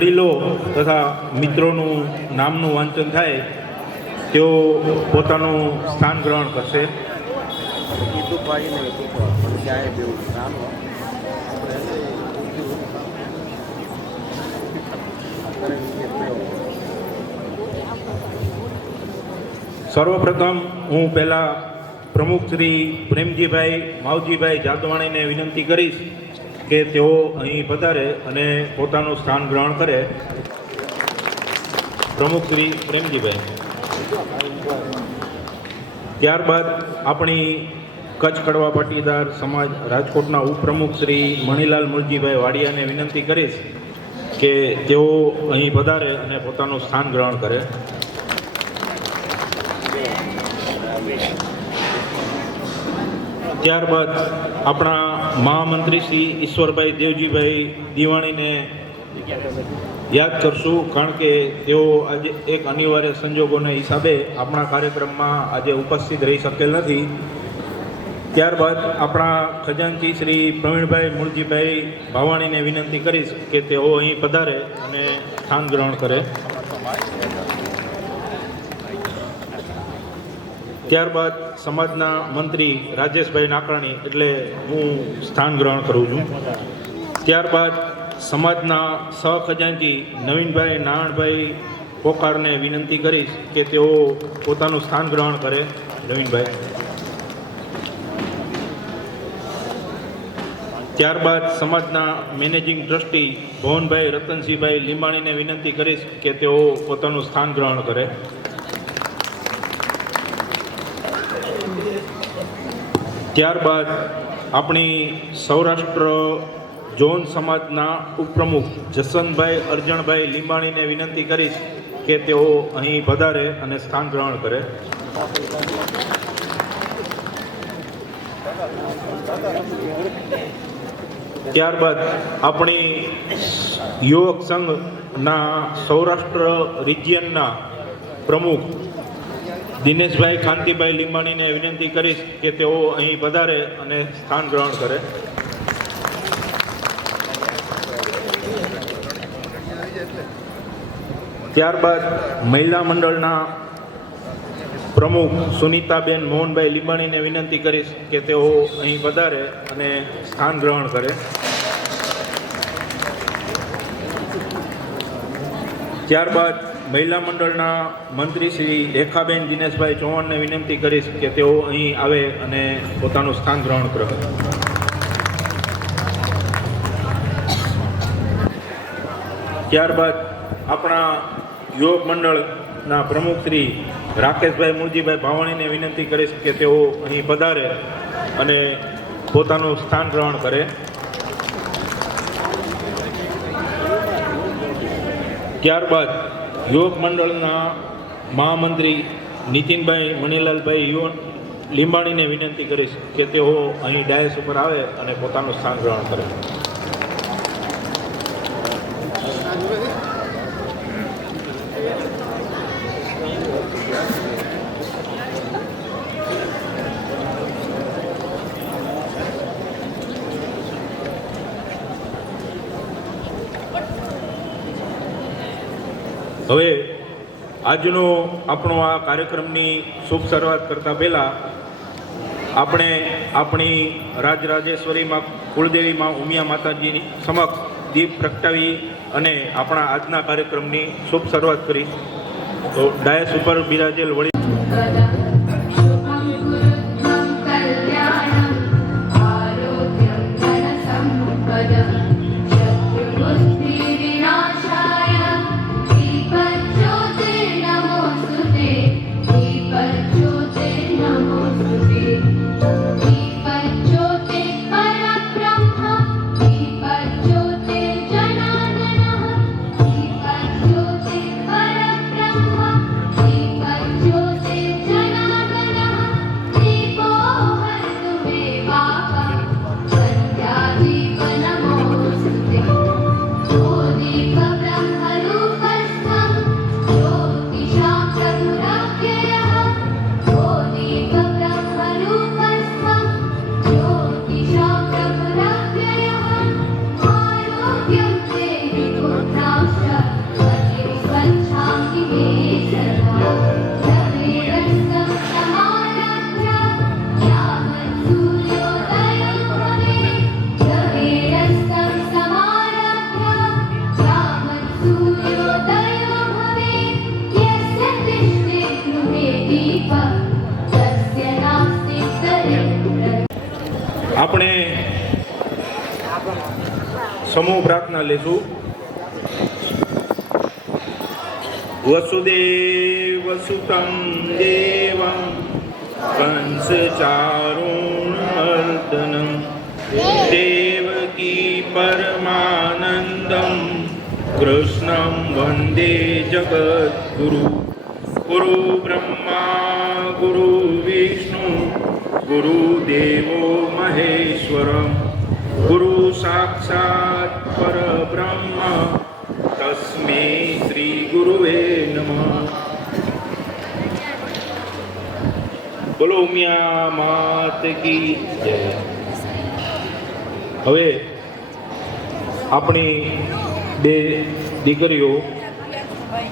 વડીલો તથા મિત્રોનું નામનું વાંચન થાય તેઓ પોતાનું સ્થાન ગ્રહણ કરશે. સર્વપ્રથમ હું પહેલા પ્રમુખ શ્રી પ્રેમજીભાઈ માવજીભાઈ જાદવાણીને વિનંતી કરીશ કે તેઓ અહીં પધારે અને પોતાનું સ્થાન ગ્રહણ કરે. પ્રમુખ શ્રી પ્રેમજીભાઈ. ત્યારબાદ આપણી કચ્છ કડવા પાટીદાર સમાજ રાજકોટના ઉપપ્રમુખ શ્રી મણિલાલ મુલજીભાઈ વાડિયાને વિનંતી કરીશ કે તેઓ અહીં પધારે અને પોતાનું સ્થાન ગ્રહણ કરે. ત્યારબાદ આપણા મહામંત્રી શ્રી ઈશ્વરભાઈ દેવજીભાઈ દિવાણીને યાદ કરશું, કારણ કે તેઓ આજે એક અનિવાર્ય સંજોગોના હિસાબે આપણા કાર્યક્રમમાં આજે ઉપસ્થિત રહી શકેલ નથી. ત્યારબાદ આપણા ખજાનચી શ્રી પ્રવીણભાઈ મૂળજીભાઈ ભાવાણીને વિનંતી કરીશ કે તેઓ અહીં પધારે અને સ્થાન ગ્રહણ કરે. ત્યારબાદ સમાજના મંત્રી રાજેશભાઈ નાકરાણી એટલે હું સ્થાન ગ્રહણ કરું છું. ત્યારબાદ સમાજના સહખજાનચી નવીનભાઈ નારાયણભાઈ પોકારને વિનંતી કરીશ કે તેઓ પોતાનું સ્થાન ગ્રહણ કરે. નવીનભાઈ. ત્યારબાદ સમાજના મેનેજિંગ ટ્રસ્ટી ભવનભાઈ રતનસિંહભાઈ લીંબાણીને વિનંતી કરીશ કે તેઓ પોતાનું સ્થાન ગ્રહણ કરે. ત્યારબાદ આપણી સૌરાષ્ટ્ર ઝોન સમાજના ઉપપ્રમુખ જસવંતભાઈ અરજણભાઈ લીંબાણીને વિનંતી કરીશ કે તેઓ અહીં પધારે અને સ્થાન ગ્રહણ કરે. ત્યારબાદ આપણી યુવક સંઘના સૌરાષ્ટ્ર રિજિયનના પ્રમુખ દિનેશભાઈ કાંતિભાઈ લીંબાણીને વિનંતી કરીશ કે તેઓ અહીં પધારે અને સ્થાન ગ્રહણ કરે. ત્યારબાદ મહિલા મંડળના પ્રમુખ સુનીતાબેન મોહનભાઈ લીંબાણીને વિનંતી કરીશ કે તેઓ અહીં પધારે અને સ્થાન ગ્રહણ કરે. ત્યારબાદ મહિલા મંડળના મંત્રી શ્રી રેખાબેન દિનેશભાઈ ચૌહાણને વિનંતી કરીશ કે તેઓ અહીં આવે અને પોતાનું સ્થાન ગ્રહણ કરે. ત્યારબાદ આપણા યુવક મંડળના પ્રમુખ શ્રી રાકેશભાઈ મૂળજીભાઈ ભાવાણીને વિનંતી કરીશ કે તેઓ અહીં પધારે અને પોતાનું સ્થાન ગ્રહણ કરે. ત્યારબાદ યુવક મંડળના મહામંત્રી નીતિનભાઈ મણિલાલભાઈ લીંબાણીને વિનંતી કરીશ કે તેઓ અહીં ડાયસ ઉપર આવે અને પોતાનું સ્થાન ગ્રહણ કરે. હવે આજનો આપણો આ કાર્યક્રમની શુભ શરૂઆત કરતાં પહેલાં આપણે આપણી રાજરાજેશ્વરીમાં કુળદેવીમાં ઉમિયા માતાજીની સમક્ષ દીપ પ્રગટાવી અને આપણા આજના કાર્યક્રમની શુભ શરૂઆત કરી. તો ડાયસ ઉપર બિરાજેલ વડી સમૂહ પ્રાર્થના લેશું. વસુદેવ સુતં દેવં કંસચારુણમર્દનં દેવકી પરમાનંદં કૃષ્ણં વંદે જગદ્ગુરુ. ગુરુ બ્રહ્મા ગુરુ વિષ્ણુ ગુરુદેવો મહેશ્વરમ ગુરુ સાક્ષાત પરબ્રહ્મ તસ્મૈ શ્રી ગુરુવે નમઃ. બોલો ઉમિયા માત કી જય. હવે આપણી બે દીકરીઓ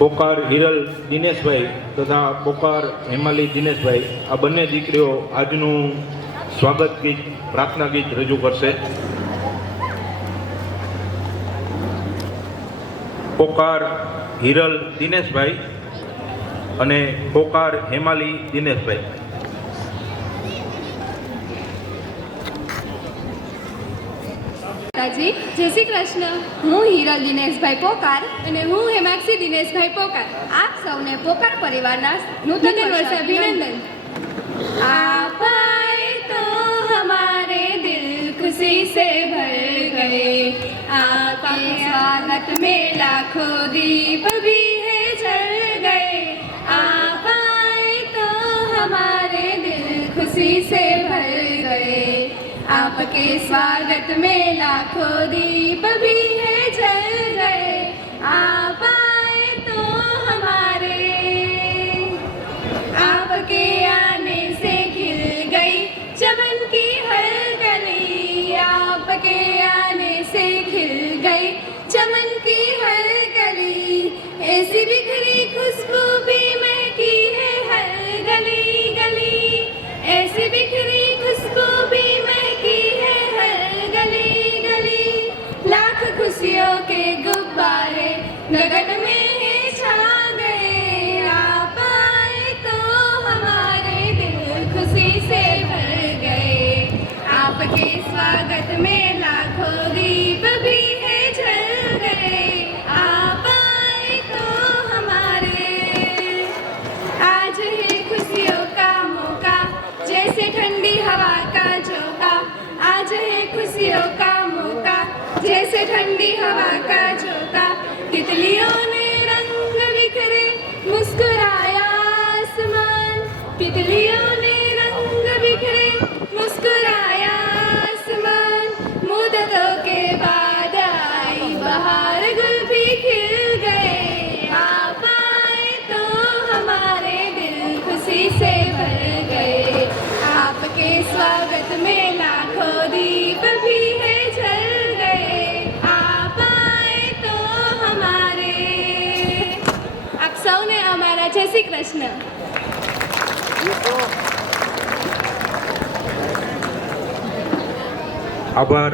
પોકાર હિરલ દિનેશભાઈ તથા પોકાર હેમાલી દિનેશભાઈ, આ બંને દીકરીઓ આજનું સ્વાગત ગીત પ્રાર્થના ગીત રજૂ કરશે. પોકાર હિરલ દિનેશભાઈ અને પોકાર હેમાલી દિનેશભાઈ. જય શ્રી કૃષ્ણ. હું હિરલ દિનેશભાઈ પોકાર અને હું હેમાક્ષી દિનેશભાઈ પોકાર આપ સૌને પોકાર પરિવારના નૂતન વર્ષ અભિનંદન. आप आए तो हमारे दिल खुशी से भर गए, आपके स्वागत में लाखों दीप भी है जल गए. आप आए तो हमारे दिल खुशी से भर गए, आपके स्वागत में लाखों दीप भी है जल गए. आप आए तो हमारे आपके आने से खिल गई चमन की हर गली, आपके आने से खिल गई चमन की हर गली. ऐसी बिखरी खुशबू भी महकी है हर गली गली, ऐसी बिखरी खुशबू भी महकी है हर गली गली. लाख खुशियों के गुब्बारे गगन में है छा गए, आप आए तो हमारे दिल खुशी से भर गए. आपके स्वागत में लाखों दीप भी है जल गए, आप आए तो हमारे. आज है खुशियों का मौका जैसे ठंडी हवा का झोंका, आज है खुशियों का मौका जैसे ठंडी हवा का झोंका. तितलियों ने रंग बिखरे मुस्कुराया आसमान, तितलियों ने रंग बिखरे मुस्कुराया आसमान. मुद्दतों के बाद आई बहार गुल भी खिल गए, आप आए तो हमारे दिल खुशी से भर गए. आपके स्वागत में लाखों दीप भी है जल गए, आप आए तो हमारे. आप સૌને અમારા જય શ્રી કૃષ્ણ. આભાર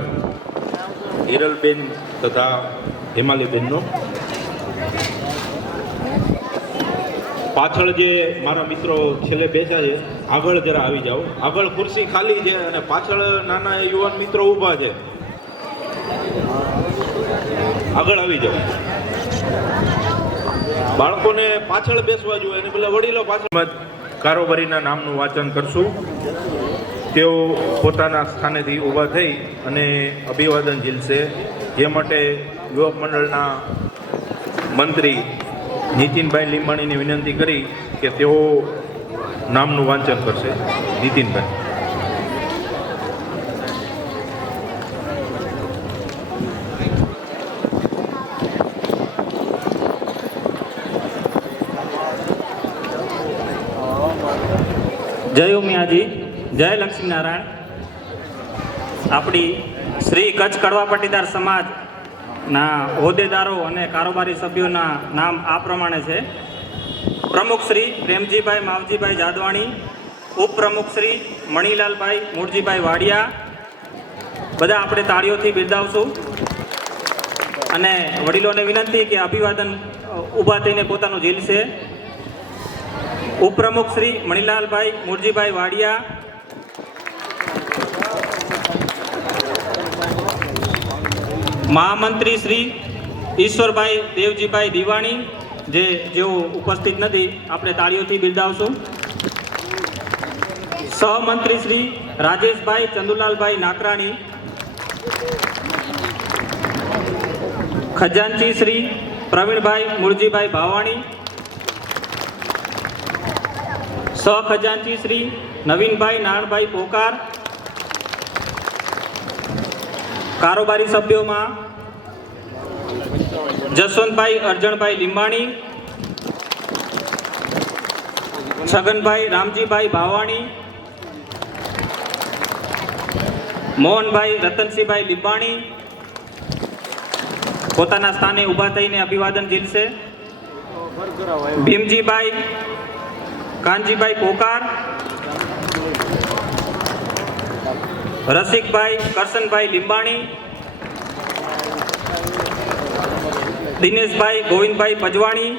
હિરલબેન તથા હેમાલીબેનનો. પાછળ જે મારા મિત્રો છેલ્લે બેસ્યા છે, આગળ જરા આવી જાઓ. આગળ ખુરશી ખાલી છે અને પાછળ નાના યુવાન મિત્રો ઊભા છે, આગળ આવી જાઓ. બાળકોને પાછળ બેસવા જોઈએ અને પેલા વડીલો પાછળ. કારોબારીના નામનું વાંચન કરશું. તેઓ પોતાના સ્થાનેથી ઊભા થઈ અને અભિવાદન ઝીલશે, જે માટે યુવક મંડળના મંત્રી નીતિનભાઈ લીંબાણીને વિનંતી કરી કે તેઓ નામનું વાંચન કરશે. નીતિનભાઈ. જય ઉમિયાજી, જય લક્ષ્મીનારાયણ. આપણી શ્રી કચ્છ કડવા પટ્ટીદાર સમાજના હોદ્દેદારો અને કારોબારી સભ્યોના નામ આ પ્રમાણે છે. પ્રમુખ શ્રી પ્રેમજીભાઈ માવજીભાઈ જાદવાણી, ઉપપ્રમુખ શ્રી મણિલાલભાઈ મૂળજીભાઈ વાડિયા. બધા આપણે તાળીઓથી બિરદાવશું અને વડીલોને વિનંતી કે અભિવાદન ઊભા થઈને પોતાનું ઝીલશે. ઉપપ્રમુખ શ્રી મણિલાલભાઈ મૂળજીભાઈ વાડિયા, મહામંત્રી શ્રી ઈશ્વરભાઈ દેવજીભાઈ દિવાણી જેઓ ઉપસ્થિત નથી, આપણે તાળીઓથી બિરદાવશું. સહમંત્રી શ્રી રાજેશભાઈ ચંદુલાલભાઈ નાકરાણી, ખજાનચી શ્રી પ્રવીણભાઈ મુરજીભાઈ ભાવાણી, સહખજાનચી શ્રી નવીનભાઈ નારણભાઈ પોકાર, કારોબારી સભ્યોમાં જસવંતભાઈ અરજણભાઈ લીંબાણી, છગનભાઈ રામજીભાઈ ભાવાણી, મોહનભાઈ રતનસિંહભાઈ લીંબાણી પોતાના સ્થાને ઊભા થઈને અભિવાદન ઝીલશે. ભીમજીભાઈ કાનજીભાઈ પોકાર, રસિકભાઈ કરશનભાઈ લીંબાણી, દિનેશભાઈ ગોવિંદભાઈ પજવાણી,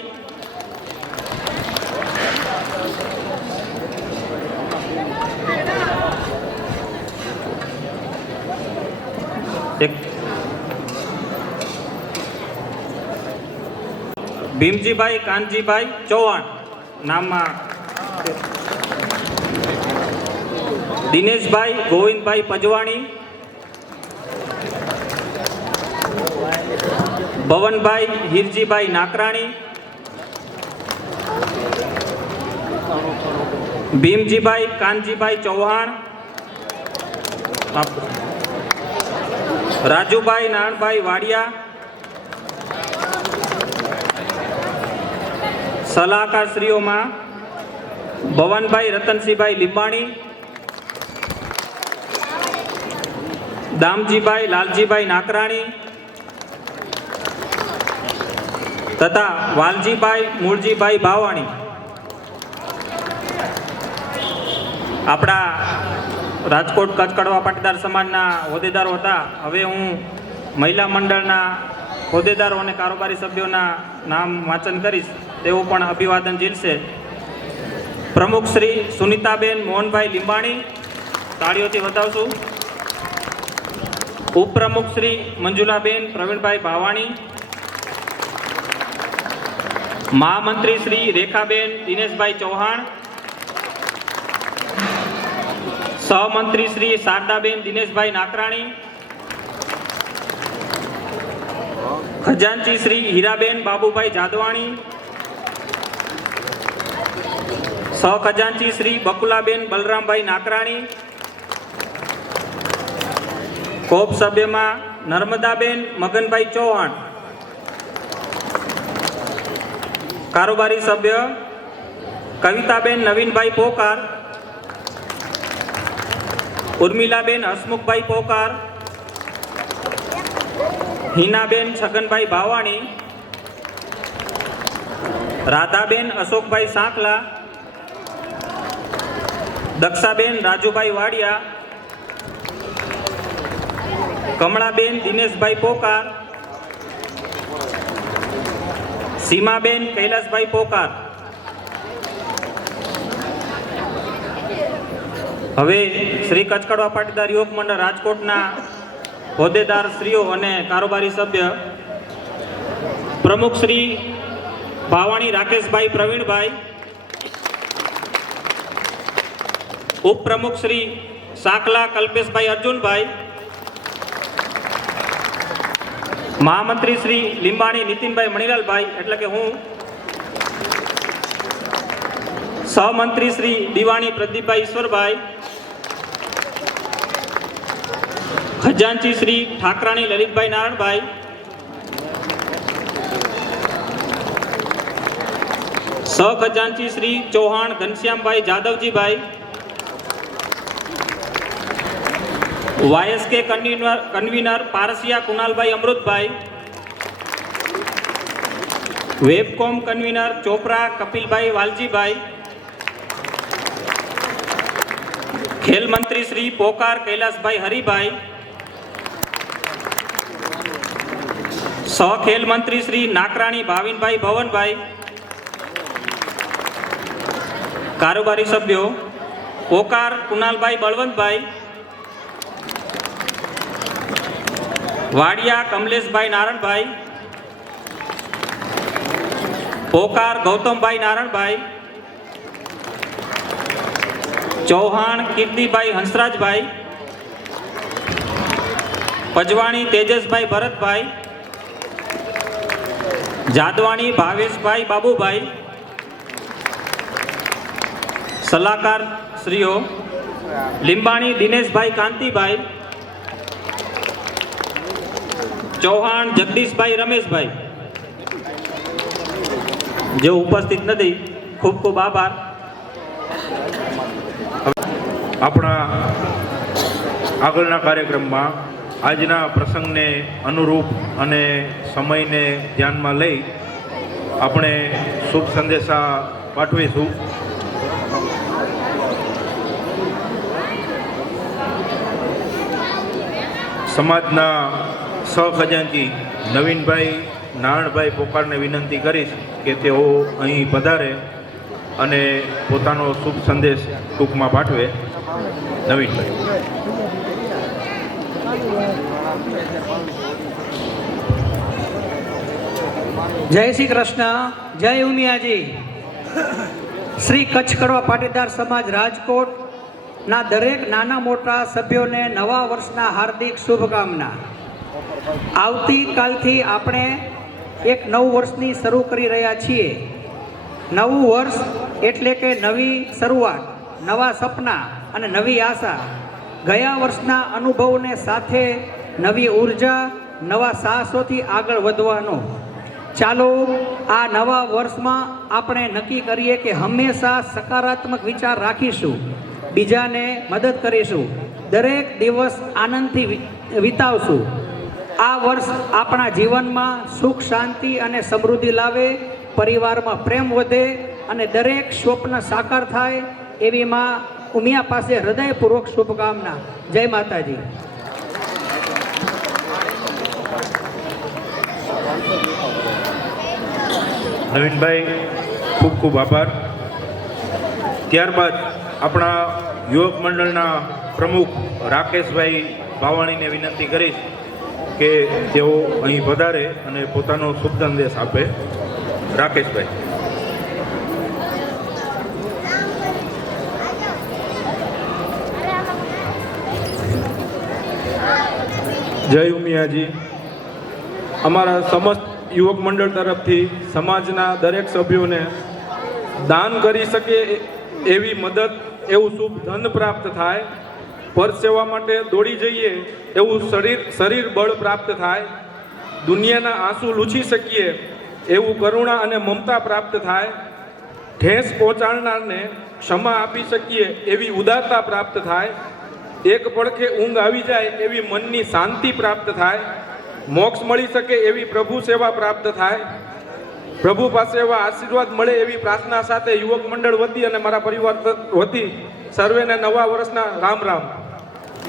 ભીમજીભાઈ કાનજીભાઈ ચૌહાણ નામમાં, દિનેશભાઈ ગોવિંદભાઈ પજવાણી, ભવનભાઈ હીરજીભાઈ નાકરાણી, ભીમજીભાઈ કાનજીભાઈ ચૌહાણ, રાજુભાઈ નારણભાઈ વાડિયા, સલાહકારશ્રીઓમાં ભવનભાઈ રતનસિંહભાઈ લીંબાણી, દામજીભાઈ લાલજીભાઈ નાકરાણી તથા વાલજીભાઈ મૂળજીભાઈ ભાવાણી. આપણા રાજકોટ કચ્છ કડવા પાટીદાર સમાજના હોદ્દેદારો હતા. હવે હું મહિલા મંડળના હોદ્દેદારો અને કારોબારી સભ્યોના નામ વાંચન કરીશ. તેઓ પણ અભિવાદન ઝીલશે. પ્રમુખ શ્રી સુનિતાબેન મોહનભાઈ લીંબાણી, તાળીઓથી વધાવશું. ઉપપ્રમુખ શ્રી મંજુલાબેન પ્રવીણભાઈ ભાવાણી, મહામંત્રી શ્રી રેખાબેન દિનેશભાઈ ચૌહાણ, સહમંત્રી શ્રી શારદાબેન દિનેશભાઈ નાકરાણી, ખજાનચી શ્રી હીરાબેન બાબુભાઈ જાદવાણી, સહખજાનચી શ્રી બકુલાબેન બલરામભાઈ નાકરાણી, કોપ સભ્યમાં નર્મદાબેન મગનભાઈ ચૌહાણ, કારોબારી સભ્ય કવિતાબેન નવીનભાઈ પોકાર, ઉર્મિલાબેન હસમુખભાઈ પોકાર, હિનાબેન છગનભાઈ ભાવાણી, રાધાબેન અશોકભાઈ સાંકલા, દક્ષાબેન રાજુભાઈ વાડિયા, કમળાબેન દિનેશભાઈ પોકાર, સીમાબેન કૈલાસભાઈ પોકાર. હવે શ્રી કચ્છ કડવા પાટીદાર યુવક મંડળ રાજકોટના હોદ્દેદાર શ્રીઓ અને કારોબારી સભ્ય પ્રમુખ શ્રી ભાવાણી રાકેશભાઈ પ્રવીણભાઈ, ઉપપ્રમુખ શ્રી સાંકલા કલ્પેશભાઈ અર્જુનભાઈ, મહામંત્રી શ્રી લીંબાણી નીતિનભાઈ મણિલાલભાઈ એટલે કે હું, સહમંત્રી શ્રી દિવાણી પ્રદીપભાઈ ઈશ્વરભાઈ, ખજાનચી શ્રી ઠાકરાણી લલિતભાઈ નારણભાઈ, સહખજાનચી શ્રી ચૌહાણ ઘનશ્યામભાઈ જાદવજીભાઈ, વાયએસકે કન્વીનર પારસિયા કુનાલભાઈ અમૃતભાઈ, વેબકોમ કન્વીનર ચોપરા કપિલભાઈ વાલજીભાઈ, ખેલ મંત્રી શ્રી પોકાર કૈલાસભાઈ હરિભાઈ, સહખેલ મંત્રી શ્રી નાકરાણી ભાવિનભાઈ ભવનભાઈ, કારોબારી સભ્યો પોકાર કુનાલભાઈ બળવંતભાઈ, વાડિયા કમલેશભાઈ નારણભાઈ, પોકાર ગૌતમભાઈ નારણભાઈ, ચૌહાણ કીર્તિભાઈ હંસરાજભાઈ, પજવાણી તેજસભાઈ ભરતભાઈ, જાદવાણી ભાવેશભાઈ બાબુભાઈ, સલાહકાર શ્રીઓ લીંબાણી દિનેશભાઈ કાંતિભાઈ, ચૌહાણ જગદીશભાઈ રમેશભાઈ, જેઓ ઉપસ્થિત નથી, ખૂબ ખૂબ આભાર. આપણા આગળના કાર્યક્રમમાં આજના પ્રસંગને અનુરૂપ અને સમયને ધ્યાનમાં લઈ આપણે શુભ સંદેશા પાઠવીશું. સમાજના સહખજાનચી નવીનભાઈ નારણભાઈ પોકારને વિનંતી કરીશ કે તેઓ અહીં પધારે અને પોતાનો શુભ સંદેશ ટૂંકમાં પાઠવે. નવીનભાઈ. જય શ્રી કૃષ્ણ, જય ઉમિયાજી. શ્રી કચ્છ કડવા પાટીદાર સમાજ રાજકોટના દરેક નાના મોટા સભ્યોને નવા વર્ષના હાર્દિક શુભકામના. આવતીકાલથી આપણે એક નવું વર્ષની શરૂ કરી રહ્યા છીએ. નવું વર્ષ એટલે કે નવી શરૂઆત, નવા સપના અને નવી આશા. ગયા વર્ષના અનુભવને સાથે નવી ઉર્જા, નવા સાહસોથી આગળ વધવાનો. ચાલો આ નવા વર્ષમાં આપણે નક્કી કરીએ કે હંમેશા સકારાત્મક વિચાર રાખીશું, બીજાને મદદ કરીશું, દરેક દિવસ આનંદથી વિતાવશું. આ વર્ષ આપણા જીવનમાં સુખ, શાંતિ અને સમૃદ્ધિ લાવે, પરિવારમાં પ્રેમ વધે અને દરેક સ્વપ્ન સાકાર થાય એવી માં ઉમિયા પાસે હૃદયપૂર્વક શુભકામના. જય માતાજી. નવીનભાઈ, ખૂબ ખૂબ આભાર. ત્યારબાદ આપણા યુવક મંડળના પ્રમુખ રાકેશભાઈ ભાવાણીને વિનંતી કરીશ કે તેઓ અહીં પધારે અને પોતાનો શુભ સંદેશ આપે. રાકેશભાઈ. જય ઉમિયાજી. અમારા સમસ્ત યુવક મંડળ તરફથી સમાજના દરેક સભ્યોને દાન કરી શકે એવી મદદ, એવું શુભ ધન પ્રાપ્ત થાય, પરસેવા માટે દોડી જઈએ એવું શરીર બળ પ્રાપ્ત થાય, દુનિયાના આંસુ લૂછી શકીએ એવું કરુણા અને મમતા પ્રાપ્ત થાય, ઠેસ પહોંચાડનારને ક્ષમા આપી શકીએ એવી ઉદારતા પ્રાપ્ત થાય, એક પડખે ઊંઘ આવી જાય એવી મનની શાંતિ પ્રાપ્ત થાય, મોક્ષ મળી શકે એવી પ્રભુ સેવા પ્રાપ્ત થાય, પ્રભુ પાસે એવા આશીર્વાદ મળે એવી પ્રાર્થના સાથે યુવક મંડળ વતી અને મારા પરિવાર વતી સર્વેને નવા વર્ષના રામ રામ,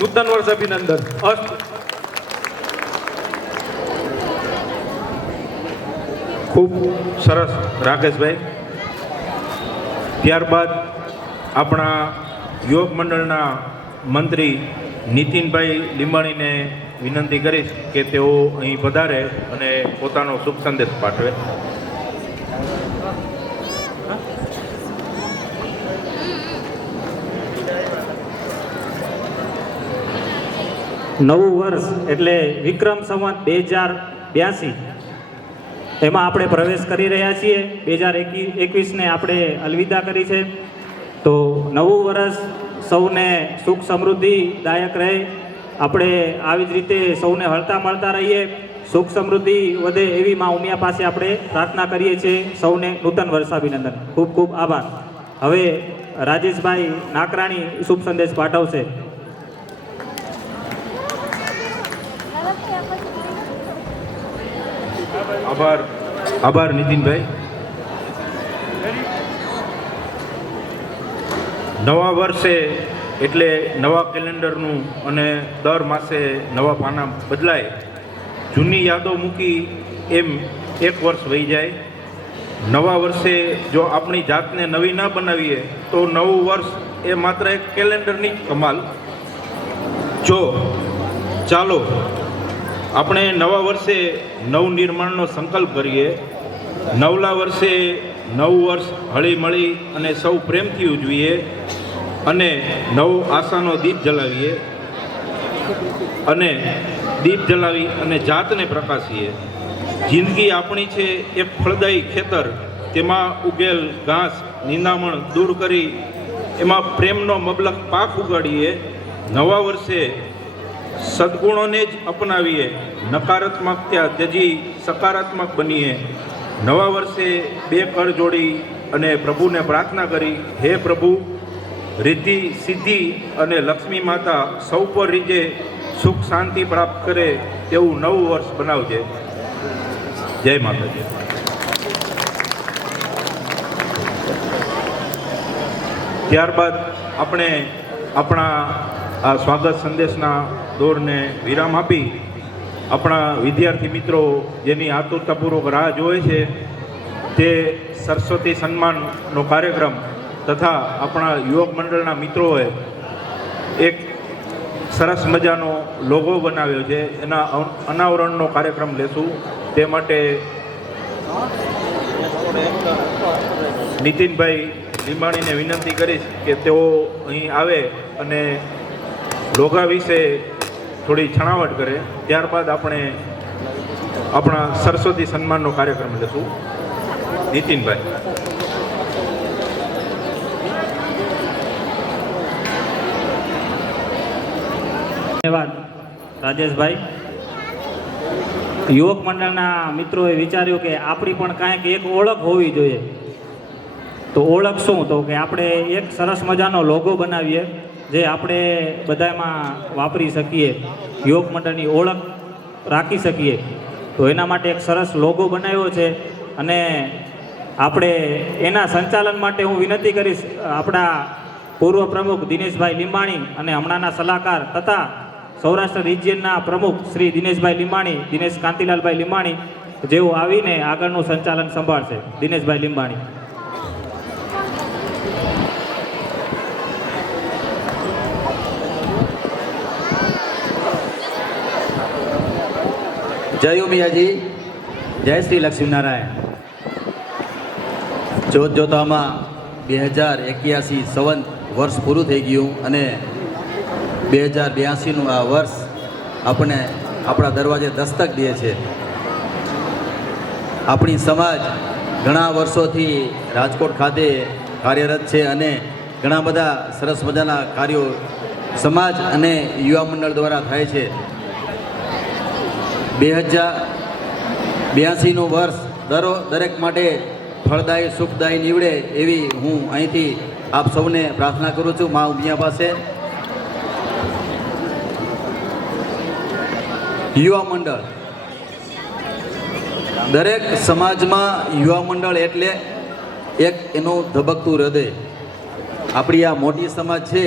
નૂતન વર્ષ અભિનંદન. અસ્તુ. ખૂબ સરસ રાકેશભાઈ. ત્યારબાદ આપણા યુવક મંડળના મંત્રી નીતિનભાઈ લીંબાણીને વિનંતી કરીશ કે તેઓ અહીં પધારે અને પોતાનો શુભ સંદેશ પાઠવે. નવું વર્ષ એટલે વિક્રમ સંવત 2082, એમાં આપણે પ્રવેશ કરી રહ્યા છીએ. 2021ને આપણે અલવિદા કરી છે. તો નવું વર્ષ સૌને સુખ સમૃદ્ધિદાયક રહે. આપણે આવી જ રીતે સૌને હળતા મળતા રહીએ, સુખ સમૃદ્ધિ વધે એવી માં ઉમિયા પાસે આપણે પ્રાર્થના કરીએ છીએ. સૌને નૂતન વર્ષાભિનંદન. ખૂબ ખૂબ આભાર. હવે રાજેશભાઈ નાકરાણી શુભ સંદેશ પાઠવશે. આભાર નીતિનભાઈ. નવા વર્ષે એટલે નવા કેલેન્ડરનું અને દર માસે નવા પાના બદલાય. જૂની યાદો મૂકી એમ એક વર્ષ વહી જાય. નવા વર્ષે જો આપણી જાતને નવી ન બનાવીએ તો નવું વર્ષ એ માત્ર એક કેલેન્ડરની જ કમાલ. ચાલો આપણે નવા વર્ષે નવનિર્માણનો સંકલ્પ કરીએ. નવલા વર્ષે નવું વર્ષ હળી મળી અને સૌ પ્રેમથી ઉજવીએ અને નવ આશાનો દીપ જલાવીએ અને દીપ જલાવી અને જાતને પ્રકાશીએ. જિંદગી આપણી છે એક ફળદાયી ખેતર, તેમાં ઉગેલ ઘાસ નિંદામણ દૂર કરી એમાં પ્રેમનો મબલક પાક ઉગાડીએ. નવા વર્ષે સદ્ગુણોને જ અપનાવીએ, નકારાત્મકતા ત્યજી સકારાત્મક બનીએ. નવા વર્ષે બે કર જોડી અને પ્રભુને પ્રાર્થના કરી, હે પ્રભુ, રિદ્ધિ સિદ્ધિ અને લક્ષ્મી માતા સૌ પર રીજે સુખ શાંતિ પ્રાપ્ત કરે તેવું નવું વર્ષ બનાવજે. જય માતાજી. ત્યારબાદ આપણે આપણા આ સ્વાગત સંદેશના દોરને વિરામ આપી આપણા વિદ્યાર્થી મિત્રો જેની આતુરતાપૂર્વક રાહ જોવે છે તે સરસ્વતી સન્માનનો કાર્યક્રમ તથા આપણા યુવક મંડળના મિત્રોએ એક સરસ મજાનો લોગો બનાવ્યો છે, એના અનાવરણનો કાર્યક્રમ લેશું. તે માટે નીતિનભાઈ લીંબાણીને વિનંતી કરીશ કે તેઓ અહીં આવે અને લોગા વિશે થોડી છણાવટ કરે. ત્યારબાદ આપણે આપણા સરસ્વતી સન્માનનો કાર્યક્રમ લેશું. નીતિનભાઈ. ધન્યવાદ રાજેશભાઈ. યુવક મંડળના મિત્રોએ વિચાર્યું કે આપણી પણ કાંઈક એક ઓળખ હોવી જોઈએ. તો ઓળખ શું? તો કે આપણે એક સરસ મજાનો લોગો બનાવીએ જે આપણે બધામાં વાપરી શકીએ, યુવક મંડળની ઓળખ રાખી શકીએ. તો એના માટે એક સરસ લોગો બનાવ્યો છે અને આપણે એના સંચાલન માટે હું વિનંતી કરીશ આપણા પૂર્વ પ્રમુખ દિનેશભાઈ લીંબાણી અને હમણાંના સલાહકાર તથા સૌરાષ્ટ્ર રિજિયનના પ્રમુખ શ્રી દિનેશભાઈ લીંબાણી, દિનેશ કાંતિલાલભાઈ લીંબાણી, જેઓ આવીને આગળનું સંચાલન સંભાળશે. દિનેશભાઈ લીંબાણી. જય ઉમિયાજી, જય શ્રી લક્ષ્મીનારાયણ. જોત જોતામાં 2081 સંવંત વર્ષ પૂરું થઈ ગયું અને 2082નું આ વર્ષ આપણે આપણા દરવાજે દસ્તક દે છે. આપણી સમાજ ઘણા વર્ષોથી રાજકોટ ખાતે કાર્યરત છે અને ઘણા બધા સરસ મજાના કાર્યો સમાજ અને યુવા મંડળ દ્વારા થાય છે. 2082નું વર્ષ દરેક માટે ફળદાયી સુખદાયી નીવડે એવી હું અહીંથી આપ સૌને પ્રાર્થના કરું છું મા ઉમિયા પાસે. યુવા મંડળ, દરેક સમાજમાં યુવા મંડળ એટલે એક એનું ધબકતું હૃદય. આપણી આ મોટી સમાજ છે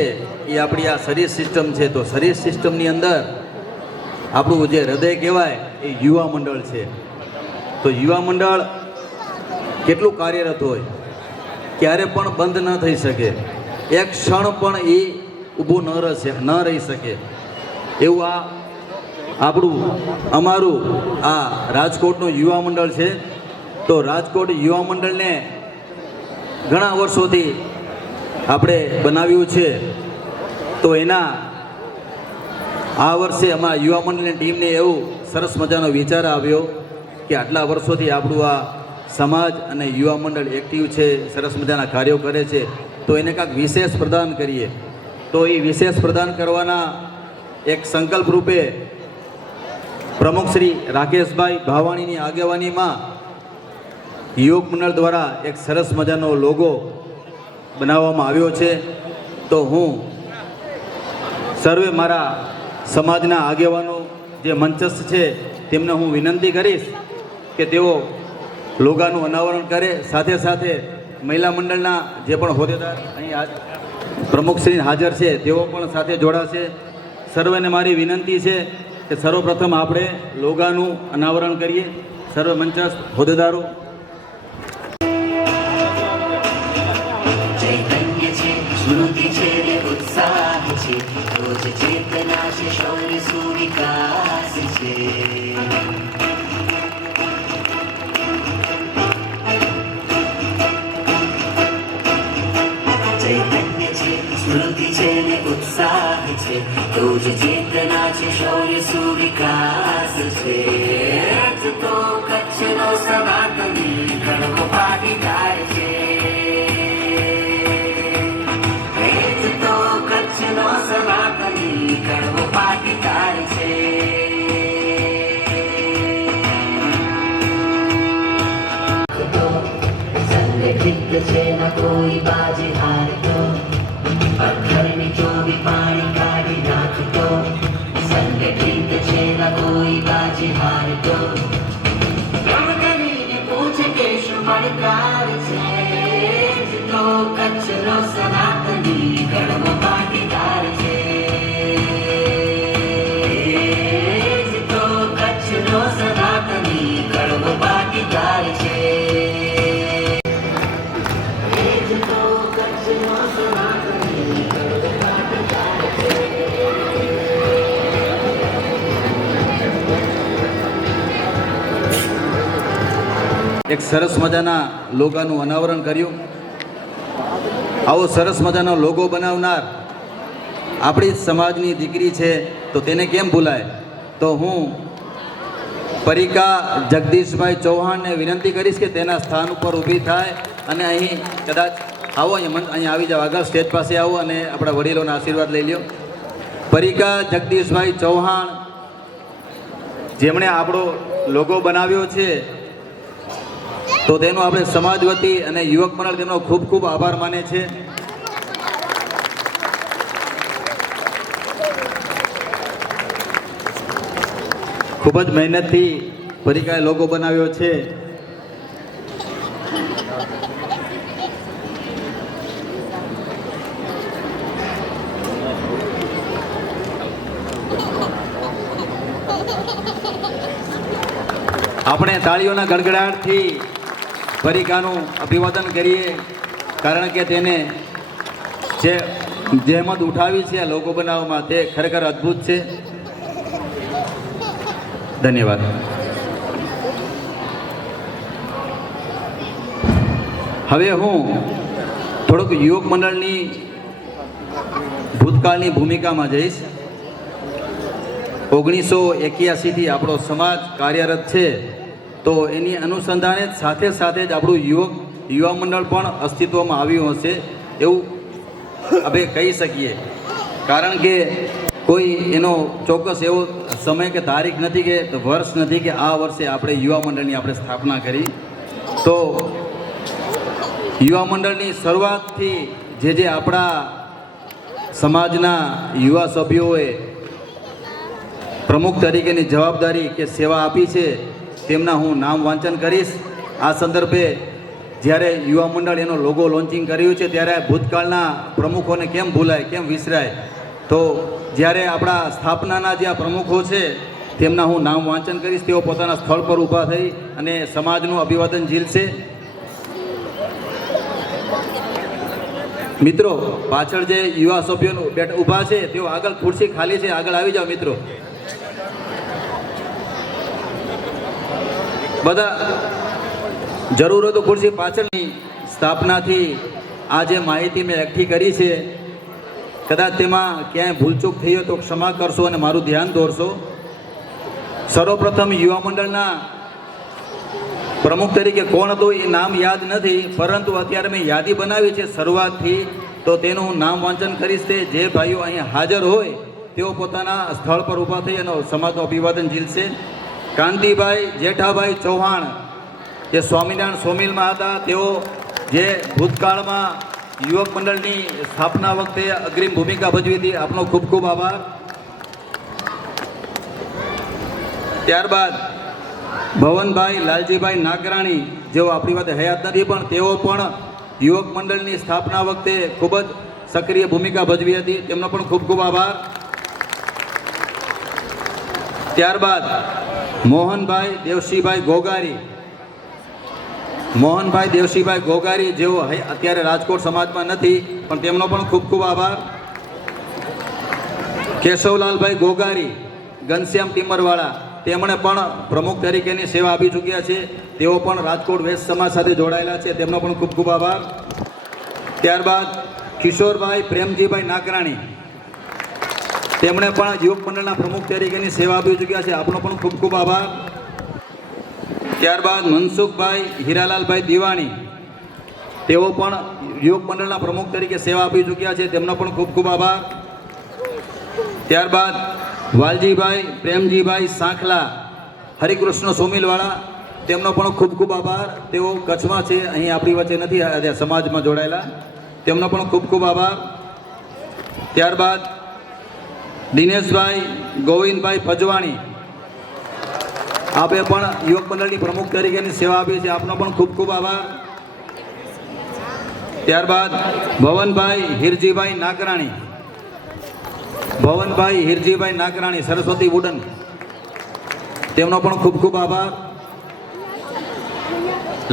એ આપણી આ શરીર સિસ્ટમ છે, તો શરીર સિસ્ટમની અંદર આપણું જે હૃદય કહેવાય એ યુવા મંડળ છે. તો યુવા મંડળ કેટલું કાર્યરત હોય, ક્યારે પણ બંધ ન થઈ શકે, એક ક્ષણ પણ એ ઊભું ન રહી શકે એવું આ આપણું અમારું આ રાજકોટનું યુવા મંડળ છે. તો રાજકોટ યુવા મંડળને ઘણા વર્ષોથી આપણે બનાવ્યું છે. તો એના આ વર્ષે અમારા યુવા મંડળની ટીમને એવું સરસ મજાનો વિચાર આવ્યો કે આટલા વર્ષોથી આપણું આ સમાજ અને યુવા મંડળ એક્ટિવ છે, સરસ મજાના કાર્યો કરે છે, તો એને કાંઈક વિશેષ પ્રદાન કરીએ. તો એ વિશેષ પ્રદાન કરવાના એક સંકલ્પ રૂપે પ્રમુખ શ્રી રાકેશભાઈ ભાવાણીની આગેવાનીમાં યુવક મંડળ દ્વારા એક સરસ મજાનો લોગો બનાવવામાં આવ્યો છે. તો હું સર્વે મારા સમાજના આગેવાનો જે મંચસ્થ છે તેમને હું વિનંતી કરીશ કે તેઓ લોગાનું અનાવરણ કરે. સાથે સાથે મહિલા મંડળના જે પણ હોદ્દેદાર અહીં પ્રમુખશ્રી હાજર છે તેઓ પણ સાથે જોડાશે. સર્વને મારી વિનંતી છે કે સર્વપ્રથમ આપણે લોગાનું અનાવરણ કરીએ. સર્વ મંચસ્થ હોદ્દેદારો. ચૈતન્ય છે, સ્મૃતિ છે ને ઉત્સાહ છે, રોજ ચેતના છે, શૌર્ય સુવિકાસ છે. સુવિકાસ છે તો કચ્છનો સનાતની કડવો ભાગીદાર છે તો કચ્છનો સનાતની કડવો ભાગીદાર છે સંગઠિત છે ન કોઈ બાજી હારતો પથ્થરની ચોરી પાણી કાઢી નાખતો સંગઠિત છે ન કોઈ બાજી હારતો ગમ કરીને પૂછે કે શું પડકાર છે તો કચ્છનો સનાતની કડવો ભાગીદાર છે તો કચ્છનો સનાતની કડવો ભાગીદાર છે એક સરસ મજાના લોગાનું અનાવરણ કર્યું. આવો સરસ મજાનો લોગો બનાવનાર આપણી જ સમાજની દીકરી છે તો તેને કેમ ભૂલાય. તો હું પરિકા જગદીશભાઈ ચૌહાણને વિનંતી કરીશ કે તેના સ્થાન ઉપર ઊભી થાય અને અહીં કદાચ આવો અહીં આવી જાઓ, આગળ સ્ટેજ પાસે આવો અને આપણા વડીલોના આશીર્વાદ લઈ લ્યો. પરિકા જગદીશભાઈ ચૌહાણ જેમણે આપણો લોગો બનાવ્યો છે તો તેનો આપણે સમાજ વતી અને યુવક મંડળ તેમનો ખૂબ ખૂબ આભાર માને છે. ખૂબ જ મહેનતથી પરિકાએ લોગો બનાવ્યો છે. આપણે તાળીઓના ગડગડાટથી પરિકાનું અભિવાદન કરીએ કારણ કે તેને જે જહેમત ઉઠાવી છે આ લોગો બનાવવામાં તે ખરેખર અદ્ભુત છે. ધન્યવાદ. હવે હું થોડુંક યુવક મંડળની ભૂતકાળની ભૂમિકામાં જઈશ. 1981થી આપણો સમાજ કાર્યરત છે તો એની અનુસંધાને સાથે સાથે જ આપણું યુવા મંડળ પણ અસ્તિત્વમાં આવ્યું હશે એવું આપણે કહી શકીએ. કારણ કે કોઈ એનો ચોક્કસ એવો સમય કે તારીખ નથી કે વર્ષ નથી કે આ વર્ષે આપણે યુવા મંડળની આપણે સ્થાપના કરી. તો યુવા મંડળની શરૂઆતથી જે આપણા સમાજના યુવા સભ્યોએ પ્રમુખ તરીકેની જવાબદારી કે સેવા આપી છે તેમના હું નામ વાંચન કરીશ. આ સંદર્ભે જ્યારે યુવા મંડળ એનો લોગો લોન્ચિંગ કર્યું છે ત્યારે ભૂતકાળના પ્રમુખોને કેમ ભૂલાય, કેમ વિસરાય. તો જ્યારે આપણા સ્થાપનાના જે આ પ્રમુખો છે તેમના હું નામ વાંચન કરીશ. તેઓ પોતાના સ્થળ પર ઊભા થઈ અને સમાજનું અભિવાદન ઝીલશે. મિત્રો પાછળ જે યુવા સભ્યો ઊભા છે તેઓ આગળ ખુરશી ખાલી છે, આગળ આવી જાઓ મિત્રો. બધા જરૂર હોય તો ખુરશી પાછળની સ્થાપનાથી આ જે માહિતી મેં એકઠી કરી છે કદાચ તેમાં ક્યાંય ભૂલચૂક થઈ હોય તો ક્ષમા કરશો અને મારું ધ્યાન દોરશો. સર્વપ્રથમ યુવા મંડળના પ્રમુખ તરીકે કોણ હતું એ નામ યાદ નથી, પરંતુ અત્યારે મેં યાદી બનાવી છે શરૂઆતથી તો તેનું નામ વાંચન કરીશ. તે જે ભાઈઓ અહીંયા હાજર હોય તેઓ પોતાના સ્થળ પર ઊભા થઈ અને સમાજનું અભિવાદન ઝીલશે. કાંતિભાઈ જેઠાભાઈ ચૌહાણ જે સ્વામિનારાયણ સોમિલમાં હતા, તેઓ જે ભૂતકાળમાં યુવક મંડળની સ્થાપના વખતે અગ્રીમ ભૂમિકા ભજવી હતી, આપનો ખૂબ ખૂબ આભાર. ત્યારબાદ ભવનભાઈ લાલજીભાઈ નાગરાણી જેઓ આપણી વાત હયાત નથી પણ તેઓ પણ યુવક મંડળની સ્થાપના વખતે ખૂબ જ સક્રિય ભૂમિકા ભજવી હતી, તેમનો પણ ખૂબ ખૂબ આભાર. ત્યારબાદ મોહનભાઈ દેવશીભાઈ ગોગારી જેઓ અત્યારે રાજકોટ સમાજમાં નથી પણ તેમનો પણ ખૂબ ખૂબ આભાર. કેશવલાલભાઈ ગોગારી ઘનશ્યામ ટીમરવાળા તેમણે પણ પ્રમુખ તરીકેની સેવા આપી ચૂક્યા છે, તેઓ પણ રાજકોટ વેસ્ટ સમાજ સાથે જોડાયેલા છે, તેમનો પણ ખૂબ ખૂબ આભાર. ત્યારબાદ કિશોરભાઈ પ્રેમજીભાઈ નાગરાણી તેમણે પણ યુવક મંડળના પ્રમુખ તરીકેની સેવા આપી ચૂક્યા છે. આપનો પણ ખૂબ ખૂબ આભાર. ત્યારબાદ મનસુખભાઈ હીરાલાલભાઈ દિવાણી, તેઓ પણ યુવક મંડળના પ્રમુખ તરીકે સેવા આપી ચૂક્યા છે. તેમનો પણ ખૂબ ખૂબ આભાર. ત્યારબાદ વાલજીભાઈ પ્રેમજીભાઈ સાંખલા, હરિકૃષ્ણ સોમિલવાળા, તેમનો પણ ખૂબ ખૂબ આભાર. તેઓ કચ્છમાં છે, અહીં આપણી વચ્ચે નથી, સમાજમાં જોડાયેલા. તેમનો પણ ખૂબ ખૂબ આભાર. ત્યારબાદ દિનેશભાઈ ગોવિંદભાઈ ભજવાણી, આપે પણ યુવક મંડળની પ્રમુખ તરીકેની સેવા આપી છે. આપનો પણ ખૂબ ખૂબ આભાર. ત્યારબાદ ભવનભાઈ હિરજીભાઈ નાકરાણી, ભવનભાઈ હિરજીભાઈ નાકરાણી, સરસ્વતી વુડન, તેમનો પણ ખૂબ ખૂબ આભાર.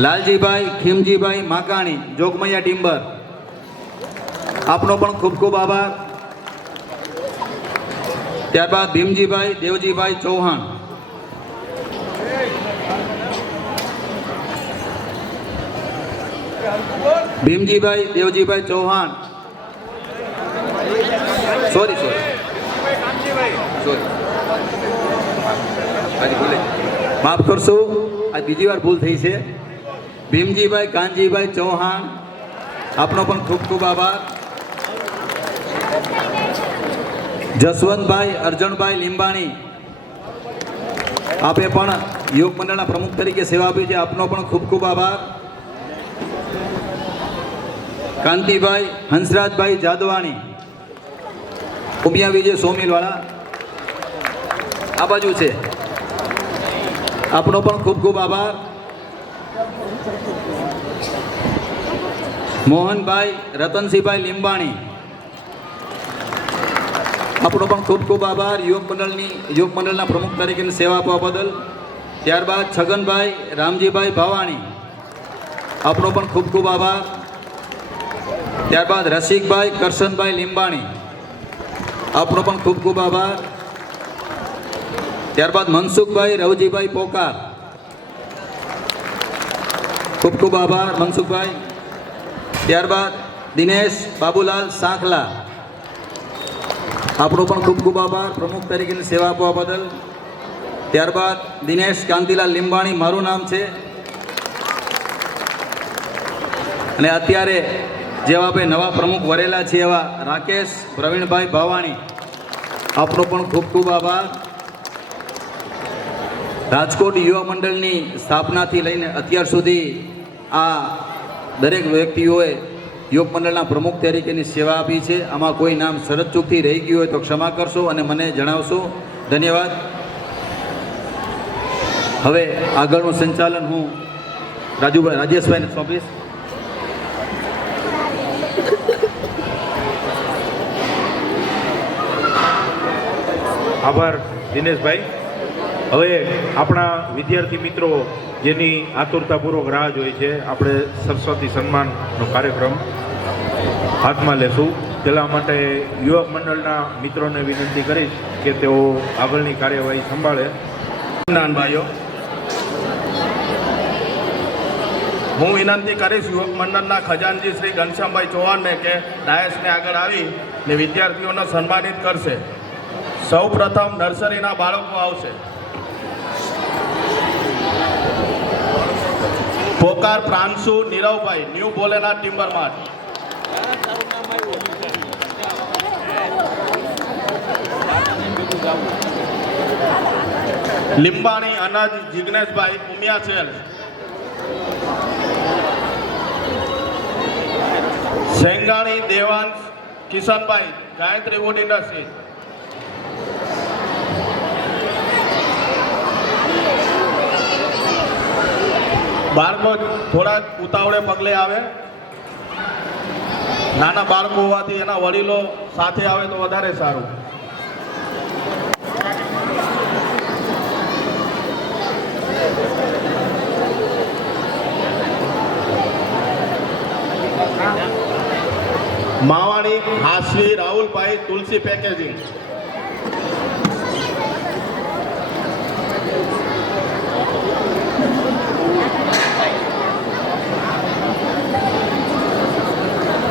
લાલજીભાઈ ખીમજીભાઈ માકાણી, જોગમૈયા ટિમ્બર, આપનો પણ ખૂબ ખૂબ આભાર. ત્યારબાદ ભીમજીભાઈ દેવજીભાઈ ચૌહાણ, ભીમજીભાઈ દેવજીભાઈ ચૌહાણ, સોરી માફ કરશો, આ બીજી વાર ભૂલ થઈ છે. ભીમજીભાઈ કાનજીભાઈ ચૌહાણ, આપનો પણ ખૂબ ખૂબ આભાર. જસવંતભાઈ અર્જણભાઈ લીંબાણી, આપે પણ યુવક મંડળના પ્રમુખ તરીકે સેવા આપી છે. આપનો પણ ખૂબ ખૂબ આભાર. કાંતિભાઈ હંસરાજભાઈ જાદવાણી, ઉમિયા વિજય સોમિલવાળા, આ બાજુ છે. આપનો પણ ખૂબ ખૂબ આભાર. મોહનભાઈ રતનસિંહભાઈ લીંબાણી, આપણો પણ ખૂબ ખૂબ આભાર યુવક મંડળના પ્રમુખ તરીકેની સેવા આપવા બદલ. ત્યારબાદ છગનભાઈ રામજીભાઈ ભાવાણી, આપણો પણ ખૂબ ખૂબ આભાર. ત્યારબાદ રસિકભાઈ કરશનભાઈ લીંબાણી, આપણો પણ ખૂબ ખૂબ આભાર. ત્યારબાદ મનસુખભાઈ રવજીભાઈ પોકાર, ખૂબ ખૂબ આભાર મનસુખભાઈ. ત્યારબાદ દિનેશ બાબુલાલ સાંખલા, આપણો પણ ખૂબ ખૂબ આભાર પ્રમુખ તરીકેની સેવા આપવા બદલ. ત્યારબાદ દિનેશ કાંતિલાલ લીંબાણી મારું નામ છે, અને અત્યારે જેવા આપણે નવા પ્રમુખ વરેલા છે એવા રાકેશ પ્રવીણભાઈ ભાવાણી, આપણો પણ ખૂબ ખૂબ આભાર. રાજકોટ યુવા મંડળની સ્થાપનાથી લઈને અત્યાર સુધી આ દરેક વ્યક્તિઓએ યુવક મંડળના પ્રમુખ તરીકેની સેવા આપી છે. આમાં કોઈ નામ શરત ચૂકથી રહી ગયું હોય તો ક્ષમા કરશો અને મને જણાવશો. ધન્યવાદ. હવે આગળનું સંચાલન હું રાજેશભાઈને સોંપીશ. આભાર દિનેશભાઈ. હવે આપણા વિદ્યાર્થી મિત્રો જેની આતુરતાપૂર્વક રાહ જોઈ છે, આપણે સરસ્વતી સન્માનનો કાર્યક્રમ હાથમાં લેશું. તેના માટે યુવક મંડળના મિત્રોને વિનંતી કરીશ કે તેઓ આગળની કાર્યવાહી સંભાળે. ભાઈઓ, હું વિનંતી કરીશ યુવક મંડળના ખજાનજી શ્રી ઘનશ્યામભાઈ ચૌહાણને કે ડાયસને આગળ આવીને વિદ્યાર્થીઓને સન્માનિત કરશે. સૌ પ્રથમ નર્સરીના બાળકો આવશે. પોકાર પ્રાંશુ નીરવભાઈ, ન્યૂ ભોલેનાથ ટિમ્બરમાર્ટ. લીંબાણી અનાજ જિગ્નેશભાઈ, ઉમિયા સેલ. સેંગાણી દેવાંશ કિશનભાઈ, ગાયત્રી વુડ ઇન્ડસ્ટ્રીઝ. બાળકો થોડા ઉતાવળે પગલે આવે. નાના બાળકો હોવાથી એના વડીલો સાથે આવે તો વધારે સારું. માવાણી હાસવી રાહુલભાઈ, તુલસી પેકેજિંગ.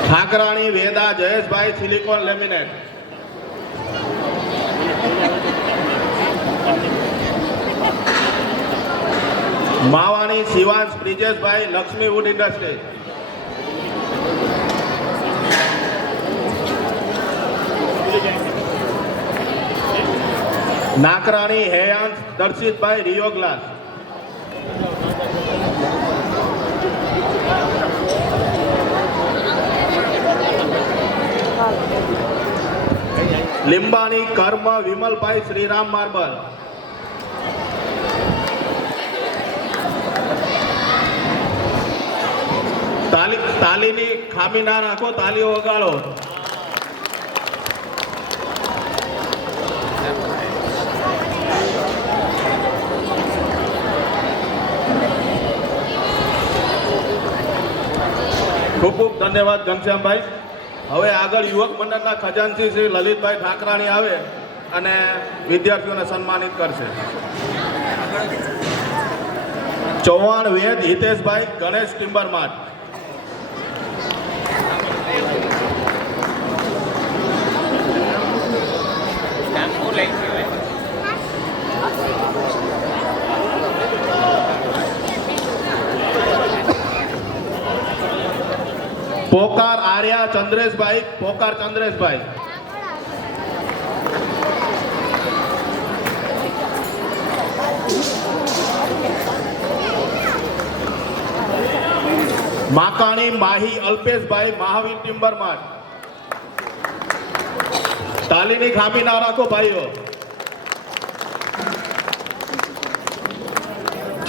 ઠાકરાણી વેદા જયેશભાઈ, સિલિકોન લેમિનેટ. માવાણી શિવાંશ બ્રિજેશભાઈ, લક્ષ્મી વુડ ઇન્ડસ્ટ્રી. નાકરાણી હેયાંશ દર્શિતભાઈ, રિયો ગ્લાસ. લીંબાણી કર્મ વિમલભાઈ, શ્રીરામ માર્બલ. તાલીની ખામી ના રાખો, તાલીઓ વગાડો. ખૂબ ખૂબ ધન્યવાદ ઘનશ્યામભાઈ. હવે આગળ યુવક મંડળના ખજાનચી શ્રી લલિતભાઈ ઠાકરાણી આવે અને વિદ્યાર્થીઓને સન્માનિત કરશે. ચૌહાણ વેદ હિતેશભાઈ, ગણેશ ટિમ્બર માર્ટ. પોકાર આર્યા ચંદ્રેશભાઈ, પોકાર ચંદ્રેશભાઈ. માકાણી માહી અલ્પેશભાઈ, મહાવીર ટિમ્બર માર્ટ. તાલીની ખામી ના રાખો ભાઈઓ.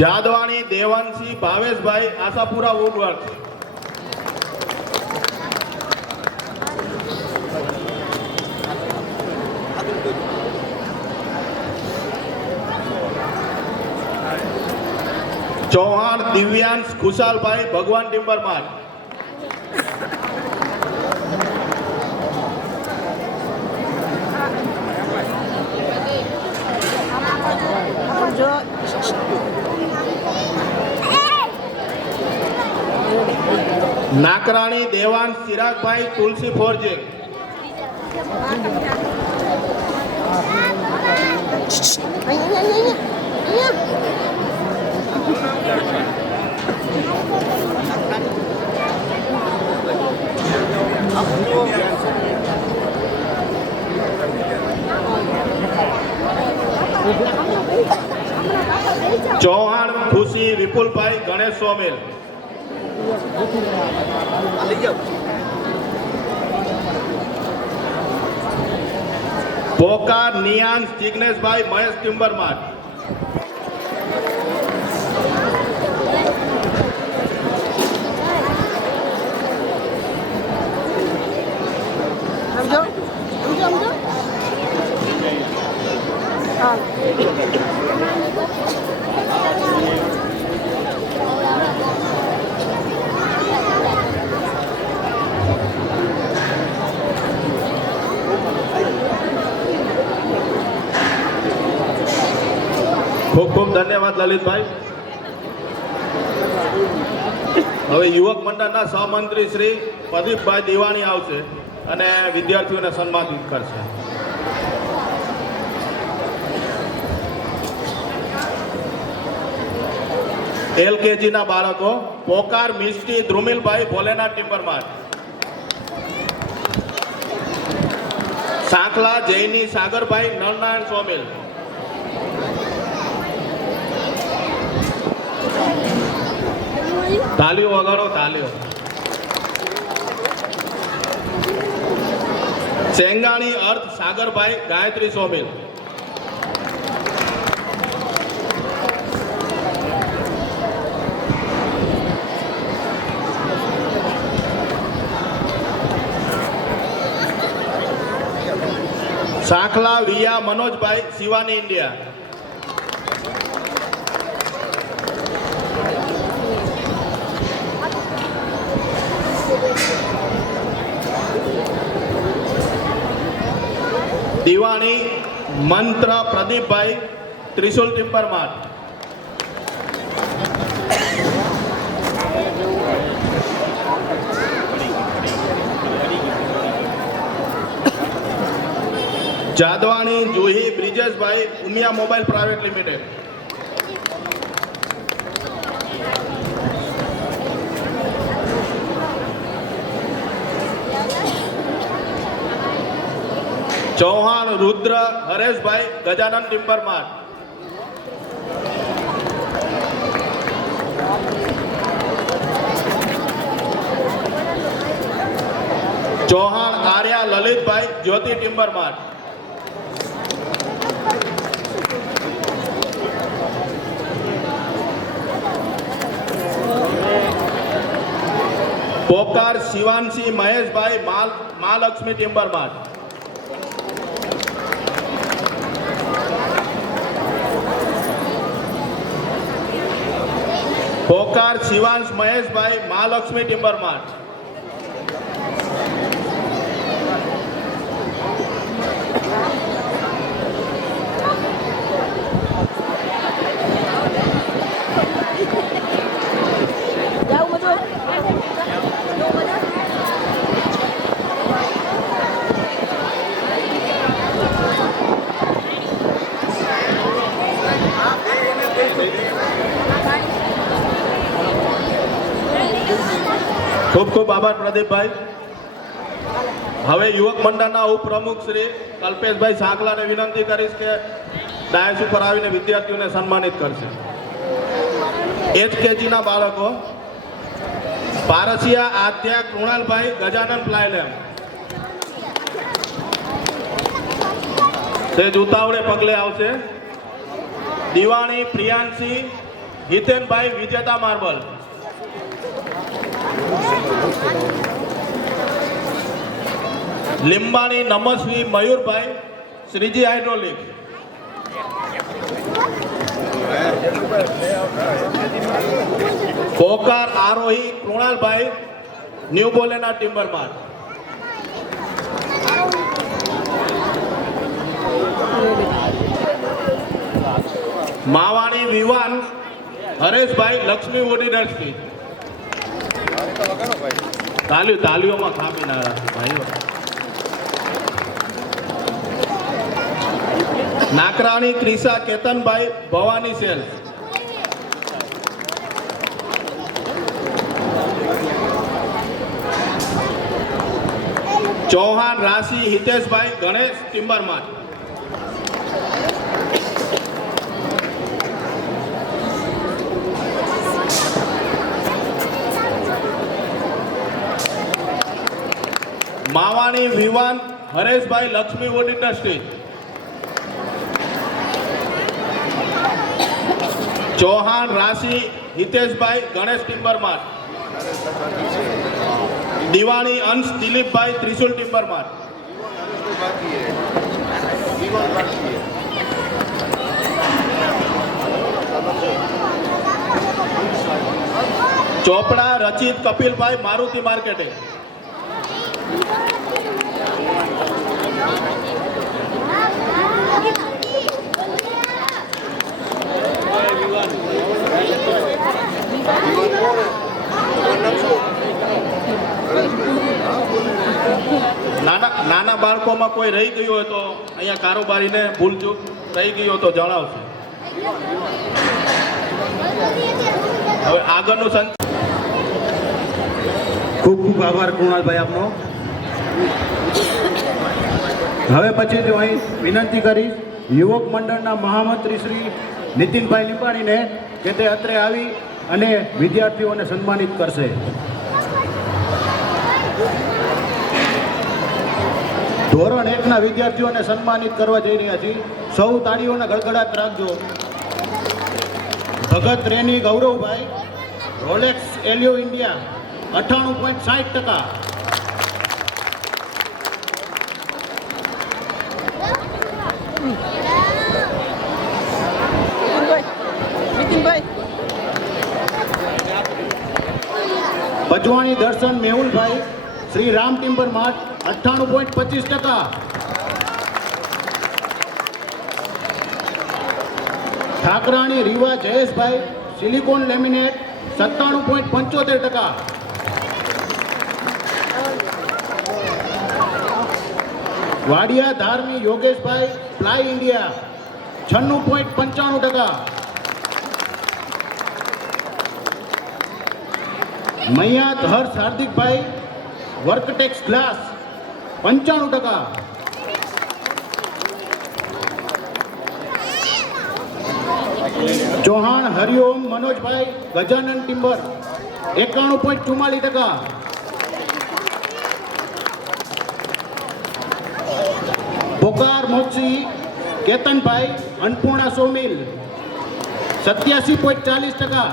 જાદવાણી દેવાંશી ભાવેશભાઈ, આશાપુરા વુડવર્ક. ચૌહાણ દિવ્યાંશ ખુશાલભાઈ, ભગવાન ટિમ્બર માર્ટ. નાકરાણી દેવાંશ ચિરાગભાઈ, તુલસી ફોર્જિંગ. ચૌહાણ ખુશી વિપુલભાઈ, ગણેશ સોમેલ. પોકાર નિયાંશ જિગ્નેશભાઈ, મહેશ ટિમ્બર માર્ટ. ખૂબ ખૂબ ધન્યવાદ લલિતભાઈ. હવે યુવક મંડળના સહમંત્રી શ્રી પ્રદીપભાઈ દિવાણી આવશે અને વિદ્યાર્થીઓને સન્માનિત કરશે. એલકેજીના બાળકો પોકાર મિસ્ટી ધ્રુમિલભાઈ, ભોલેનાથ ટિમ્બર માર્ટ. સાંખલા જૈની સાગરભાઈ, નરનારાયણ સોમેલ. તાલીઓ વગાડો, તાલીઓ. ચેંગાણી અર્થ સાગરભાઈ, ગાયત્રી સોમેલ. સાંખલા વિયા મનોજભાઈ, શિવાની ઇન્ડિયા. દિવાણી મંત્ર પ્રદીપભાઈ, ત્રિશુલ ટિમ્બર માર્ટ. જાદવાણી જુહી બ્રિજેશભાઈ, Umiya mobile private limited. Chauhan Rudra હરેશભાઈ ગજાનન ટિમ્બર માર્ટ. ચૌહાણ આર્યા લલિતભાઈ જ્યોતિ ટિમ્બર માર્ટ. પોકાર શિવાનસી મહેશભાઈ મહાલક્ષ્મી ટિમ્બર માર્ટ. પોકાર શિવાંશ મહેશભાઈ મહાલક્ષ્મી ટિમ્બર માર્ટ. ખૂબ ખૂબ આભાર પ્રદીપભાઈ. હવે યુવક મંડળના ઉપપ્રમુખ શ્રી કલ્પેશભાઈ સાંકલાને વિનંતી કરીશ કે ડાયસ ઉપર આવીને વિદ્યાર્થીઓને સન્માનિત કરશે. HKGના બાળકો પારસિયા આધ્યા કૃણાલભાઈ ગજાનન પ્લાયલેમ. તે ઉતાવળે પગલે આવશે. Diwani Priyanshi Hitenbhai Vijeta marble. Limbani Namasvi Mayurbhai Shriji hydraulic. Pokar Aarohi Krunalbhai new બોલેના timber mart. Mavani Vivaan Hareshbhai Lakshmi wood industry. તાલીઓમાં ખામી ના રાખે ભાઈઓ. Nakrani Trisha Ketanbhai Bhavani sales. Chauhan Rashi Hiteshbhai Ganesh timber mart. Mavani Vivaan Hareshbhai Lakshmi wood industry. Chauhan Rashi Hiteshbhai Ganesh timber mart. Diwani Ansh Dilipbhai ત્રિશુલ ટિમ્બર માર્ટ. ચોપડા રચિત કપિલભાઈ મારુતિ માર્કેટિંગ. નાના બાળકોમાં કોઈ રહી ગયું હોય તો અહીંયા કારોબારીને ભૂલચૂક રહી ગઈ હોય તો જણાવશે. હવે આગળનું ખૂબ ખૂબ આભાર કૃણાલભાઈ આપનો. હવે પછી જો અહીં વિનંતી કરીશ યુવક મંડળના મહામંત્રી શ્રી નીતિનભાઈ લીંબાણીને કે તે અત્રે આવી અને વિદ્યાર્થીઓને સન્માનિત કરશે. ધોરણ 1ના વિદ્યાર્થીઓને સન્માનિત કરવા જઈ રહ્યા છીએ. સૌ તાળીઓના ગડગડાટ રાખજો. ભગત રેની Gauravbhai Rolex એલિયો India 98.60%. Pajvani Darshan Mehulbhai Shri Ram timber mart 98.25%. Thakrani Riva Jayeshbhai silicon laminate 97.75%. Vadia Dharni Yogeshbhai ply India 96.95%. Maiyat Harsh Hardikbhai Worktex glass 95%. Chauhan Hariom Manojbhai Gajanan timber 91.44%. Pokar Mokshi Ketanbhai Annapurna sawmill 87.40%.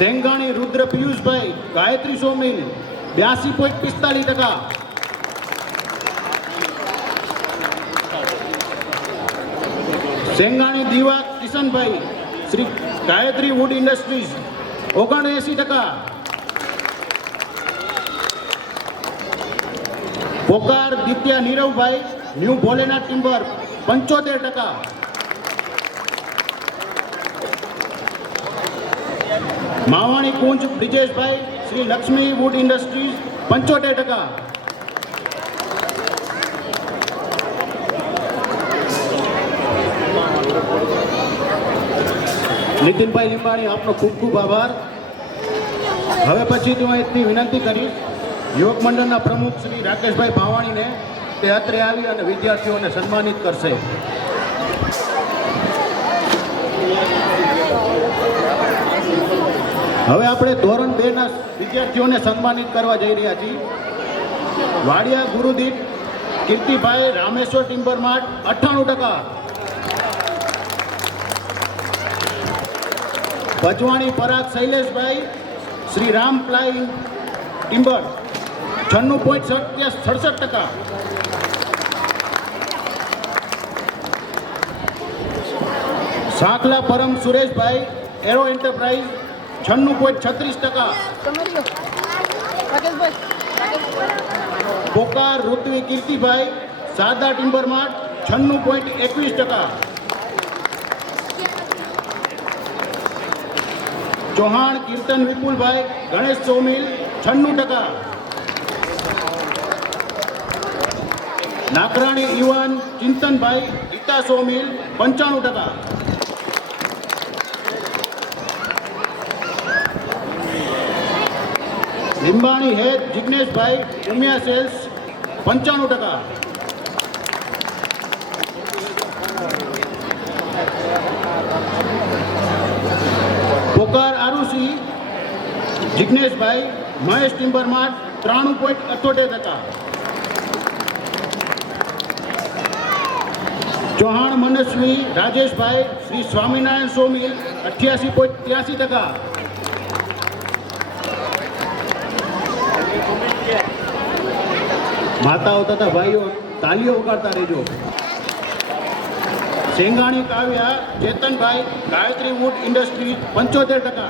Sengani Rudra Piyushbhai Gayatri sawmill 82.45%. Sengani Diva Kishanbhai Shri Gayatri wood industries 79%. Pokar Ditya Niravbhai new Bholenath timber 75%. Mavani Kunj Brijeshbhai Shri Lakshmi wood industries 75%. Nitinbhai Limbani આપનો ખૂબ ખૂબ આભાર. હવે પછીથી હું એકની વિનંતી કરીશ યુવક મંડળના પ્રમુખ શ્રી રાકેશભાઈ ભાવાણીને તે અત્રે આવી અને વિદ્યાર્થીઓને સન્માનિત કરશે. હવે આપણે ધોરણ 2 ના વિદ્યાર્થીઓને સન્માનિત કરવા જઈ રહ્યા છીએ. Vadia Gurudeep Kirtibhai Rameshwar timber mart 98%. Bhajvani Parag Shaileshbhai Shri Ram ply timber 96.67%. Sankhla Param Sureshbhai aero enterprise 96.36%. Pokar Ritvi Kirtibhai Sada timber mart 96.21%. Chauhan Kirtan Vipulbhai Ganesh sawmill 96%. Nakrani Yuvan Chintanbhai Gita sawmill 95%. Limbani હેત જિજ્ઞેશભાઈ Umiya sales 95%. Pokar Arushi Jigneshbhai Mahesh timber mart 93.78%. Chauhan Manasvi Rajeshbhai Shri Swaminarayan sawmill 88.83%. માતાઓ તથા ભાઈઓ તાલીઓ વગાડતા રહેજો. સેંગાણી કાવ્યા ચેતનભાઈ ગાયત્રી વુડ ઇન્ડસ્ટ્રી 75%.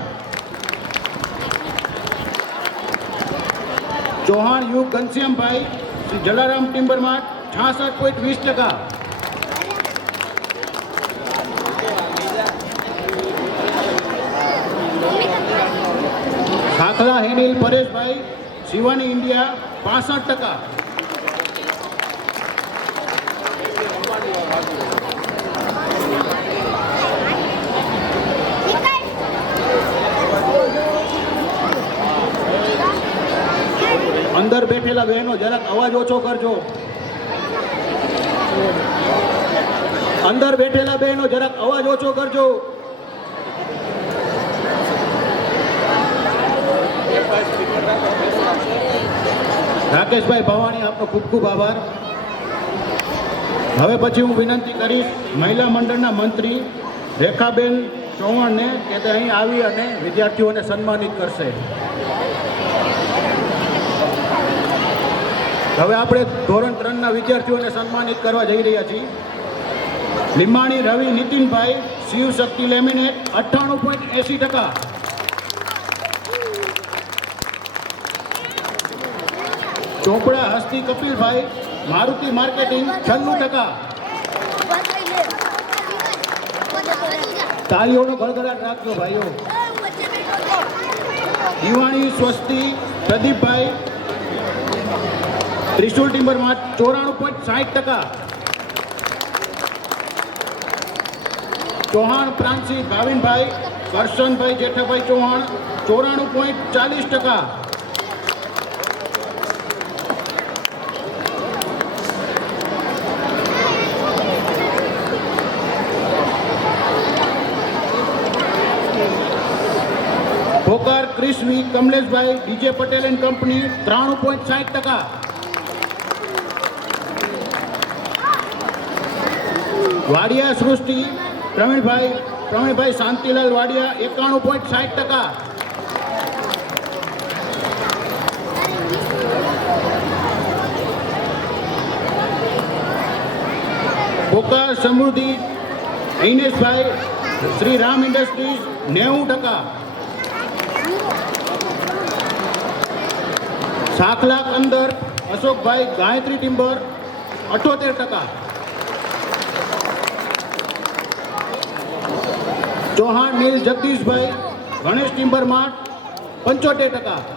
ચૌહાણ યુગ ઘનશ્યામભાઈ શ્રી જલારામ ટિમ્બર માર્ટ 66.20%. ખાખલા હેનિલ પરેશભાઈ શિવાની ઇન્ડિયા 65%. અંદર બેઠેલા બહેનો જરાક અવાજ ઓછો કરજો. અંદર બેઠેલા બહેનો જરાક અવાજ ઓછો કરજો. રાકેશભાઈ ભવાણી આપનો ખૂબ ખૂબ આભાર. હવે પછી હું વિનંતી કરીશ મહિલા મંડળના મંત્રી રેખાબેન ચૌહાણને કે તે અહીં આવી અને વિદ્યાર્થીઓને સન્માનિત કરશે. હવે આપણે ધોરણ 3 ના વિદ્યાર્થીઓને સન્માનિત કરવા જઈ રહ્યા છીએ. લીંબાણી રવિ નીતિનભાઈ શિવ શક્તિ લેમિનેટ 98.80%. ચોપડા હસ્તી કપિલભાઈ મારુતિ માર્કેટિંગ 96%. તાળીઓનો ગળગળાટ રાખજો ભાઈઓ. Diwani Swasti Pradeepbhai Trishul timber mart 94.60%. Chauhan Prantsinh Bhavinbhai Karshanbhai Jethabhai Chauhan 94.40%. Pokar Krishvi Kamleshbhai DJ Patel and company 93.60%. Vadia Srushti Pravinbhai Shantilal Vadia 91.60%. Pokar Samruddhi Hineshbhai Shri Ram industries 90%. સાખલાખ અંદર Ashokbhai Gayatri timber 78%. Chauhan Neel Jagdishbhai Ganesh timber mart 75%.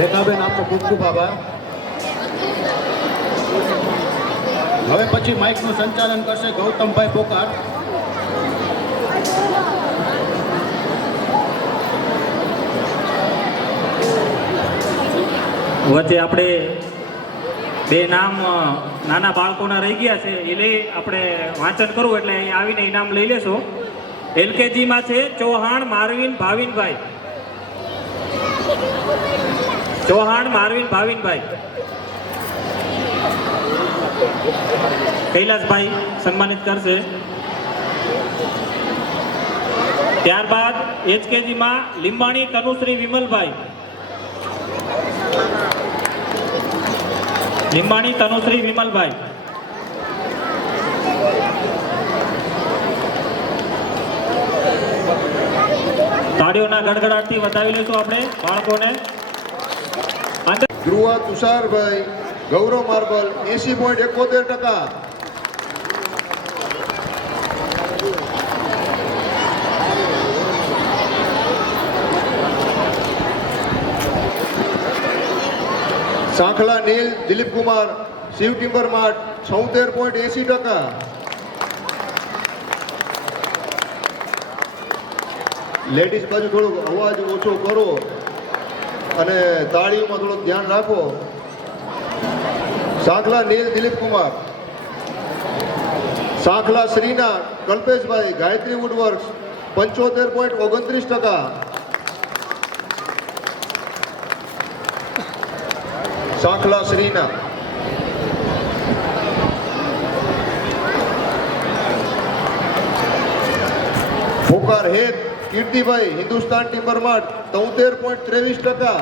Rekhaben આપનો ખૂબ ખૂબ આભાર. હવે પછી માઇકનું સંચાલન કરશે ગૌતમભાઈ પોકાર. વચ્ચે આપણે બે નામ નાના બાળકોના રહી ગયા છે એ લઈ આપણે વાંચન કરવું એટલે અહીં આવીને ઇનામ લઈ લેશો. એલકેજીમાં છે ચૌહાણ મારવીન ભાવિનભાઈ. ચૌહાણ મારવીન ભાવિનભાઈ. કૈલાસભાઈ સન્માનિત કરશે. ત્યારબાદ એચકેજીમાં લીંબાણી તનુશ્રી વિમલભાઈ. લીંબાણી તનુશ્રી વિમલભાઈ. તાળીઓના ગડગડાટથી વધાવી લઈશું આપણે બાળકોને. Dhruva Tusharbhai Gaurav marble 80.71%. Sankhla Neel Dilip Kumar Shiv timber mart 76.80%. Ladies બાજુ થોડોક અવાજ ઓછો કરો અને તાળીઓમાં થોડુંક ધ્યાન રાખો. સાંખલા નીલ દિલીપ કુમાર. સાંખલા શ્રીના કલ્પેશભાઈ ગાયત્રી વુડવર્ક્સ 75.29%. સાંખલા શ્રીના. પોકાર હેત કીર્તિભાઈ હિન્દુસ્તાન ટિમ્બર માર્ટ 73.23%.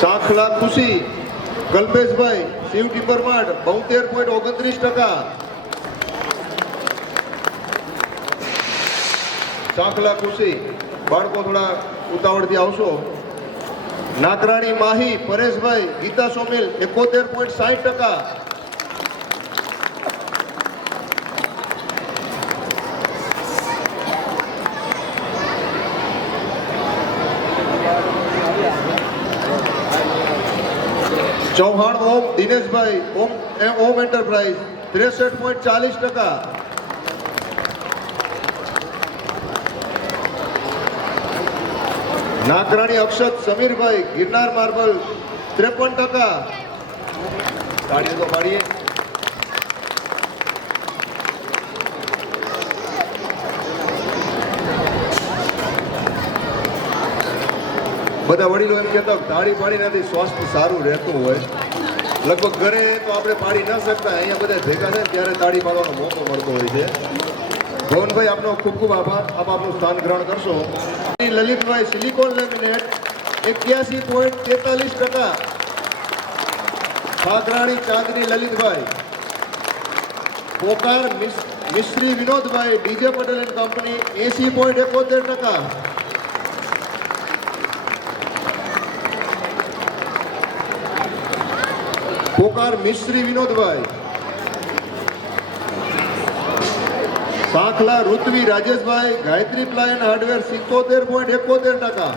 સાંખલા ખુશી કલ્પેશભાઈ શિવ ટિમ્બર માર્ટ 72.29%. સાંખલા ખુશી. બાળકો થોડા ઉતાવળથી આવશો. નાકરાણી માહી પરેશભાઈ ગીતા સોમિલ 71.60%. ચૌહાણ ઓમ દિનેશભાઈ ઓમ એન્ટરપ્રાઇઝ 63.40%. નાકરાણી અક્ષત સમીરભાઈ ગિરનાર માર્બલ 53%. તાળીઓ તો પાડીએ. બધા વડીલો એમ કહેતા તાળી પાડી નથી સ્વાસ્થ્ય સારું રહેતું હોય. લગભગ ઘરે તો આપણે પાડી ન શકતા, અહીંયા બધા ભેગા થાય ત્યારે તાળી પાડવાનો મોકો મળતો હોય છે. ભવનભાઈ આપનો ખૂબ ખૂબ આભાર. આપ આપનું સ્થાન ગ્રહણ કરશો. Lalitbhai silicon laminate 81.43%. Fagrani Chandni Lalitbhai. Pokar Mishri Vinodbhai DJ Patel and company 80.71%. Pokar Mishri Vinodbhai. Sankhla Ritvi Rajeshbhai Gayatri ply and hardware 77.71%.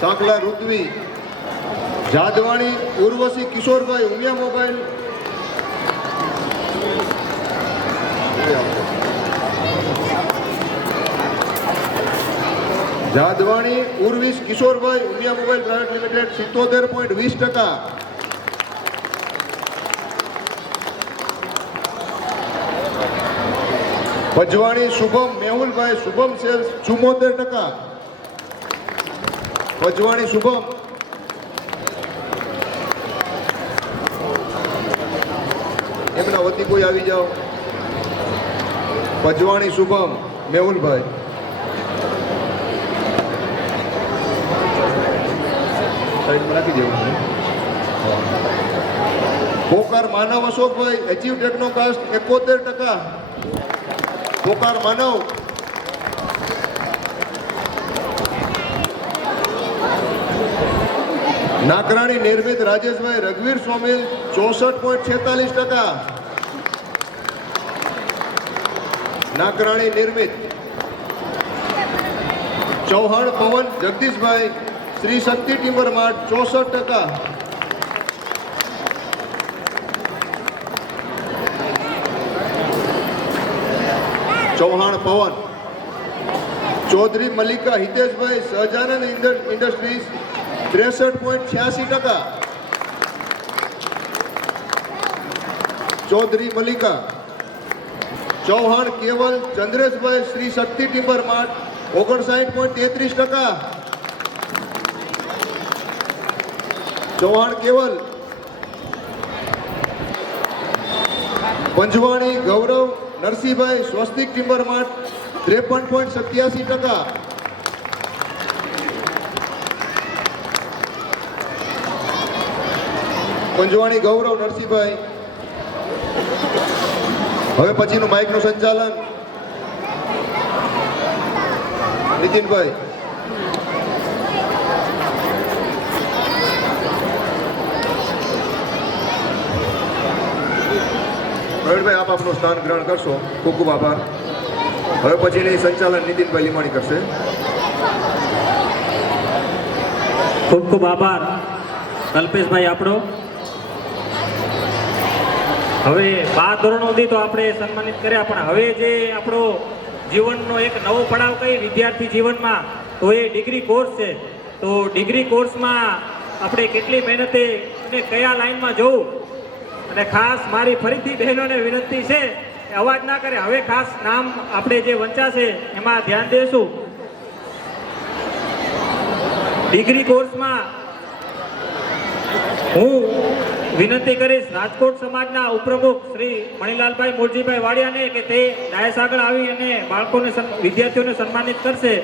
Sankhla Ritvi. Jadvani Urvashi Kishorbhai Umiya mobile Jadvani Urvish Kishorbhai Umiya mobile private limited 77.20%. Pajvani Shubham Mehulbhai Shubham sales 74%. Pajvani Shubham એમના વતી કોઈ આવી જાઓ. પજવાણી શુભમ મેહુલભાઈ. સાઈડમાં રાખી દેવું છે. પોકાર માનવ અશોકભાઈ એચીવ ટેકનોકાસ્ટ 71%. પોકાર માનવ. નાકરાણી નિર્મિત રાજેશભાઈ રઘુવીર સોમિલ 64.46%. નાકરાણી નિર્મિત. ચૌહાણ પવન જગદીશભાઈ શ્રી શક્તિ ટિમ્બર માર્ટ 64%. ચૌહાણ પવન. ચૌધરી મલ્લિકા હિતેશભાઈ સહજાનંદ ઇન્ડસ્ટ્રીઝ 63.86%. ચૌધરી મલ્લિકા. ચૌહાણ કેવલ ચંદ્રેશભાઈ શ્રી શક્તિ ટિમ્બર માર્ટ 59.33%. ચૌહાણ કેવલ. પંજવાણી ગૌરવ નરસિંહભાઈ સ્વસ્તિક ટિમ્બર માર્ટ 53.87%. પંજવાણી ગૌરવ નરસિંહભાઈ. હવે પછીનું માઇકનું સંચાલન નીતિનભાઈ. પ્રવીણભાઈ આપ આપનું સ્થાન ગ્રહણ કરશો. ખૂબ ખૂબ આભાર. હવે પછીની સંચાલન નીતિનભાઈ લીમાણી કરશે. ખૂબ ખૂબ આભાર કલ્પેશભાઈ આપણો. હવે 12 ધોરણ સુધી તો આપણે સન્માનિત કર્યા, પણ હવે જે આપણો જીવનનો એક નવો પડાવ કઈ વિદ્યાર્થી જીવનમાં, તો એ ડિગ્રી કોર્સ છે. તો ડિગ્રી કોર્સમાં આપણે કેટલી મહેનતે અને કયા લાઈનમાં જવું, અને ખાસ મારી ફરીથી બહેનોને વિનંતી છે કે અવાજ ના કરે. હવે ખાસ નામ આપણે જે વંચાશે એમાં ધ્યાન દેશું. ડિગ્રી કોર્સમાં હું વિનંતી કરીશ રાજકોટ સમાજના ઉપપ્રમુખ શ્રી મણિલાલભાઈ મોરજીભાઈ વાડિયાને કે તે ડાયસ આગળ આવી અને બાળકોને વિદ્યાર્થીઓને સન્માનિત કરશે.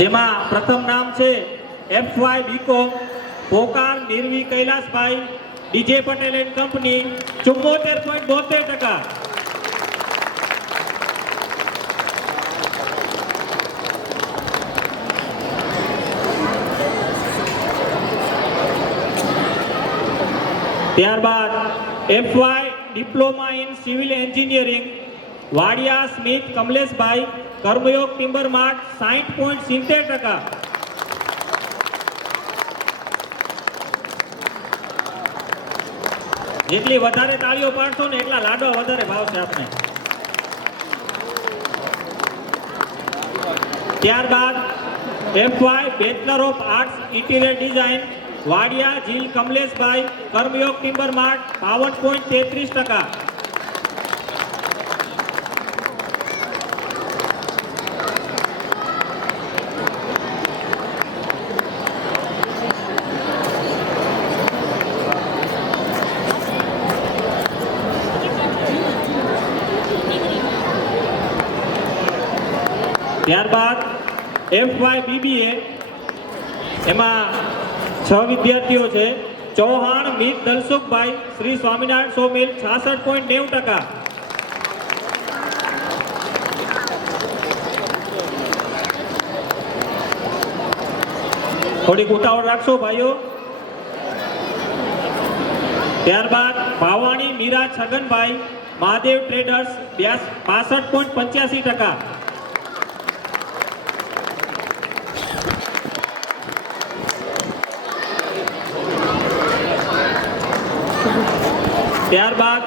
જેમાં પ્રથમ નામ છે FY BCom Pokar Nirvi Kailasbhai DJ Patel and company 74.72%. ત્યારબાદ FY diploma in civil engineering Vadia Smit Kamleshbhai Karmayog timber mart 60.70%. જેટલી વધારે તાળીઓ પાડશો ને એટલા લાડવા વધારે ભાવશે આપણે. ત્યારબાદ FY bachelor of arts interior design Vadia Jeel Kamleshbhai Karmayog timber mart 52.33%. ત્યારબાદ FY BBA એમાં 6 વિદ્યાર્થીઓ છે. ચૌહાણ મીત દલસુખભાઈ શ્રી સ્વામિનારાયણ સોમિલ 66.90%. થોડીક ઉતાવળ રાખશો ભાઈઓ. ત્યારબાદ ભાવાણી મીરા છગનભાઈ મહાદેવ ટ્રેડર્સ 62.85%. ત્યારબાદ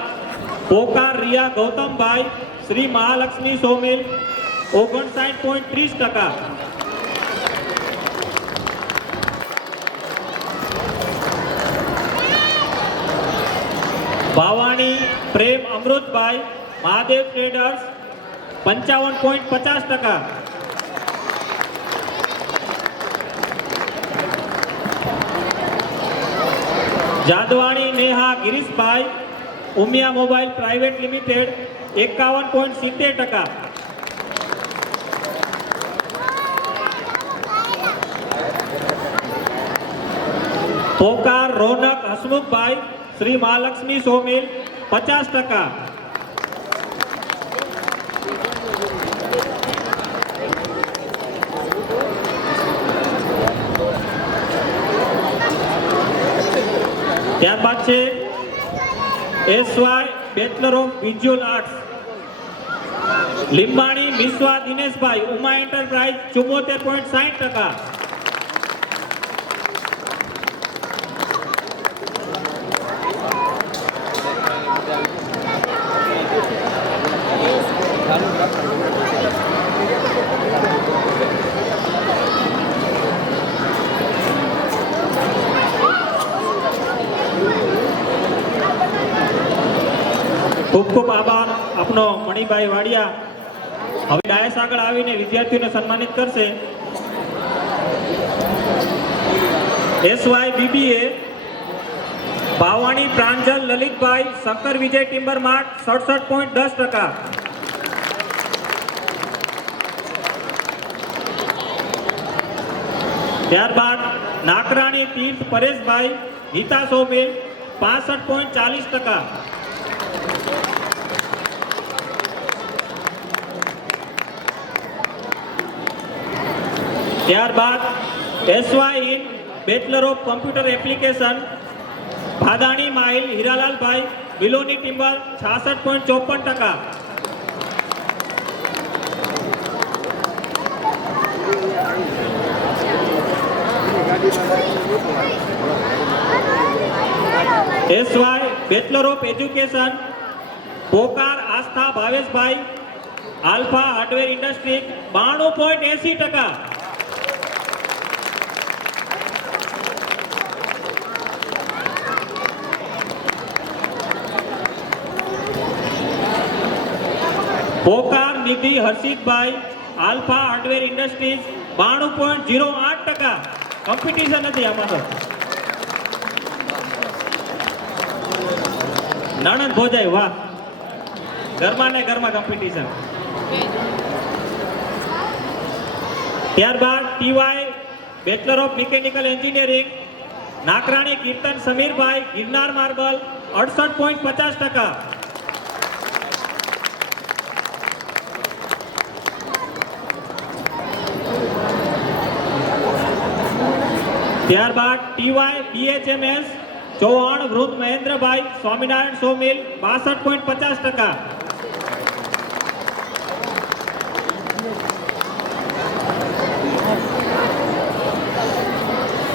Pokar Riya Gautambhai Shri Mahalakshmi sawmill 59.30%. Bhavani Prem Amrutbhai Mahadev traders 55.50%. Jadvani Neha Girishbhai Umiya mobile private limited 51.70%. Pokar Ronak Hasmukhbhai Shri Mahalakshmi sawmill 50%. ત્યારબાદ છે SY bachelor of visual arts Limbani Mishva Dineshbhai Uma enterprise 74.60%. ખૂબ ખૂબ આભાર આપનો મણિભાઈ વાડિયા. હવે ડાયસ આગળ આવીને વિદ્યાર્થીઓને સન્માનિત કરશે. SY BBA Bhavani Pranjal Lalitbhai Shankar Vijay timber mart 67.10%. ત્યારબાદ નાકરાણી તીર્થ પરેશભાઈ ગીતા સોમિલ 65.40%. ત્યારબાદ SY in bachelor of computer application Bhadani માઇલ હીરાલાલભાઈ બિલોની timber 66.54%. SY bachelor of education Pokar Aastha Bhaveshbhai alpha hardware industry 92.80%. Pokar Nidhi Harshitbhai alpha hardware industries 92.08%. Competition નથી આમાં તો. નણંદ ભોજાઈ વાહ, ઘરમાં ને ઘરમાં કોમ્પિટિશન. ત્યારબાદ TY bachelor of mechanical engineering Nakrani Kirtan Samirbhai Girnar marble 68.50%. ત્યારબાદ ટીવાય બીએચએમએસ ચૌહાણ વૃદ્ધ Mahendrabhai Swaminarayan sawmill 62.50%.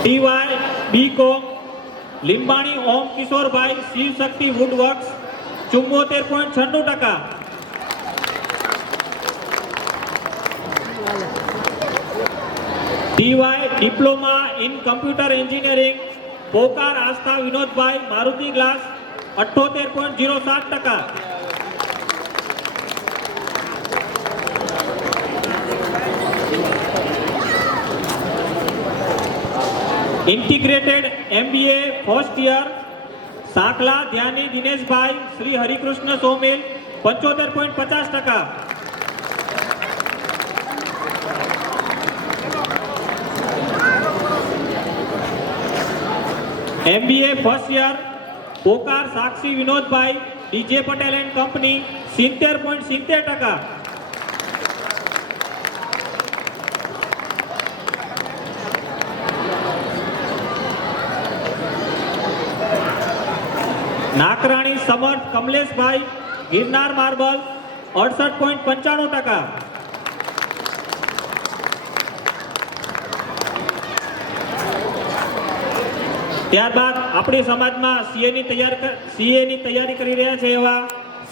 TY BCom Limbani Om Kishorbhai Shiv Shakti woodworks 74.96%. TY diploma in computer engineering Pokar Aastha Vinodbhai Maruti glass 78.07%. Integrated MBA first year Sankla Dhyani Dineshbhai Shri Harikrishna sawmill 75.50%. MBA first year Pokar Sakshi Vinodbhai DJ Patel and company 70.70%. Nakrani Samarth Kamleshbhai Girnar marble 68.95%. ત્યારબાદ આપણી સમાજમાં સીએની તૈયારી કરી રહ્યા છે એવા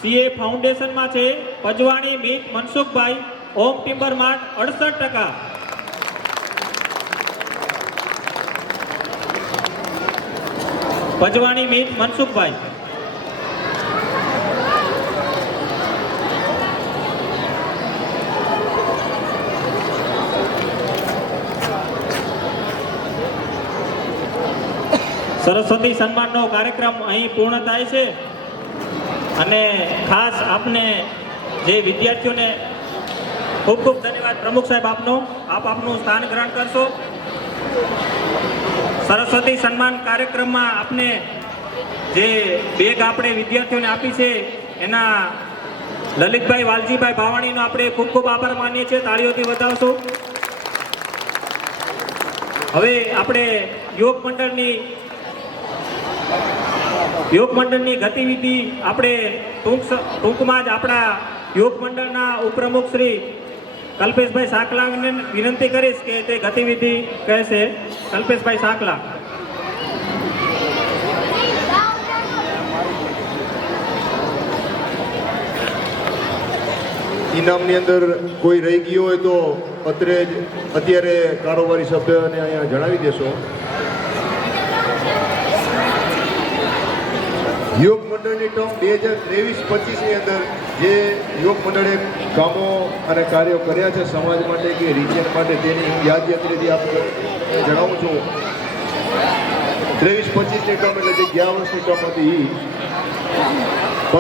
સીએ ફાઉન્ડેશનમાં છે પજવાણી મીત મનસુખભાઈ, ઓમ ટિમ્બર માર્ટ 68%. પજવાણી મીત મનસુખભાઈ. સરસ્વતી સન્માનનો કાર્યક્રમ અહીં પૂર્ણ થાય છે અને ખાસ આપને જે વિદ્યાર્થીઓને ખૂબ ખૂબ ધન્યવાદ પ્રમુખ સાહેબ આપનું સ્થાન ગ્રહણ કરશો. સરસ્વતી સન્માન કાર્યક્રમમાં આપને જે બેગ આપણે વિદ્યાર્થીઓને આપી છે એના લલિતભાઈ વાલજીભાઈ ભાવાણીનો આપણે ખૂબ ખૂબ આભાર માનીએ છીએ. તાળીઓથી વધાવશો. હવે આપણે યોગ મંડળની ગતિવિધિ આપણે ટૂંકમાં જ આપણા યોગ મંડળના ઉપપ્રમુખ શ્રી કલ્પેશભાઈ સાંકલાને વિનંતી કરીશ કે તે ગતિવિધિ કહેશે. કલ્પેશભાઈ સાંકલા. ઇનામની અંદર કોઈ રહી ગયો હોય તો અત્યારે કારોબારી સભ્યને અહીંયા જણાવી દેશો. યોગ મંડળની ટર્મ 2023-25ની અંદર જે યોગ મંડળે કામો અને કાર્યો કર્યા છે સમાજ માટે કે રિજિયન માટે તેની યાદયાત્રીથી આપણે જણાવું છું. 23-25ની ટર્મ એટલે જે ગયા વર્ષની ટર્મ હતી એ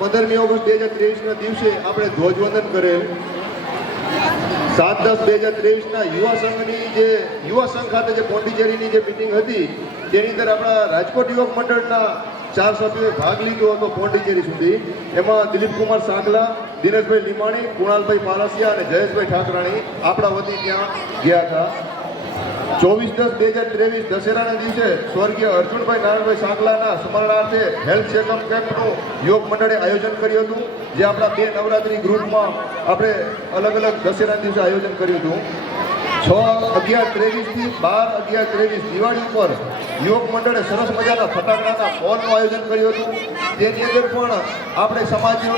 15મી ઓગસ્ટ 2023ના દિવસે આપણે ધ્વજવંદન કરેલ. 7/10/2023ના યુવા સંઘ ખાતે જે પોંડિચેરીની જે મિટિંગ હતી તેની અંદર આપણા રાજકોટ યુવક મંડળના 4 સભ્યોએ ભાગ લીધો હતો પોંડિચેરી સુધી. એમાં દિલીપકુમાર સાંકલા, દિનેશભાઈ લીમાણી, કુણાલભાઈ પારસિયા અને જયેશભાઈ ઠાકરાણી આપણા વતી ત્યાં ગયા હતા. 24/10/2023 દશેરાના દિવસે સ્વર્ગીય અર્જુનભાઈ નારાયણભાઈ સાંકલાના સ્મરણાર્થે હેલ્થ ચેકઅપ કેમ્પનું યોગ મંડળે આયોજન કર્યું હતું, જે આપણા 2 નવરાત્રી ગ્રુપમાં આપણે અલગ અલગ દશેરાના દિવસે આયોજન કર્યું હતું. 6/11/23 થી 12/11/23 દિવાળી ઉપર યોગ મંડળે સરસ મજાના ફટાકડાના ફોલનું આયોજન કર્યું હતું. તેની અંદર પણ આપણે સમાજનો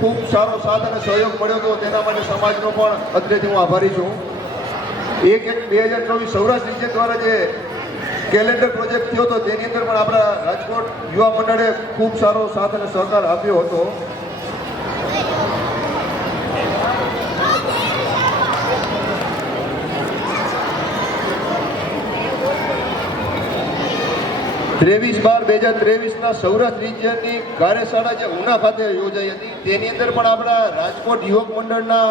ખૂબ સારો સાથ અને સહયોગ મળ્યો હતો. તેના માટે સમાજનો પણ અત્રેથી હું આભારી છું. 1/1/2024 સૌરાષ્ટ્ર રિજિયન દ્વારા જે કેલેન્ડર પ્રોજેક્ટ થયો હતો તેની અંદર પણ આપણા રાજકોટ યુવા મંડળે ખૂબ સારો સાથ અને સહકાર આપ્યો હતો. ત્રેવીસ 12/2023ના સૌરાષ્ટ્ર રિજિયનની કાર્યશાળા જે ઉના ખાતે યોજાઈ હતી તેની અંદર પણ આપણા રાજકોટ યુવક મંડળના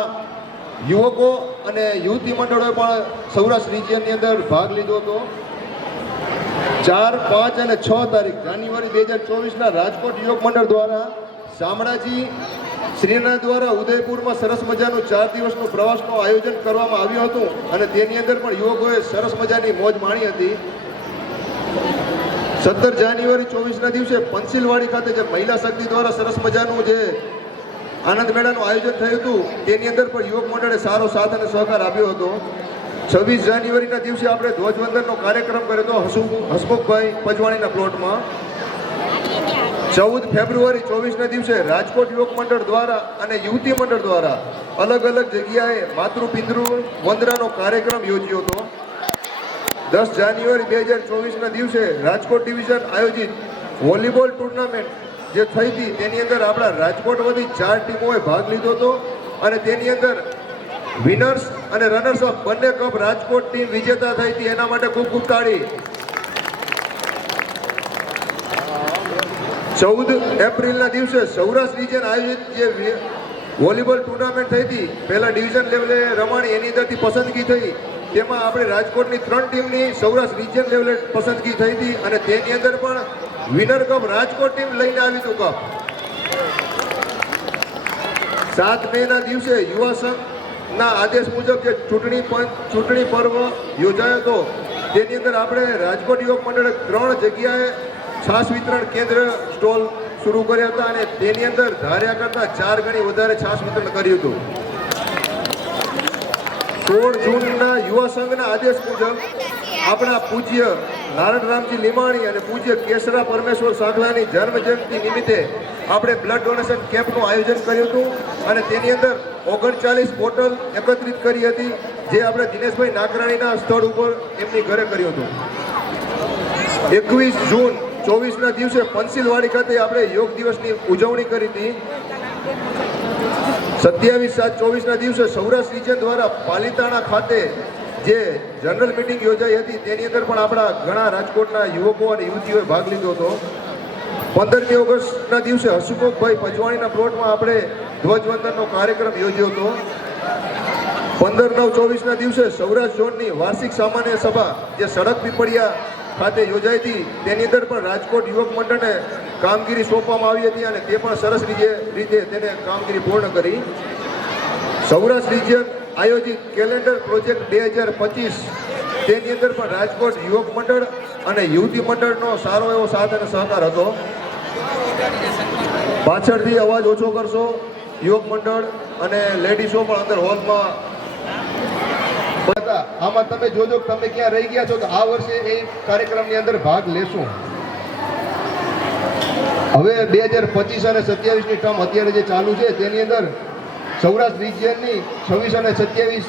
યુવકો અને યુવતી મંડળોએ પણ સૌરાષ્ટ્ર રિજિયનની અંદર ભાગ લીધો હતો. 4, 5 અને 6 તારીખ જાન્યુઆરી 2024ના રાજકોટ યુવક મંડળ દ્વારા શામળાજી શ્રીનાથ દ્વારા ઉદયપુરમાં સરસ મજાનું 4 દિવસનું પ્રવાસનું આયોજન કરવામાં આવ્યું હતું અને તેની અંદર પણ યુવકોએ સરસ મજાની મોજ માણી હતી. 17 જાન્યુઆરી 24ના દિવસે પંસિલવાડી ખાતે જે મહિલા શક્તિ દ્વારા સરસ મજાનું જે આનંદ મેળાનું આયોજન થયું હતું તેની અંદર પણ યુવક મંડળે સારો સાથ અને સહકાર આપ્યો હતો. 26 જાન્યુઆરીના દિવસે આપણે ધ્વજવંદનનો કાર્યક્રમ કર્યો હતો હસમુખભાઈ પજવાણીના પ્લોટમાં. 14 ફેબ્રુઆરી 24ના દિવસે રાજકોટ યુવક મંડળ દ્વારા અને યુવતી મંડળ દ્વારા અલગ અલગ જગ્યાએ માતૃપિતૃ વંદનાનો કાર્યક્રમ યોજ્યો હતો. 10 જાન્યુઆરી 2024ના દિવસે રાજકોટ ડિવિઝન આયોજિત વોલીબોલ ટુર્નામેન્ટ જે થઈ હતી તેની અંદર આપણા રાજકોટ વતી 4 ટીમોએ ભાગ લીધો હતો અને તેની અંદર વિનર્સ અને રનર્સ અપ બંને કપ રાજકોટ ટીમ વિજેતા થઈ હતી. એના માટે ખૂબ ખૂબ તાળી. 14 એપ્રિલના દિવસે સૌરાષ્ટ્ર રિજિયન આયોજિત જે વોલીબોલ ટુર્નામેન્ટ થઈ હતી પહેલા ડિવિઝન લેવલે રમાણી એની અંદરથી પસંદગી થઈ. તેમાં આપણે રાજકોટની 3 ટીમની સૌરાષ્ટ્ર રિજિયન લેવલે પસંદગી થઈ હતી અને તેની અંદર પણ વિનર કપ રાજકોટ ટીમ લઈને આવી હતું કપ. 7 મેના દિવસે યુવા સંઘના આદેશ મુજબ જે ચૂંટણી પર્વ યોજાયો હતો તેની અંદર આપણે રાજકોટ યુવક મંડળે 3 જગ્યાએ છાસ વિતરણ કેન્દ્ર સ્ટોલ શરૂ કર્યા હતા અને તેની અંદર ધાર્યા કરતાં 4 ગણી વધારે છાસ વિતરણ કર્યું હતું. 16 જૂનના યુવા સંઘના આદેશ મુજબ આપણા પૂજ્ય નારણરામજી લીમાણી અને પૂજ્ય કેશરા પરમેશ્વર સાગલાની જન્મ જયંતિ નિમિત્તે આપણે બ્લડ ડોનેશન કેમ્પનું આયોજન કર્યું હતું અને તેની અંદર 39 બોટલ એકત્રિત કરી હતી, જે આપણે દિનેશભાઈ નાકરાણીના સ્થળ ઉપર એમની ઘરે કર્યું હતું. 21 જૂન 24ના દિવસે પંસિલવાડી ખાતે આપણે યોગ દિવસની ઉજવણી કરી હતી. 27/7/24ના દિવસે સૌરાષ્ટ્ર રિજન દ્વારા પાલિતાણા ખાતે જે જનરલ મિટિંગ યોજાઈ હતી તેની અંદર પણ આપણા ઘણા રાજકોટના યુવકો અને યુવતીઓએ ભાગ લીધો હતો. 15મી ઓગસ્ટના દિવસે હસમુખભાઈ પજવાણીના પ્લોટમાં આપણે ધ્વજવંદનનો કાર્યક્રમ યોજ્યો હતો. 15/9/24ના દિવસે સૌરાષ્ટ્ર ઝોનની વાર્ષિક સામાન્ય સભા જે સડક પીપળિયા ખાતે યોજાઈ હતી તેની અંદર પણ રાજકોટ યુવક મંડળને કામગીરી સોંપવામાં આવી હતી અને તે પણ સરસ રીતે તેને કામગીરી પૂર્ણ કરી. સૌરાષ્ટ્ર રિજિયન આયોજિત કેલેન્ડર પ્રોજેક્ટ 2025 તેની અંદર પણ રાજકોટ યુવક મંડળ અને યુવતી મંડળનો સારો એવો સાથ અને સહકાર હતો. પાછળથી અવાજ ઓછો કરશો. યુવક મંડળ અને લેડીઝો પણ અંદર હોલમાં હતા. આમાં તમે જોજો કે તમે ક્યાં રહી ગયા છો તો આ વર્ષે એ કાર્યક્રમની અંદર ભાગ લેશું. હવે 2025 અને 27ની ટર્મ અત્યારે જે ચાલુ છે તેની અંદર સૌરાષ્ટ્ર રિજિયનની 26 અને 27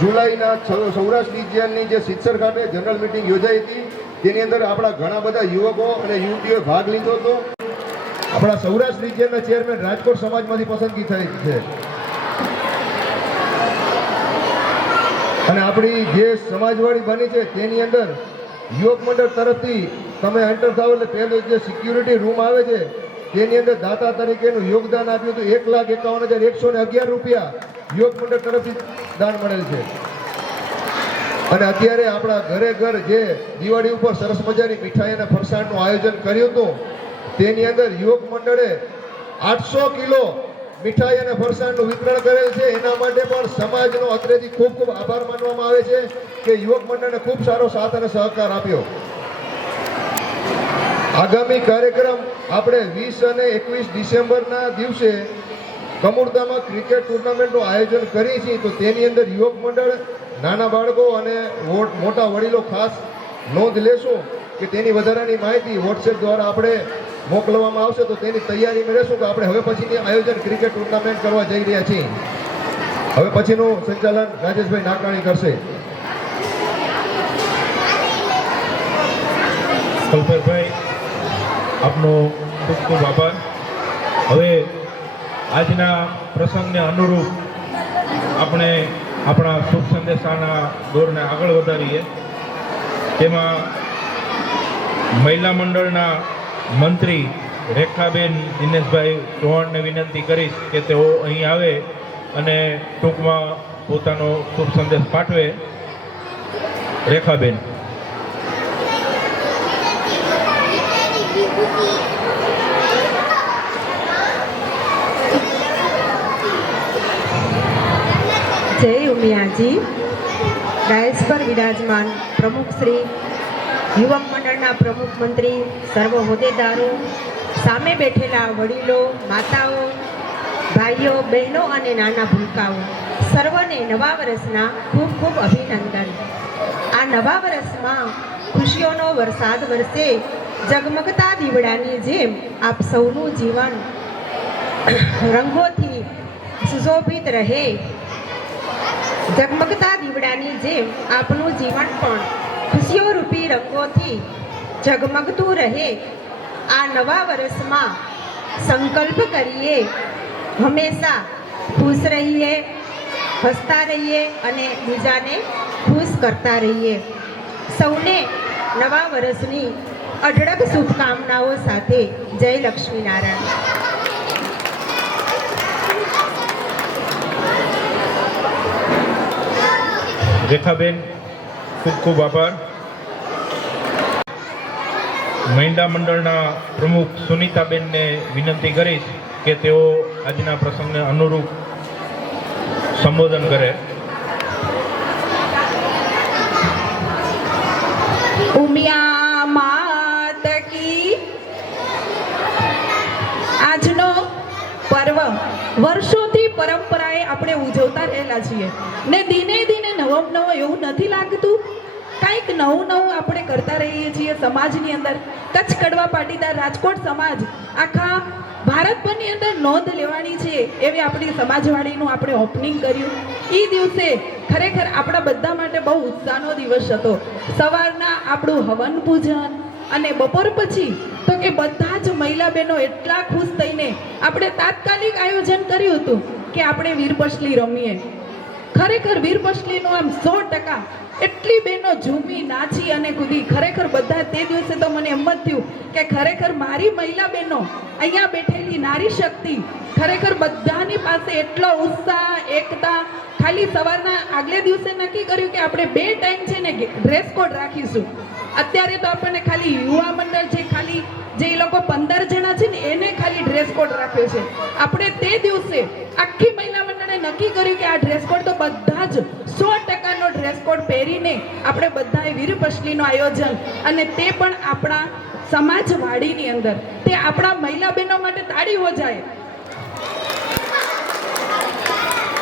જુલાઈના સૌરાષ્ટ્ર રિજિયનની જે સિત્સર ખાતે જનરલ મિટિંગ યોજાઈ હતી તેની અંદર આપણા ઘણા બધા યુવકો અને યુવતીઓએ ભાગ લીધો હતો. આપણા સૌરાષ્ટ્ર રિજિયનના ચેરમેન રાજકોટ સમાજમાંથી પસંદગી થઈ છે અને આપણી જે સમાજવાડી બની છે તેની અંદર યુવક મંડળ તરફથી તમે એન્ટર થાવ એટલે પહેલો જે સિક્યુરિટી રૂમ આવે છે તેની અંદર દાતા તરીકેનું યોગદાન આપ્યું હતું. 1,51,111 રૂપિયા યુવક મંડળ તરફથી દાન મળેલ છે. અને અત્યારે આપણા ઘરે ઘર જે દિવાળી ઉપર સરસ મજાની મીઠાઈ અને ફરસાણનું આયોજન કર્યું હતું તેની અંદર યુવક મંડળે 800 કિલો મીઠાઈ અને ફરસાણનું વિતરણ કરેલ છે. એના માટે પણ સમાજનો અત્રેથી ખૂબ ખૂબ આભાર માનવામાં આવે છે કે યુવક મંડળને ખૂબ સારો સાથ અને સહકાર આપ્યો. આગામી કાર્યક્રમ આપણે 20 અને 21 ડિસેમ્બરના દિવસે કમુરદામાં ક્રિકેટ ટુર્નામેન્ટનું આયોજન કરી છે. તો તેની અંદર યુવક મંડળ, નાના બાળકો અને મોટા વડીલો ખાસ નોંધ લેશું કે તેની વધારાની માહિતી વોટ્સએપ દ્વારા આપણે મોકલવામાં આવશે. તો તેની તૈયારીમાં રહેશું કે આપણે હવે પછીની આયોજન ક્રિકેટ ટુર્નામેન્ટ કરવા જઈ રહ્યા છીએ. હવે પછીનું સંચાલન રાજેશભાઈ નાકાણી કરશે. કલ્પેશભાઈ, આપનો ખૂબ ખૂબ આભાર. હવે આજના પ્રસંગને અનુરૂપ આપણે આપણા શુભ સંદેશાના દોરને આગળ વધારીએ. તેમાં મહિલા મંડળના મંત્રી રેખાબેન દિનેશભાઈ ચૌહાણને વિનંતી કરીશ કે તેઓ અહીં આવે અને ટૂંકમાં પોતાનો શુભ સંદેશ પાઠવે. રેખાબેન. જય ઉમિયાજી. ડાયસ પર વિરાજમાન પ્રમુખ શ્રી, યુવક મંડળના પ્રમુખ મંત્રી, સર્વ હોદ્દેદારો, સામે બેઠેલા વડીલો, માતાઓ, ભાઈઓ, બહેનો અને નાના ભૂલકાઓ, સર્વને નવા વર્ષના ખૂબ ખૂબ અભિનંદન. આ નવા વર્ષમાં ખુશીઓનો વરસાદ વરસે, ઝગમગતા દીવડાની જેમ આપ સૌનું જીવન રંગોથી સુશોભિત રહે. ઝગમગતા દીવડાની જેમ આપનું જીવન પણ ખુશીઓ રૂપી રંગોથી ઝગમગતું રહે. આ નવા વર્ષમાં સંકલ્પ કરીએ, હંમેશા ખુશ રહીએ, હસતા રહીએ અને બીજાને ખુશ કરતા રહીએ. સૌને નવા વર્ષની અઢળક શુભકામનાઓ સાથે જય લક્ષ્મીનારાયણ. રેખાબેન, ખૂબ ખૂબ આભાર. મહિલા મંડળના પ્રમુખ સુનીતાબેનને વિનંતી કરીશ કે તેઓ આજના પ્રસંગને અનુરૂપ સંબોધન કરે. ઉમિયા માત કી. આજનો પર્વ વર્ષોથી પરંપરાએ આપણે ઉજવતા રહેલા છીએ ને દિને દિને નવો નવો એવું નથી લાગતું કાંઈક નવું આપણે કરતા રહીએ છીએ સમાજની અંદર. કચ્છ કડવા પાટીદાર રાજકોટ સમાજ આખા ભારતભરની અંદર નોંધ લેવાની છે એવી આપણી સમાજવાડીનું આપણે ઓપનિંગ કર્યું. એ દિવસે ખરેખર આપણા બધા માટે બહુ ઉત્સાહનો દિવસ હતો. સવારના આપણું હવન પૂજન અને બપોર પછી તો કે બધા જ મહિલા બહેનો એટલા ખુશ થઈને આપણે તાત્કાલિક આયોજન કર્યું હતું કે આપણે વીરપસલી રમીએ. ખરેખર વીરપસલીનું આમ 100% એટલી બહેનો ઝૂમી નાચી અને કૂદી. ખરેખર બધા તે દિવસે તો મને એમ જ થયું કે ખરેખર મારી મહિલા બહેનો અહીંયા બેઠેલી નારી શક્તિ ખરેખર બધાની પાસે એટલો ઉત્સાહ એકતા. ખાલી સવારના આગલે દિવસે નક્કી કર્યું કે આપણે 2 ટાઈમ છે ને ડ્રેસ કોડ રાખીશું. અત્યારે તો આપણને ખાલી યુવા મંડળ છે, ખાલી જે એ લોકો 15 જણા છે ને એને ખાલી ડ્રેસ કોડ રાખ્યો છે. આપણે તે દિવસે આખી મહિલા મંડળે નક્કી કર્યું કે આ ડ્રેસ કોડ તો બધા જ 100%નો ડ્રેસ કોડ પહેરીને આપણે બધાએ વીરપસલીનું આયોજન, અને તે પણ આપણા સમાજવાડીની અંદર. તે આપણા મહિલા બહેનો માટે તાળી હો જાય.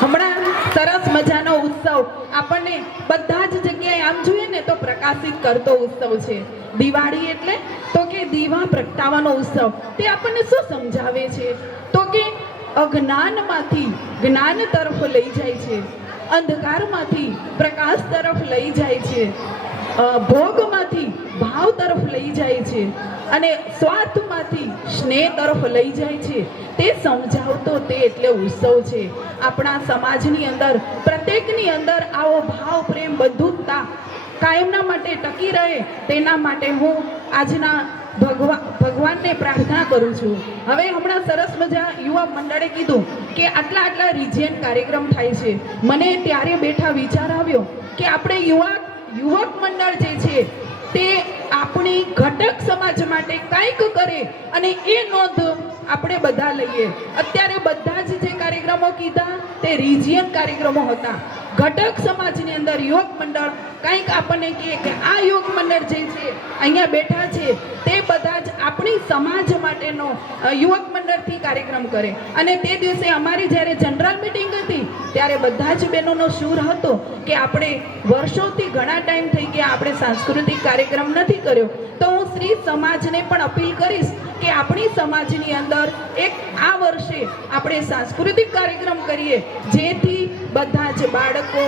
હમણાં સરસ મજાનો ઉત્સવ આપણને બધા જ જગ્યાએ આમ જોઈએ ને તો પ્રકાશિત કરતો ઉત્સવ છે. દિવાળી એટલે તો કે દીવા પ્રગટાવવાનો ઉત્સવ. તે આપણને શું સમજાવે છે તો કે અજ્ઞાનમાંથી જ્ઞાન તરફ લઈ જાય છે, અંધકારમાંથી પ્રકાશ તરફ લઈ જાય છે, ભોગમાંથી ભાવ તરફ લઈ જાય છે, અને સ્વાર્થમાંથી સ્નેહ તરફ લઈ જાય છે. તે સમજાવતો તે એટલે ઉત્સવ છે. આપણા સમાજની અંદર પ્રત્યેકની અંદર આવો ભાવ, પ્રેમ, બંધુતા કાયમના માટે ટકી રહે તેના માટે હું આજના ભગવાનને પ્રાર્થના કરું છું. હવે હમણાં સરસ મજા યુવા મંડળે કીધું કે આટલા રિજિયન કાર્યક્રમ થાય છે. મને ત્યારે બેઠા વિચાર આવ્યો કે આપણે યુવક મંડળ જે છે તે આપણી ઘટક સમાજ માટે કંઈક કરે અને એ નોંધ આપણે બધા લઈએ. અત્યારે બધા જ જે કાર્યક્રમો કીધા તે રિજિયન કાર્યક્રમો હતા. ઘટક સમાજની અંદર યુવક મંડળ કંઈક આપણને કહે કે આ યુવક મંડળ જે છે અહીંયા બેઠા છે તે બધા જ આપણી સમાજ માટેનો યુવક મંડળથી કાર્યક્રમ કરે. અને તે દિવસે અમારી જ્યારે જનરલ મિટિંગ હતી ત્યારે બધા જ બહેનોનો સૂર હતો કે આપણે વર્ષોથી ઘણા ટાઈમ થઈ ગયા આપણે સાંસ્કૃતિક કાર્યક્રમ નથી કર્યો. તો હું શ્રી સમાજને પણ અપીલ કરીશ કે આપણી સમાજની અંદર એક આ વર્ષે આપણે સાંસ્કૃતિક કાર્યક્રમ કરીએ, જેથી બધા જ બાળકો,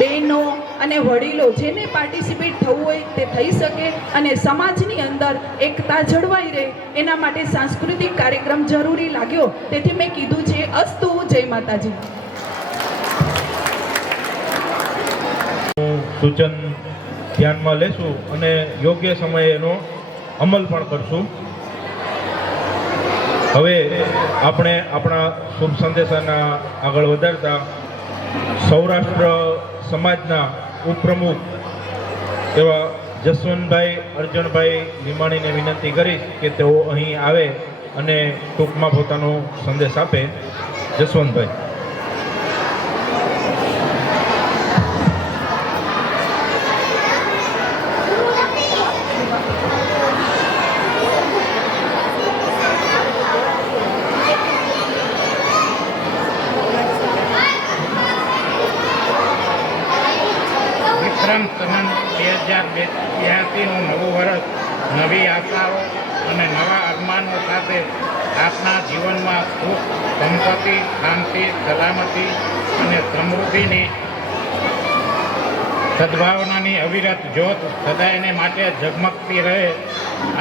બહેનો અને વડીલો જેને પાર્ટિસિપેટ થવું હોય તે થઈ શકે અને સમાજની અંદર એકતા જળવાઈ રહે. એના માટે સાંસ્કૃતિક કાર્યક્રમ જરૂરી લાગ્યો, તેથી મેં કીધું છે. અસ્તુ. જય માતાજી. સૂચન ધ્યાનમાં લેશું અને યોગ્ય સમયે એનો અમલ પણ કરશું. હવે આપણે આપણા શુભ સંદેશાના આગળ વધારતા સૌરાષ્ટ્ર સમાજના ઉપપ્રમુખ એવા જસવંતભાઈ અર્જણભાઈ લીમાણીને વિનંતી કરીશ કે તેઓ અહીં આવે અને ટૂંકમાં પોતાનો સંદેશ આપે. જસવંતભાઈ. સંન 2082નું નવું વર્ષ નવી આશાઓ અને નવા અરમાનો સાથે આપના જીવનમાં સુખ, સંપત્તિ, શાંતિ, સલામતી અને સમૃદ્ધિની સદભાવનાની અવિરત જ્યોત સદાયને માટે ઝગમગતી રહે.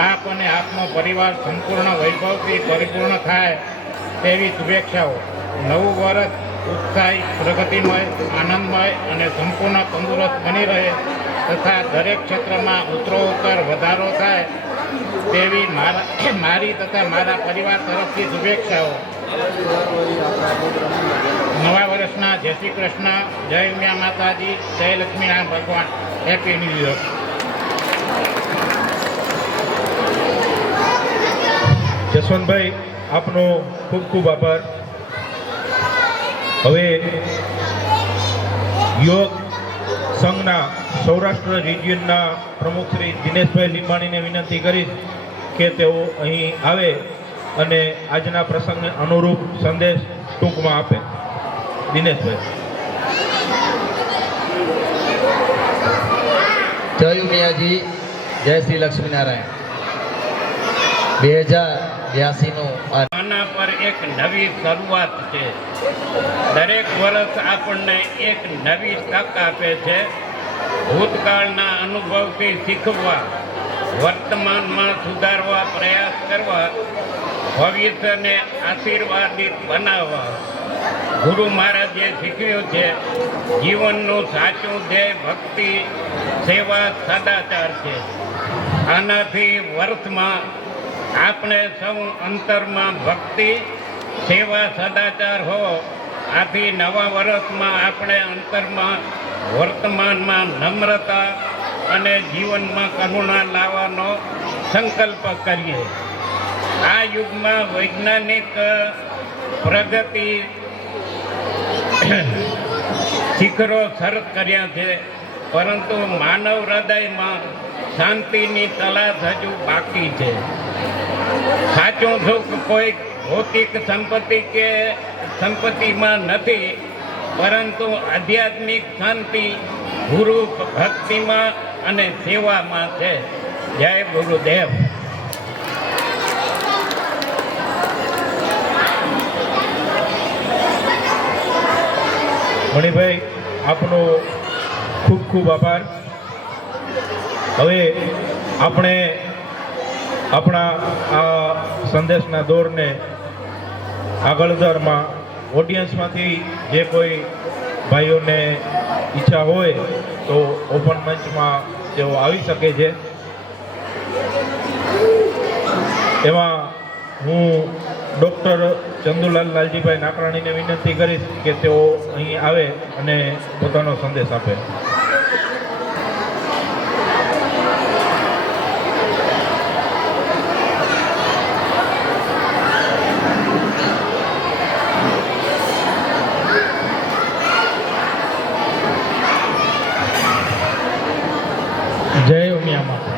આપ અને આપનો પરિવાર સંપૂર્ણ વૈભવથી પરિપૂર્ણ થાય તેવી શુભેચ્છાઓ. નવું વર્ષ ઉત્સાહી, પ્રગતિમય, આનંદમય અને સંપૂર્ણ તંદુરસ્ત બની રહે તથા દરેક ક્ષેત્રમાં ઉત્તરોત્તર વધારો થાય તેવી મારી તથા મારા પરિવાર તરફથી શુભેચ્છાઓ. નવા વર્ષના જય શ્રી કૃષ્ણ, જય ઉમિયા માતાજી, જય લક્ષ્મીનારાયણ ભગવાન. Happy new year. જસવંતભાઈ, આપનો ખૂબ ખૂબ આભાર. હવે યોગ સંઘના સૌરાષ્ટ્ર રિજિયનના પ્રમુખ શ્રી દિનેશભાઈ લીંબાણીને વિનંતી કરીશ કે તેઓ અહીં આવે અને આજના પ્રસંગને અનુરૂપ સંદેશ ટૂંકમાં આપે. દિનેશભાઈ. જય ઉમિયાજી, જય શ્રી લક્ષ્મીનારાયણ. 2082નું આ આના પર એક નવી શરૂઆત છે. દરેક વર્ષ આપણને એક નવી તક આપે છે. ભૂતકાળના અનુભવથી શીખવા, વર્તમાનમાં સુધારવા પ્રયાસ કરવા, ભવિષ્યને આશીર્વાદિત બનાવવા. ગુરુ મહારાજે શીખવ્યું છે, જીવનનું સાચું ધ્યેય ભક્તિ, સેવા, સદાચાર છે. આનાથી વર્ષમાં આપણે સૌ અંતરમાં ભક્તિ, સેવા, સદાચાર હો. આથી નવા વર્ષમાં આપણે અંતરમાં, વર્તમાનમાં નમ્રતા અને જીવનમાં કરુણા લાવવાનો સંકલ્પ કરીએ. આ યુગમાં વૈજ્ઞાનિક પ્રગતિ શિખરો સર કર્યા છે, પરંતુ માનવ હૃદયમાં શાંતિની તલાશ હજુ બાકી છે. સાચું સુખ કોઈ ભૌતિક સંપત્તિ કે સંપત્તિમાં નથી, પરંતુ આધ્યાત્મિક શાંતિ ગુરુ ભક્તિમાં અને સેવામાં છે. જય ગુરુદેવ. મણિભાઈ, આપનો ખૂબ ખૂબ આભાર. હવે આપણે આપણા આ સંદેશના દોરને આગળ વધારવામાં ઓડિયન્સમાંથી જે કોઈ ભાઈઓને ઈચ્છા હોય તો ઓપન મંચમાં તેઓ આવી શકે છે. એમાં હું ડૉક્ટર ચંદુલાલ લાલજીભાઈ નાકરાણીને વિનંતી કરીશ કે તેઓ અહીં આવે અને પોતાનો સંદેશ આપે. જય ઉમિયા માતા.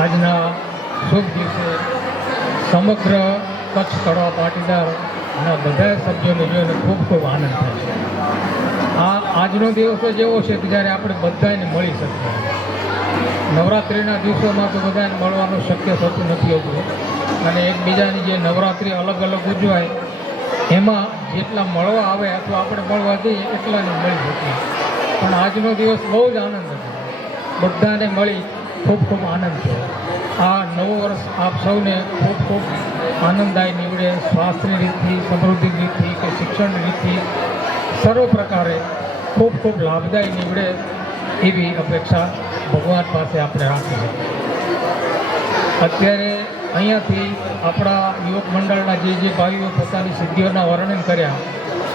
આજના શુભ દિવસે સમગ્ર કચ્છ કડવા પાટીદારના બધા સભ્યોને જોઈને ખૂબ ખૂબ આનંદ થાય છે. આજનો દિવસ જ એવો છે કે જ્યારે આપણે બધાને મળી શકીએ. નવરાત્રિના દિવસોમાં તો બધાને મળવાનું શક્ય થતું નથી હોતું, અને એકબીજાની જે નવરાત્રિ અલગ અલગ ઉજવાય એમાં જેટલા મળવા આવે અથવા આપણે મળવા જઈએ એટલાને મળી શકીએ. પણ આજનો દિવસ બહુ જ આનંદ હતો. બધાને મળી ખૂબ ખૂબ આનંદ છે. આ નવું વર્ષ આપ સૌને ખૂબ ખૂબ આનંદદાયી નીવડે. સ્વાસ્થ્યની રીતથી, સમૃદ્ધિ રીતથી કે શિક્ષણની રીતથી સર્વ પ્રકારે ખૂબ ખૂબ લાભદાયી નીવડે એવી અપેક્ષા ભગવાન પાસે આપણે રાખીએ. અત્યારે અહીંયાથી આપણા યુવક મંડળના જે ભાઈઓ પોતાની સિદ્ધિઓના વર્ણન કર્યા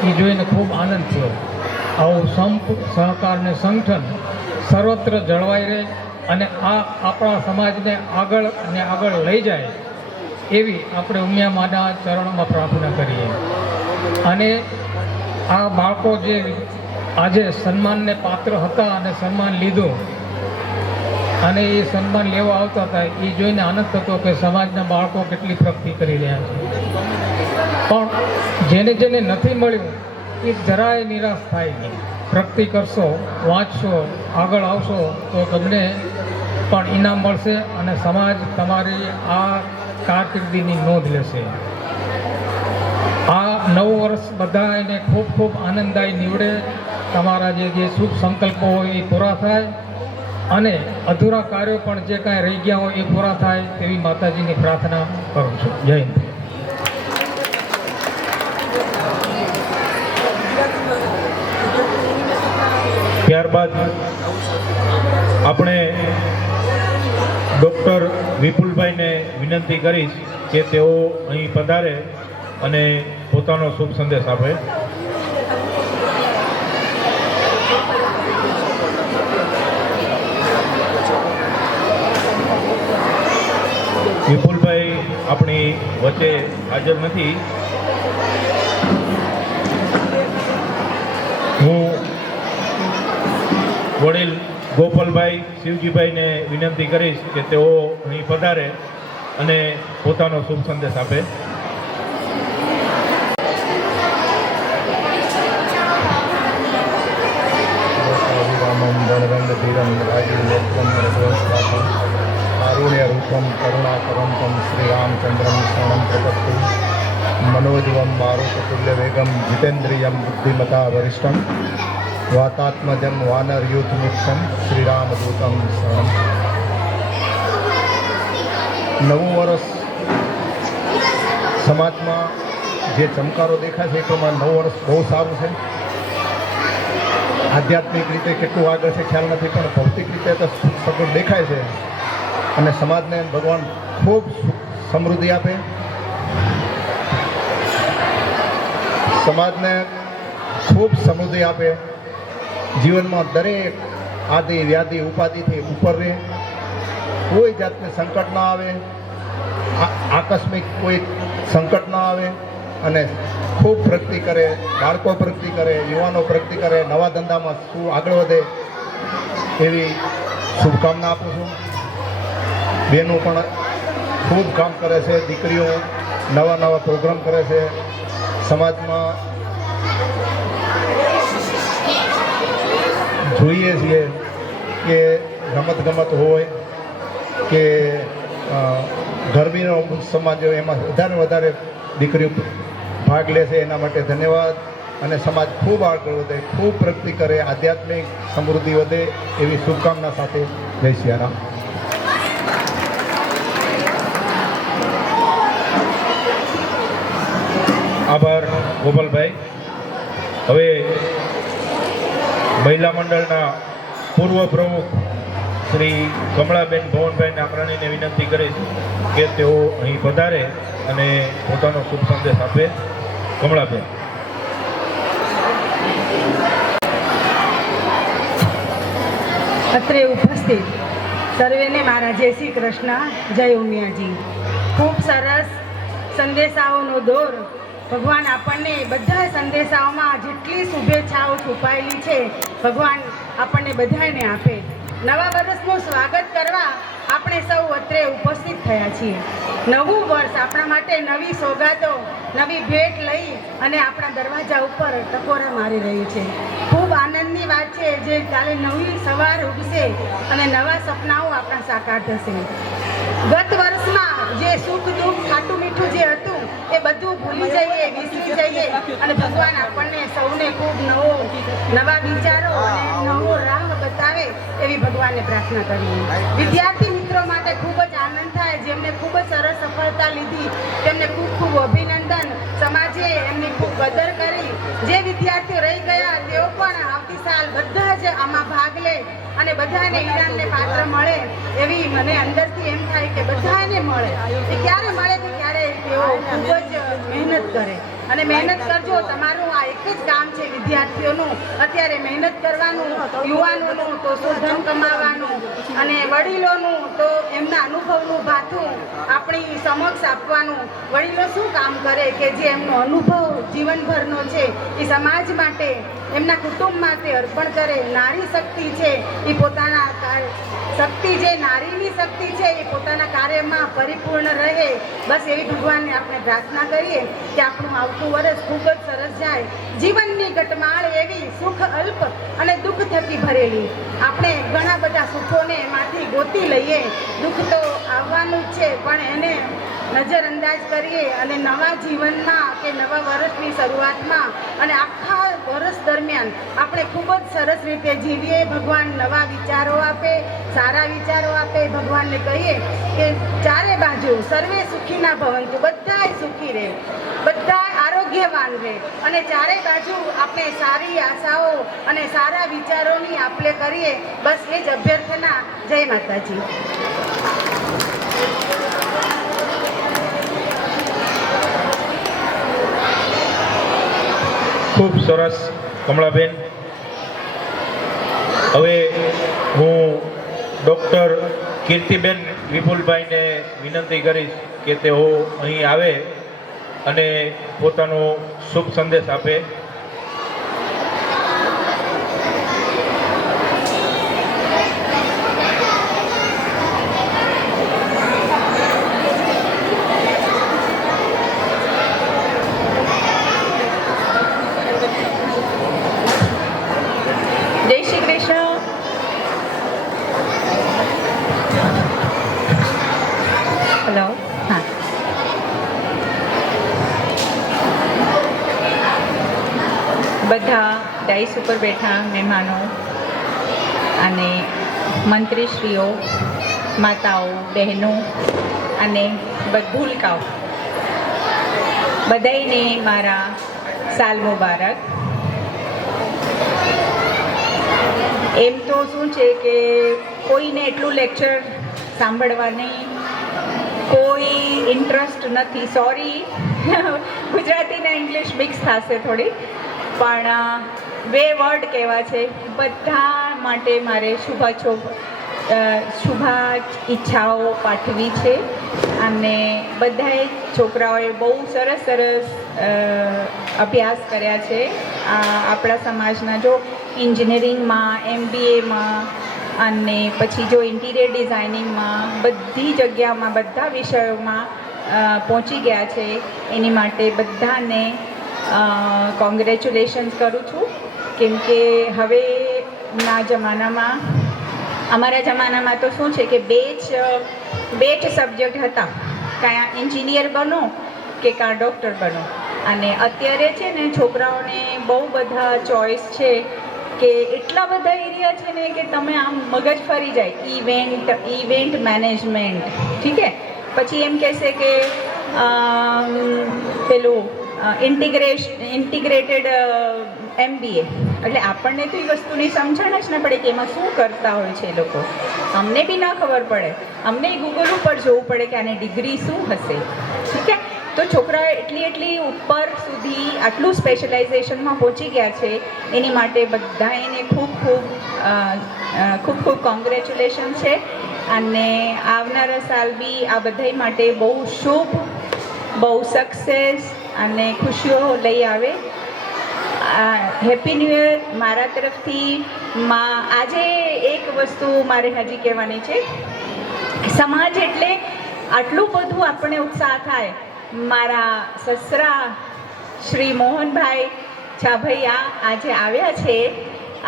એ જોઈને ખૂબ આનંદ થયો. આવું સંપ, સહકાર અને સંગઠન સર્વત્ર જળવાઈ રહે અને આ આપણા સમાજને આગળ અને આગળ લઈ જાય એવી આપણે ઉમિયા માના ચરણોમાં પ્રાર્થના કરીએ. અને આ બાળકો જે આજે સન્માનને પાત્ર હતા અને સન્માન લીધું અને એ સન્માન લેવા આવતા હતા, એ જોઈને આનંદ થતો કે સમાજના બાળકો કેટલી પ્રગતિ કરી રહ્યા છે. પણ જેને જેને નથી મળ્યું એ જરાય નિરાશ થાય નહીં. પ્રગતિ કરશો, વાંચશો, આગળ આવશો તો તમને પણ ઇનામ મળશે અને સમાજ તમારી આ કારકિર્દીની નોંધ લેશે. આ નવું વર્ષ બધા એને ખૂબ ખૂબ આનંદદાયી નીવડે. તમારા જે શુભ સંકલ્પો હોય એ પૂરા થાય અને અધૂરા કાર્યો પણ જે કાંઈ રહી ગયા હોય એ પૂરા થાય તેવી માતાજીની પ્રાર્થના કરું છું. જય હિન્દ. ત્યારબાદ આપણે ડૉક્ટર વિપુલભાઈને વિનંતી કરીશ કે તેઓ અહીં પધારે અને પોતાનો શુભ સંદેશ આપે. વિપુલભાઈ આપણી વચ્ચે હાજર નથી. હું વડીલ ગોપાલભાઈ શિવજીભાઈને વિનંતી કરીશ કે તેઓ અહીં પધારે અને પોતાનો શુભ સંદેશ આપે. રામમ ધીરમ રાજીનેત્રમ રઘુવંશનાથમ કારુણ્યરૂપમ કરુણાકરમ તમ શ્રીરામચંદ્રમ શરણમ પ્રપત્તિ मनोजवम मारुततुल्य वेगम जितेन्द्रियम बुद्धिमता वरिष्ठम वातात्मजम वानर युद्ध मुक्षम श्री रामदूतम शरणम। नवुं वर्ष समाजમાં જે ચમકારો દેખાય છે એ પ્રમાણે નવું વર્ષ બહુ સારું છે. આધ્યાત્મિક રીતે કેટલું આગળ છે ખ્યાલ નથી, પણ ભૌતિક રીતે તો સગવડ દેખાય છે. અને સમાજને ભગવાન ખૂબ સમૃદ્ધિ આપે, સમાજને ખૂબ સમૃદ્ધિ આપે, જીવનમાં દરેક આદિ વ્યાધિ ઉપાધિથી ઉપર રહે, કોઈ જાતને સંકટ ના આવે, આકસ્મિક કોઈ સંકટ ના આવે, અને ખૂબ પ્રગતિ કરે, બાળકો પ્રગતિ કરે, યુવાનો પ્રગતિ કરે, નવા ધંધામાં શું આગળ વધે એવી શુભકામના આપું છું. બહેનો પણ ખૂબ કામ કરે છે, દીકરીઓ નવા નવા પ્રોગ્રામ કરે છે. સમાજમાં જોઈએ છીએ કે રમતગમત હોય કે ગરબીનો સમાજ હોય, એમાં વધારે દીકરીઓ ભાગ લે છે. એના માટે ધન્યવાદ. અને સમાજ ખૂબ આગળ વધે, ખૂબ પ્રગતિ કરે, આધ્યાત્મિક સમૃદ્ધિ વધે એવી શુભકામના સાથે જય સિયારામ. આભાર ગોપાલભાઈ. હવે મહિલા મંડળના પૂર્વ પ્રમુખ શ્રી કમળાબેન ભવનભાઈ નાકરાણીને વિનંતી કરીશ કે તેઓ અહીં પધારે અને પોતાનો શુભ સંદેશ આપે. કમળાબેન. અત્રે ઉપસ્થિત સર્વેને મારા જય શ્રી કૃષ્ણ, જય ઉમિયાજી. ખૂબ સરસ સંદેશાઓનો દોર ભગવાન આપણને બધા સંદેશાઓમાં જેટલી શુભેચ્છાઓ છુપાયેલી છે ભગવાન આપણને બધાને આપે. નવા વર્ષનું સ્વાગત કરવા આપણે સૌ અત્રે ઉપસ્થિત થયા છીએ. નવું વર્ષ આપણા માટે નવી સોગાતો, નવી ભેટ લઈ અને આપણા દરવાજા ઉપર ટકોરા મારી રહ્યું છે. ખૂબ આનંદની વાત છે જે કાલે નવી સવાર ઉગશે અને નવા સપનાઓ આપણા સાકાર થશે. ગત વર્ષમાં જે સુખ દુઃખ ખાટું મીઠું જે હતું એ બધું ભૂલી જઈએ, વિસરી જઈએ અને ભગવાન આપણને સૌને ખૂબ નવા વિચારો અને નવો રાહ બતાવે એવી ભગવાનને પ્રાર્થના કરીએ. વિદ્યાર્થી મિત્રો માટે ખૂબ જ આનંદ થાય, જેમને ખૂબ જ સરસ સફળતા લીધી તેમને ખૂબ ખૂબ અભિનંદન. સમાજે એમની ખૂબ કદર કરી. જે વિદ્યાર્થીઓ રહી ગયા તેઓ પણ આવતી સાલ બધા જ આમાં ભાગ લે અને બધાને ઈનામને પાત્ર મળે એવી મને અંદરથી એમ થાય કે બધાને મળે. એ ક્યારે મળે કે ક્યારે તેઓ ખૂબ જ મહેનત કરે. અને મહેનત કરજો, તમારું આ એક જ કામ છે વિદ્યાર્થીઓનું. અત્યારે મહેનત કરવાનું, યુવાનોનું તો ધન કમાવાનું, અને વડીલોનું તો એમના અનુભવનું ભાથું આપણી સમક્ષ આપવાનું. વડીલો શું કામ કરે કે જે એમનો અનુભવ જીવનભરનો છે એ સમાજ માટે, એમના કુટુંબ માટે અર્પણ કરે. નારી શક્તિ છે એ પોતાના શક્તિ, જે નારીની શક્તિ છે એ પોતાના કાર્યમાં પરિપૂર્ણ રહે. બસ એવી ભગવાનને આપણે પ્રાર્થના કરીએ કે આપણું આવતું વર્ષ ખૂબ જ સરસ જાય. જીવનની ઘટમાળ એવી સુખ અલ્પ અને દુઃખ થકી ભરેલી. આપણે ઘણા બધા સુખોને એમાંથી ગોતી લઈએ. દુઃખ તો આવવાનું જ છે, પણ એને નજરઅંદાજ કરીએ અને નવા જીવનમાં કે નવા વર્ષની શરૂઆતમાં અને આખા વર્ષ દરમિયાન આપણે ખૂબ જ સરસ રીતે જીવીએ. ભગવાન નવા વિચારો આપે, સારા વિચારો આપે. ભગવાનને કહીએ કે ચારે બાજુ સર્વે સુખી ના ભવંતુ, બધા સુખી રહે, બધા આરોગ્યવાન રહે અને ચારે બાજુ આપણે સારી આશાઓ અને સારા વિચારોની આપલે કરીએ. બસ એ જ અભ્યર્થના. જય માતાજી. ખૂબ સરસ કમળાબેન. હવે હું ડૉક્ટર કીર્તિબેન વિપુલભાઈને વિનંતી કરીશ કે તેઓ અહીં આવે અને પોતાનો શુભ સંદેશ આપે. ડાઈસ ઉપર બેઠા મહેમાનો અને મંત્રીશ્રીઓ, માતાઓ, બહેનો અને ભૂલકાઓ, બધાઈને મારા સાલ મુબારક. એમ તો શું છે કે કોઈને એટલું લેક્ચર સાંભળવાની કોઈ ઇન્ટરેસ્ટ નથી. સોરી, ગુજરાતી ને ઇંગ્લિશ મિક્સ થશે થોડી, પણ બે વર્ડ કહેવા છે. બધા માટે મારે શુભા ઈચ્છાઓ પાઠવી છે. અને બધાએ છોકરાઓએ બહુ સરસ અભ્યાસ કર્યા છે આપણા સમાજના. જો એન્જિનિયરિંગમાં, MBAમાં અને પછી જો ઇન્ટિરિયર ડિઝાઇનિંગમાં, બધી જગ્યામાં, બધા વિષયોમાં પહોંચી ગયા છે. એની માટે બધાને કોંગ્રેચ્યુલેશન્સ કરું છું. કેમ કે હવેના જમાનામાં, અમારા જમાનામાં તો શું છે કે બે જ સબ્જેક્ટ હતા, કાં એન્જિનિયર બનો કે કાં ડૉક્ટર બનો. અને અત્યારે છે ને છોકરાઓને બહુ બધા ચોઇસ છે કે એટલા બધા એરિયા છે ને કે તમે આમ મગજ ફરી જાય. ઇવેન્ટ મેનેજમેન્ટ, ઠીક છે, પછી એમ કહેશે કે પેલું ઇન્ટિગ્રેટેડ MBA. એટલે આપણને તો એ વસ્તુની સમજણ જ ન પડે કે એમાં શું કરતા હોય છે એ લોકો. અમને બી ન ખબર પડે, અમને ગૂગલ ઉપર જોવું પડે કે આની ડિગ્રી શું હશે, ઠીક છે. તો છોકરા એટલી ઉપર સુધી આટલું સ્પેશિયલાઇઝેશનમાં પહોંચી ગયા છે. એની માટે બધા એને ખૂબ કોંગ્રેચ્યુલેશન છે. અને આવનારા સાલ બી આ બધા માટે બહુ શુભ, બહુ સક્સેસ અને ખુશીઓ લઈ આવે. હેપી ન્યૂ યર મારા તરફથી. આજે એક વસ્તુ મારે હજી કહેવાની છે. સમાજ એટલે આટલું બધું આપણને ઉત્સાહ થાય. મારા સસરા શ્રી મોહનભાઈ છાભૈયા આજે આવ્યા છે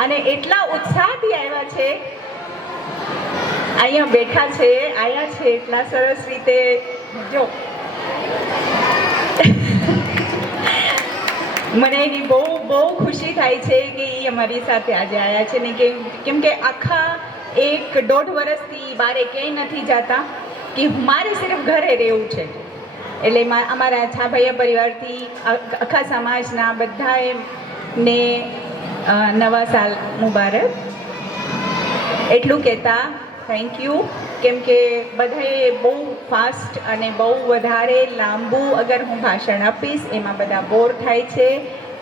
અને એટલા ઉત્સાહથી આવ્યા છે, અહીંયા બેઠા છે, આવ્યા છે એટલા સરસ રીતે. જો મને એની બહુ ખુશી થાય છે કે એ અમારી સાથે આજે આવ્યા છે ને. કેમ કે આખા 1.5 વર્ષથી બારે ક્યાંય નથી જતા, કે મારે સિર્ફ ઘરે રહેવું છે. એટલે અમારા છાભૈયા પરિવારથી આખા સમાજના બધાને નવા સાલ મુબારક એટલું કહેતા થેન્ક યુ. કેમ કે બધાએ બહુ ફાસ્ટ અને બહુ વધારે લાંબુ અગર હું ભાષણ આપીશ એમાં બધા બોર થાય છે.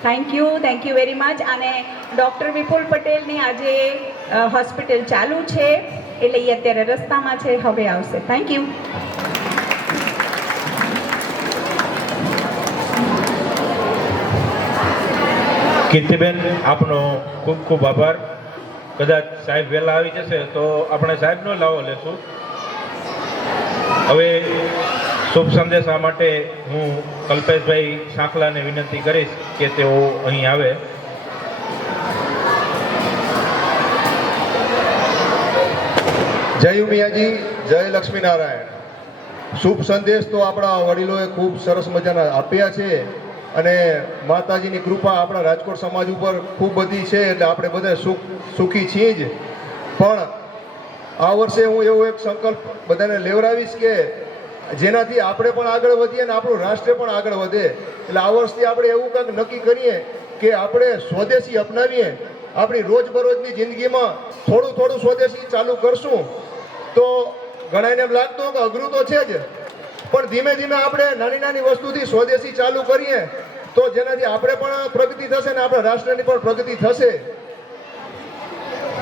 Thank you very much. અને ડૉક્ટર વિપુલ પટેલની આજે હોસ્પિટલ ચાલુ છે, એટલે એ અત્યારે રસ્તામાં છે, હવે આવશે. Thank you. કીર્તિબેન, આપનો ખૂબ ખૂબ આભાર. કદાચ સાહેબ વહેલા આવી જશે તો આપણે સાહેબનો લાવો લેશું. હવે શુભ સંદેશા માટે હું કલ્પેશભાઈ સાંકલાને વિનંતી કરીશ કે તેઓ અહીં આવે. જય ઉમિયાજી, જય લક્ષ્મીનારાયણ. શુભ સંદેશ તો આપણા વડીલોએ ખૂબ સરસ મજાના આપ્યા છે અને માતાજીની કૃપા આપણા રાજકોટ સમાજ ઉપર ખૂબ બધી છે, એટલે આપણે બધા સુખી છીએ જ. પણ આ વર્ષે હું એવો એક સંકલ્પ બધાને લેવડાવીશ કે જેનાથી આપણે પણ આગળ વધીએ અને આપણું રાષ્ટ્ર પણ આગળ વધે. એટલે આ વર્ષથી આપણે એવું કંઈક નક્કી કરીએ કે આપણે સ્વદેશી અપનાવીએ. આપણી રોજબરોજની જિંદગીમાં થોડું સ્વદેશી ચાલુ કરશું તો ઘણાને એમ લાગતું કે અઘરું તો છે જ, પણ ધીમે ધીમે આપણે નાની વસ્તુથી સ્વદેશી ચાલુ કરીએ તો જેનાથી આપણે પણ પ્રગતિ થશે ને આપણા રાષ્ટ્રની પણ પ્રગતિ થશે.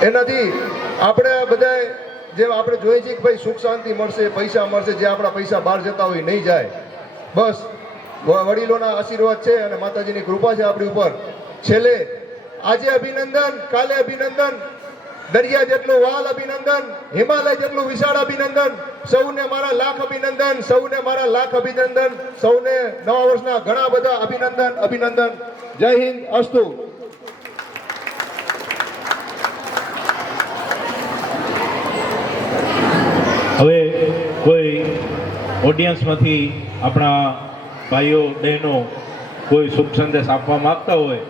એનાથી આપણે બધા જે આપણે જોઈએ છીએ કે ભાઈ સુખ શાંતિ મળશે, પૈસા મળશે, જે આપણા પૈસા બહાર જતા હોય નહીં જાય. બસ વડીલોના આશીર્વાદ છે અને માતાજીની કૃપા છે આપણી ઉપર. છેલ્લે આજે અભિનંદન, કાલે અભિનંદન, દરિયા જેટલું વાલ અભિનંદન, હિમાલય જેટલું વિશાળ અભિનંદન. સૌને મારા લાખ અભિનંદન, સૌને મારા લાખ અભિનંદન, સૌને નવા વર્ષના ઘણા બધા અભિનંદન. જય હિન્દ, અસ્તુ. હવે કોઈ ઓડિયન્સમાંથી આપણા ભાઈઓ બહેનો કોઈ શુભ સંદેશ આપવા માંગતા હોય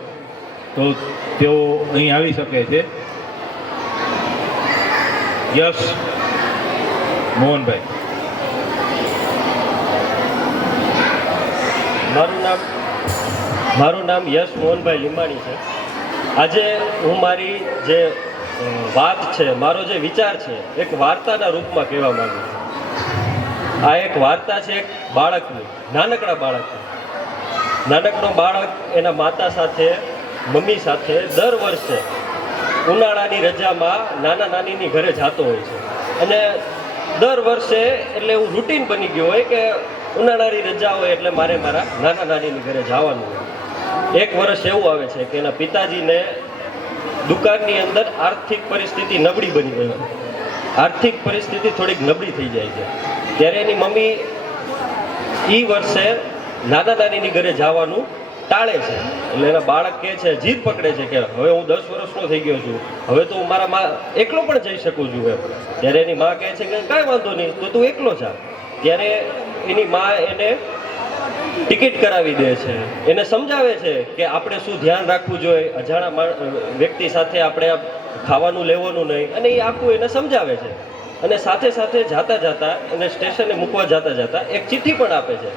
તો તેઓ અહીં આવી શકે છે. યસ મોહનભાઈ. મારું નામ યશ મોહનભાઈ લીંબાણી છે. આજે હું મારી જે વાત છે, મારો જે વિચાર છે, એક વાર્તાના રૂપમાં કહેવા માંગુ છું. આ એક વાર્તા છે એક બાળકની, નાનકડા બાળકની. નાનકડો બાળક એના માતા સાથે, મમ્મી સાથે દર વર્ષે ઉનાળાની રજામાં નાના નાનીની ઘરે જતો હોય છે. અને દર વર્ષે એટલે એવું રૂટીન બની ગયું હોય કે ઉનાળાની રજા હોય એટલે મારે મારા નાના નાનીની ઘરે જવાનું હોય. એક વર્ષ એવું આવે છે કે એના પિતાજીને દુકાનની અંદર આર્થિક પરિસ્થિતિ નબળી બની ગઈ. આર્થિક પરિસ્થિતિ થોડીક નબળી થઈ જાય છે. ત્યારે એની મમ્મી એ વર્ષે નાના નાનીની ઘરે જવાનું ટાળે છે. એટલે એના બાળક કહે છે, જીદ પકડે છે કે હવે હું 10 વર્ષનો થઈ ગયો છું, હવે તો હું મારા માં એકલો પણ જઈ શકું છું એમ. ત્યારે એની માં કહે છે કે કાંઈ વાંધો નહીં, તો તું એકલો જા. ત્યારે એની માં એને ટિકિટ કરાવી દે છે, એને સમજાવે છે કે આપણે શું ધ્યાન રાખવું જોઈએ, અજાણા વ્યક્તિ સાથે આપણે ખાવાનું લેવાનું નહીં, અને એ આખું એને સમજાવે છે. અને સાથે સાથે જાતા જાતા એને સ્ટેશને મૂકવા જાતા એક ચિઠ્ઠી પણ આપે છે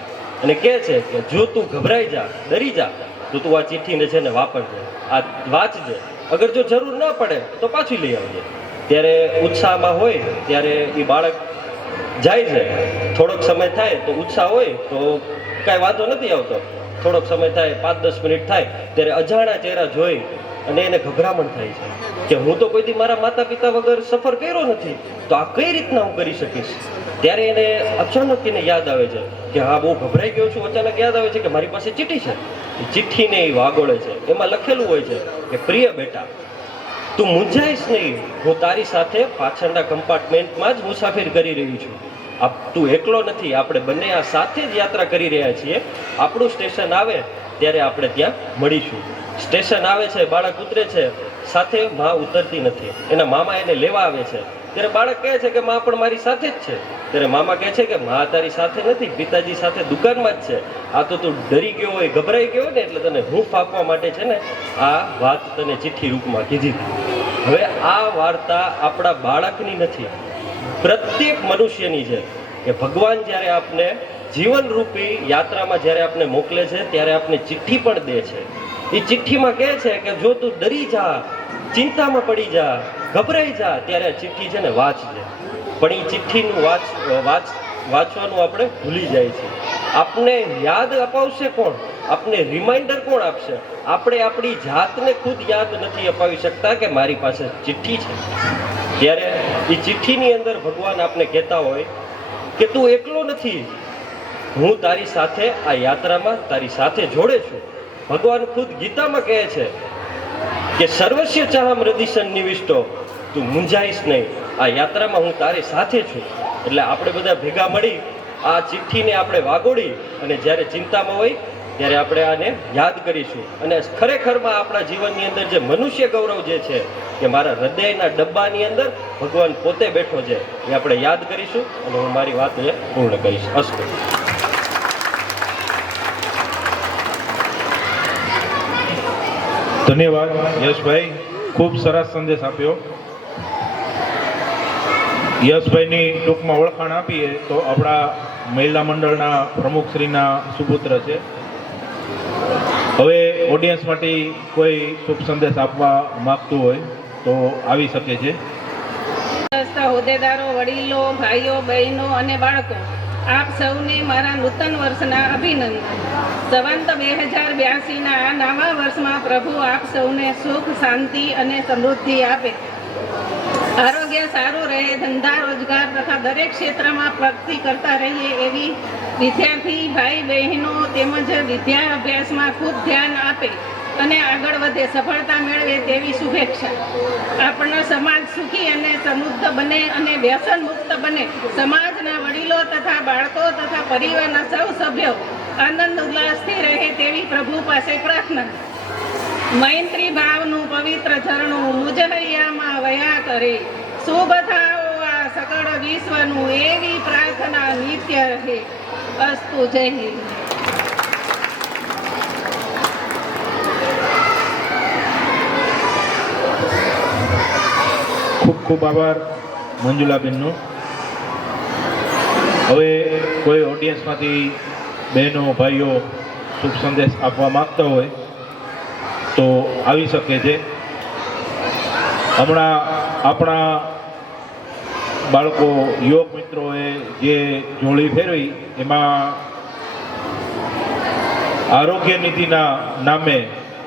અને કહે છે કે જો તું ગભરાઈ જા, ડરી જા, તો તું આ ચિઠ્ઠીને છે ને વાપરજે, આ વાંચજે, અગર જો જરૂર ન પડે તો પાછી લઈ આવજે. ત્યારે ઉત્સાહમાં હોય ત્યારે એ બાળક જાય છે. થોડોક સમય થાય તો ઉત્સાહ હોય તો કાંઈ વાંધો નથી આવતો. થોડોક સમય થાય, 5-10 મિનિટ થાય, ત્યારે અજાણા ચહેરા જોઈ અને એને ગભરામણ થાય છે કે હું તો કોઈ દી મારા માતા પિતા વગર સફર કર્યો નથી, તો આ કઈ રીતના હું કરી શકીશ. ત્યારે એને અચાનક એને યાદ આવે છે કે હા, બહુ ગભરાઈ ગયો છું. અચાનક યાદ આવે છે કે મારી પાસે ચિઠ્ઠી છે. એ ચિઠ્ઠીને એ વાગોળે છે. એમાં લખેલું હોય છે કે પ્રિય બેટા, તું મૂંઝાઈશ નહીં, હું તારી સાથે પાછળના કમ્પાર્ટમેન્ટમાં જ મુસાફરી કરી રહી છું. તું એકલો નથી, આપણે બંને આ સાથે જ યાત્રા કરી રહ્યા છીએ. આપણું સ્ટેશન આવે ત્યારે આપણે ત્યાં મળીશું. સ્ટેશન આવે છે, બાળક ઉતરે છે, સાથે માં ઉતરતી નથી. એના મામા એને લેવા આવે છે. ત્યારે બાળક કહે છે કે માં પણ મારી સાથે જ છે. ત્યારે મામા કહે છે કે માં તારી સાથે નથી, પિતાજી સાથે દુકાનમાં જ છે. આ તો તું ડરી ગયો હોય, ગભરાઈ ગયો ને, એટલે તને હૂંફ આપવા માટે છે ને આ વાત તને ચિઠ્ઠી રૂપમાં કીધી હતી. હવે આ વાર્તા આપણા બાળકની નથી, પ્રત્યેક મનુષ્યની છે કે ભગવાન જ્યારે આપને જીવનરૂપી યાત્રામાં જ્યારે આપને મોકલે છે ત્યારે આપને ચિઠ્ઠી પણ દે છે. એ ચિઠ્ઠીમાં કહે છે કે જો તું ડરી જા, ચિંતામાં પડી જા, ગભરાઈ જા, ત્યારે આ ચિઠ્ઠી છે ને વાંચજે. પણ એ ચિઠ્ઠીનું વાંચવાનું આપણે ભૂલી જાય છે. આપને યાદ અપાવશે કોણ? આપને રિમાઇન્ડર કોણ આપશે? આપણે આપણી જાતને ખુદ યાદ નથી અપાવી શકતા કે મારી પાસે ચિઠ્ઠી છે. ત્યારે એ ચિઠ્ઠીની અંદર ભગવાન આપને કહેતા હોય કે તું એકલો નથી, હું તારી સાથે આ યાત્રામાં તારી સાથે જોડે છું. ભગવાન ખુદ ગીતામાં કહે છે કે સર્વસ્ય ચાહમ હૃદિશન નિવિષ્ટો, તું મૂંઝાઈશ નહીં, આ યાત્રામાં હું તારી સાથે છું. એટલે આપણે બધા ભેગા મળી આ ચિઠ્ઠીને આપણે વાગોડી અને જ્યારે ચિંતામાં હોય ત્યારે આપણે આને યાદ કરીશું. અને ખરેખરમાં આપણા જીવનની અંદર જે મનુષ્ય ગૌરવ જે છે કે મારા હૃદયના ડબ્બાની અંદર ભગવાન પોતે બેઠો છે, એ આપણે યાદ કરીશું. અને હું મારી વાત પૂર્ણ કરીશ. અસ્તુ. ધન્યવાદ યશભાઈ, ખૂબ સરસ સંદેશ આપ્યો. યશભાઈની ટૂંકમાં ઓળખાણ આપીએ તો આપણા મહિલા મંડળના પ્રમુખશ્રીના સુપુત્ર છે. હવે ઓડિયન્સ માટે કોઈ શુભ સંદેશ આપવા માંગતું હોય તો આવી શકે છે. હોદ્દેદારો, વડીલો, ભાઈઓ, બહેનો અને બાળકો, આપ સૌને મારા નૂતન વર્ષના અભિનંદન. સંવંત 2082ના આ નવા વર્ષમાં પ્રભુ આપ સૌને સુખ, શાંતિ અને સમૃદ્ધિ આપે. આરોગ્ય સારું રહે, ધંધા રોજગાર તથા દરેક ક્ષેત્રમાં પ્રગતિ કરતા રહીએ એવી વિદ્યાર્થી ભાઈ બહેનો તેમજ વિદ્યા અભ્યાસમાં ખૂબ ધ્યાન આપે અને આગળ વધે, સફળતા મેળવે તેવી શુભેચ્છા. આપણો સમાજ સુખી અને સમૃદ્ધ બને અને વ્યસન મુક્ત બને. સમાજના વડીલો તથા બાળકો તથા પરિવારના સૌ સભ્યો આનંદ ઉલ્લાસથી રહે તેવી પ્રભુ પાસે પ્રાર્થના. મૈત્રી ભાવનું પવિત્ર ઝરણું મુજહૈયામાં વયા કરે. શુભ થાઓ આ સકળ વિશ્વનું, એવી પ્રાર્થના નિત્ય રહે. અસ્તુ. જય હિન્દ. ખૂબ ખૂબ આભાર મંજુલાબેનનો. હવે કોઈ ઓડિયન્સમાંથી બહેનો ભાઈઓ શુભ સંદેશ આપવા માંગતા હોય તો આવી શકે છે. હમણાં આપણા બાળકો યુવક મિત્રોએ જે જોડી ફેરવી એમાં આરોગ્ય નિધિના નામે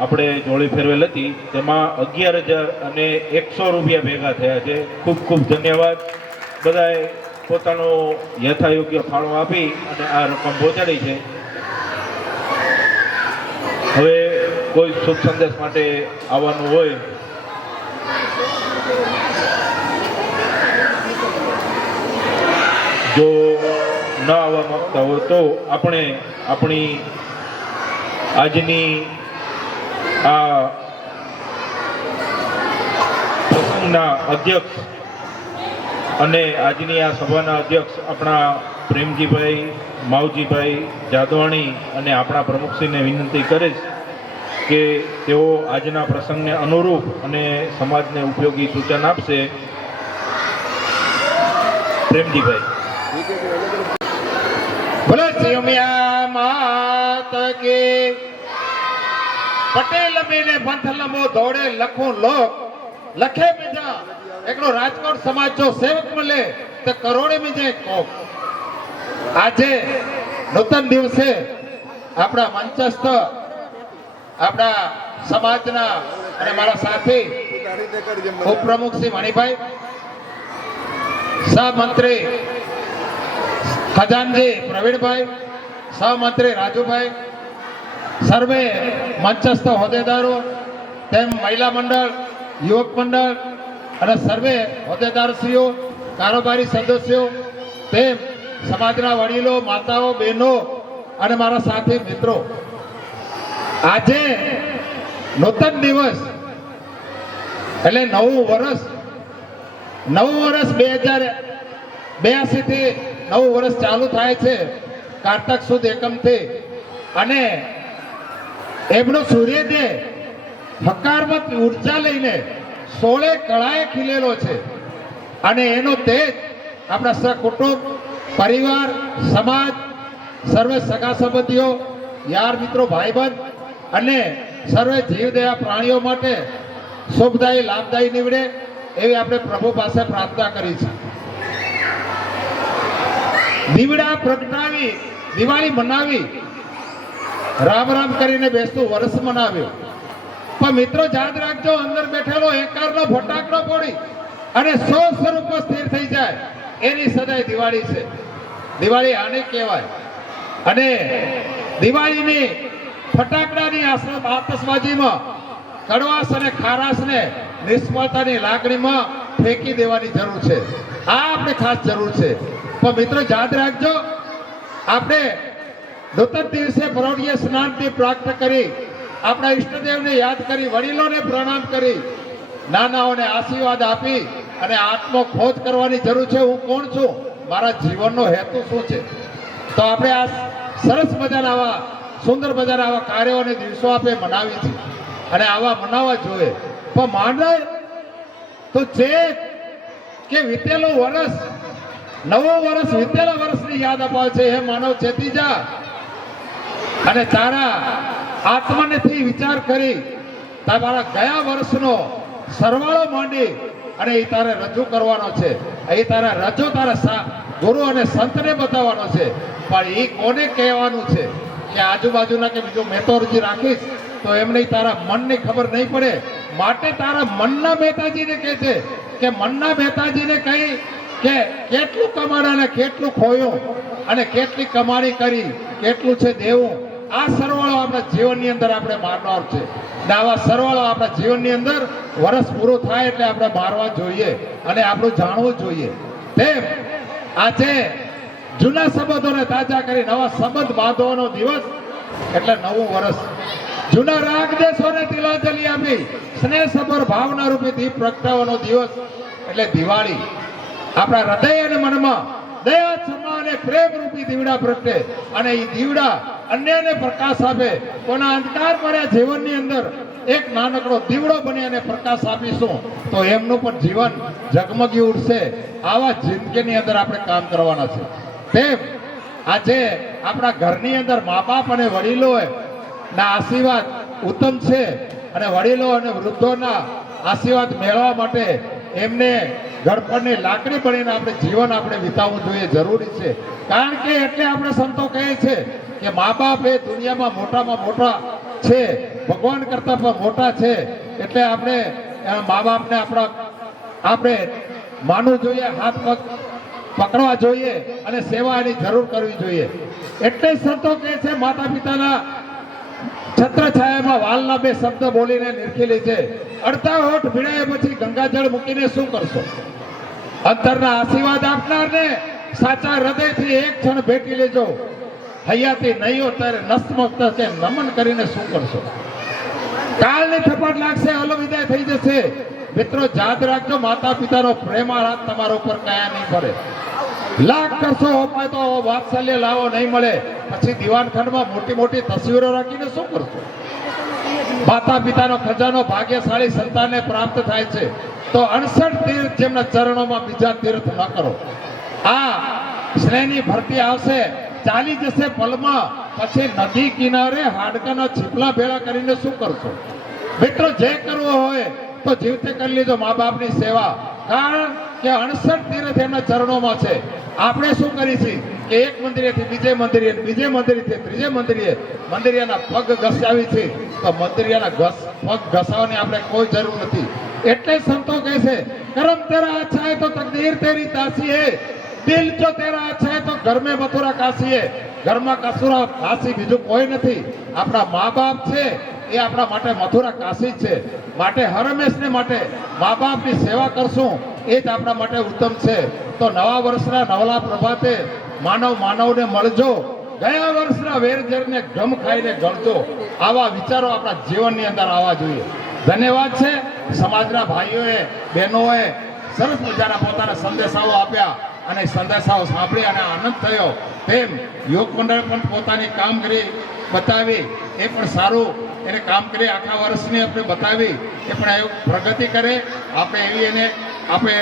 આપણે જોડી ફેરવેલ હતી. તેમાં 11,100 રૂપિયા ભેગા થયા છે. ખૂબ ખૂબ ધન્યવાદ. બધાએ પોતાનો યથાયોગ્ય ફાળો આપી અને આ રકમ પહોંચાડી છે. હવે કોઈ શુભ સંદેશ માટે આવવાનું હોય જો ન આવવા માંગતા હોય તો આપણે આપણી આજની આ પ્રસંગના અધ્યક્ષ અને આજની આ સભાના અધ્યક્ષ આપણા પ્રેમજીભાઈ માવજીભાઈ જાદવાણી અને આપણા પ્રમુખશ્રીને વિનંતી કરીશ કે તેઓ આજના પ્રસંગને અનુરૂપ અને સમાજને ઉપયોગી સૂચન આપશે. પ્રેમજીભાઈ. બોલો સિયોમિયા માત કે પટેલ મેને બંથલમો દોડે લખું લોક લખે બીજા એકડો રાજકોટ સમાજ જો સેવક મળે તો કરોડે બીજે કોક. આજે નૂતન દિવસે આપણા મંચસ્થ આપણા સમાજના અને મારા સાથી ઉપપ્રમુખ શ્રી મણિભાઈ, સહમંત્રી ખજાનજી પ્રવીણભાઈ, સહમંત્રી રાજુભાઈ, સર્વે મંચસ્થ હોદ્દેદારો તેમ મહિલા મંડળ, યુવક મંડળ અને સર્વે હોદ્દેદારશ્રીઓ, કારોબારી સદસ્યો તેમ સમાજના વડીલો, માતાઓ, બહેનો અને મારા સાથી મિત્રો, આજે નૂતન દિવસ એટલે નવું વર્ષ 2082 થી નવું વર્ષ ચાલુ થાય છે કારતક સુદ એકમથી. અને એમનો સૂર્યોદય હકારાત્મક ઉર્જા લઈને 16 કળાએ ખીલેલો છે. અને એનો તેજ આપણા સહકુટુંબ, પરિવાર, સમાજ, સર્વે સગા સંબંધીઓ, યાર મિત્રો, ભાઈબંધ અને સર્વે જીવદયા પ્રાણીઓ માટે શુભદાયી લાભદાયી નીવડે એવી આપણે પ્રભુ પાસે પ્રાર્થના કરી છે. દીવડા પ્રગટાવી દિવાળી મનાવી, રામ રામ કરીને બેસતું વર્ષ મનાવ્યું. પણ મિત્રો યાદ રાખજો, અંદર બેઠેલો એકારનો ફટાકડો પડી અને 100 સ્વરૂપો સ્થિર થઈ જાય એની સદાય દિવાળી છે. દિવાળી આને કહેવાય. અને દિવાળીની ફટાકડાની આતશબાજીમાં કડવાશ અને ખારાશને નિષ્ફળતાની લાગણીમાં ફેંકી દેવાની જરૂર છે. આ આપણે ખાસ જરૂર છે. પણ મિત્રો યાદ રાખજો, આપણે નૂતન દિવસે પરોઢિયે સ્નાનથી પ્રાપ્ત કરી, આપણા ઈષ્ટદેવને યાદ કરી, વડીલોને પ્રણામ કરી, નાનાઓને આશીર્વાદ આપી અને આત્મખોજ કરવાની જરૂર છે. હું કોણ છું, મારા જીવનનો હેતુ શું છે. તો આપણે આ સરસ મજાના આવા સુંદર મજાના આવા કાર્યો અને દિવસો આપણે મનાવી છે અને આવા મનાવવા જોઈએ. પણ માનવ તો છે કે વીતેલું વર્ષ, નવું વર્ષ વીતેલા વર્ષની યાદ અપાવે છે. હે માનવ, ચેતી જા અને તારા આત્માનેથી વિચાર કરી તમારા ગયા વર્ષનો સરવાળો માંડી અને એ તારે રજૂ કરવાનો છે. એ તારા રજૂ તારા ગુરુ અને સંતને બતાવવાનો છે. પણ એ કોને કહેવાનું છે કે આજુબાજુના કે બીજું મેં તો અરજી રાખીશ તો એમને તારા મનની ખબર નહીં પડે. માટે તારા મનના મહેતાજીને કહે છે કે મનના મહેતાજીને કહી કે કેટલું કમાડા ને કેટલું ખોયું અને કેટલી કમાણી કરી, કેટલું છે દેવું. આ સરવાળો આપણા જીવનની અંદર આપણે મારવાનો છે. ને આવા સરવાળો આપણા જીવનની અંદર વર્ષ પૂરું થાય એટલે આપણે મારવા જોઈએ અને આપણું જાણવું જોઈએ. તેમ આજે જૂના સંબંધોને તાજા કરી નવા સંબંધ બાંધવાનો દિવસ એટલે નવું વર્ષ. જૂના રાગ દેશોને તિલાંજલિ આપી સ્નેહસભર ભાવના રૂપી દીપ પ્રગટાવવાનો દિવસ એટલે દિવાળી. આપણા હૃદય અને મનમાં દયા, ક્ષમા અને પ્રેમ રૂપી દીવડા પ્રગટે અને એ દીવડા અન્યને પ્રકાશ આપે. કોના અંધકાર ભર્યા જીવનની અંદર એક નાનકડો દીવડો બની અને પ્રકાશ આપીશું તો એમનું પણ જીવન ઝગમગી ઉઠશે. આવા જિંદગીની અંદર આપણે કામ કરવાના છે. તેમ આજે આપણા ઘરની અંદર મા બાપ અને વડીલોના આશીર્વાદ ઉત્તમ છે અને વડીલો અને વૃદ્ધોના આશીર્વાદ મેળવવા માટે એમને ગળપણની લાકડી બનીને આપણે જીવન આપણે વિતાવવું જોઈએ, જરૂરી છે. કારણ કે એટલે આપણે સંતો કહે છે કે મા બાપ એ દુનિયામાં મોટામાં મોટા છે, ભગવાન કરતા પણ મોટા છે. એટલે આપણે મા બાપને આપણે માનવું જોઈએ, હાથ પગ પકડવા જોઈએ અને સેવા એની જરૂર કરવી જોઈએ. એટલે જ સંતો કહે છે માતા પિતાના છત્રછાયામાં વાલના બે શબ્દ બોલીને નિરખેલી છે. અડધા હોઠ ભીડાયા પછી ગંગાજળ મૂકીને શું કરશો? અંતરના આશીર્વાદ આપનારને સાચા હૃદયથી એક ક્ષણ ભેટી લેજો. હૈયાથી નહીં હો ત્યારે નસ્તમસ્તક નમન કરીને શું કરશો? કાલની થપાટ લાગશે, અલવિદાય થઈ જશે. મિત્રો યાદ રાખજો, માતા પિતાનો પ્રેમાળ હાથ તમારા ઉપર કયા નહીં પડે. લાખ કરશો અપાય તો વાત્સલ્ય લાવો નહીં મળે. પછી દીવાનખંડમાં મોટી મોટી તસવીરો રાખીને શું કરશો? માતા પિતાનો ખજાનો ભાગ્યશાળી સંતાનને પ્રાપ્ત થાય છે તો 68 તીર્થ જેમના ચરણોમાં બીજા તીર્થ ન કરો. આ સ્નેહની ભરતી આવશે, ચાલી જશે પલમાં, પછી નદી કિનારે હાડકાના છીપલા ભેળા કરીને શું કરશો? મિત્રો જે કરવું હોય તો જીવતે કરી લીધો મા બાપની સેવા. કારણ કે 68 તીર્થ એમના ચરણોમાં છે. આપણે શું કરીશું કે એક મંદિરેથી બીજે મંદિરે, બીજે મંદિરેથી ત્રીજે મંદિરે મંદિરિયાના પગ ઘસાવી છે, તો મંદિરિયાના પગ ઘસાવવાની આપણે કોઈ જરૂર નથી. એટલે સંતો કહે છે કરમ તેરા અચ્છા હે તો તકદીર તેરી તાસી હે, દિલ જો તેરા અચ્છા હે તો ઘર મેં મથુરા કાશી હે. ઘરમાં કસુરા કાશી બીજું કોઈ નથી. આપણા મા બાપ છે એ આપણા માટે મથુરા કાશી છે. માટે હર હંમેશને માટે મા બાપની સેવા કરશું એ જ આપણા માટે ઉત્તમ છે. તો નવા વર્ષના નવલા પ્રભાતે માનવને મળજો, ગયા વર્ષના વેરઝેરને ગમ ખાઈને ગળજો. આવા વિચારો આપણા જીવનની અંદર આવવા જોઈએ. ધન્યવાદ છે. સમાજના ભાઈઓએ બહેનોએ સરસ મજાના પોતાના સંદેશાઓ આપ્યા અને સંદેશાઓ સાંભળી અને આનંદ થયો. તેમ યોગ મંડળ પણ પોતાની કામગીરી બતાવી, એ પણ સારું એને કામ કરી આખા વર્ષની આપણે બતાવી, એ પણ પ્રગતિ કરે આપણે એવી એને આપણે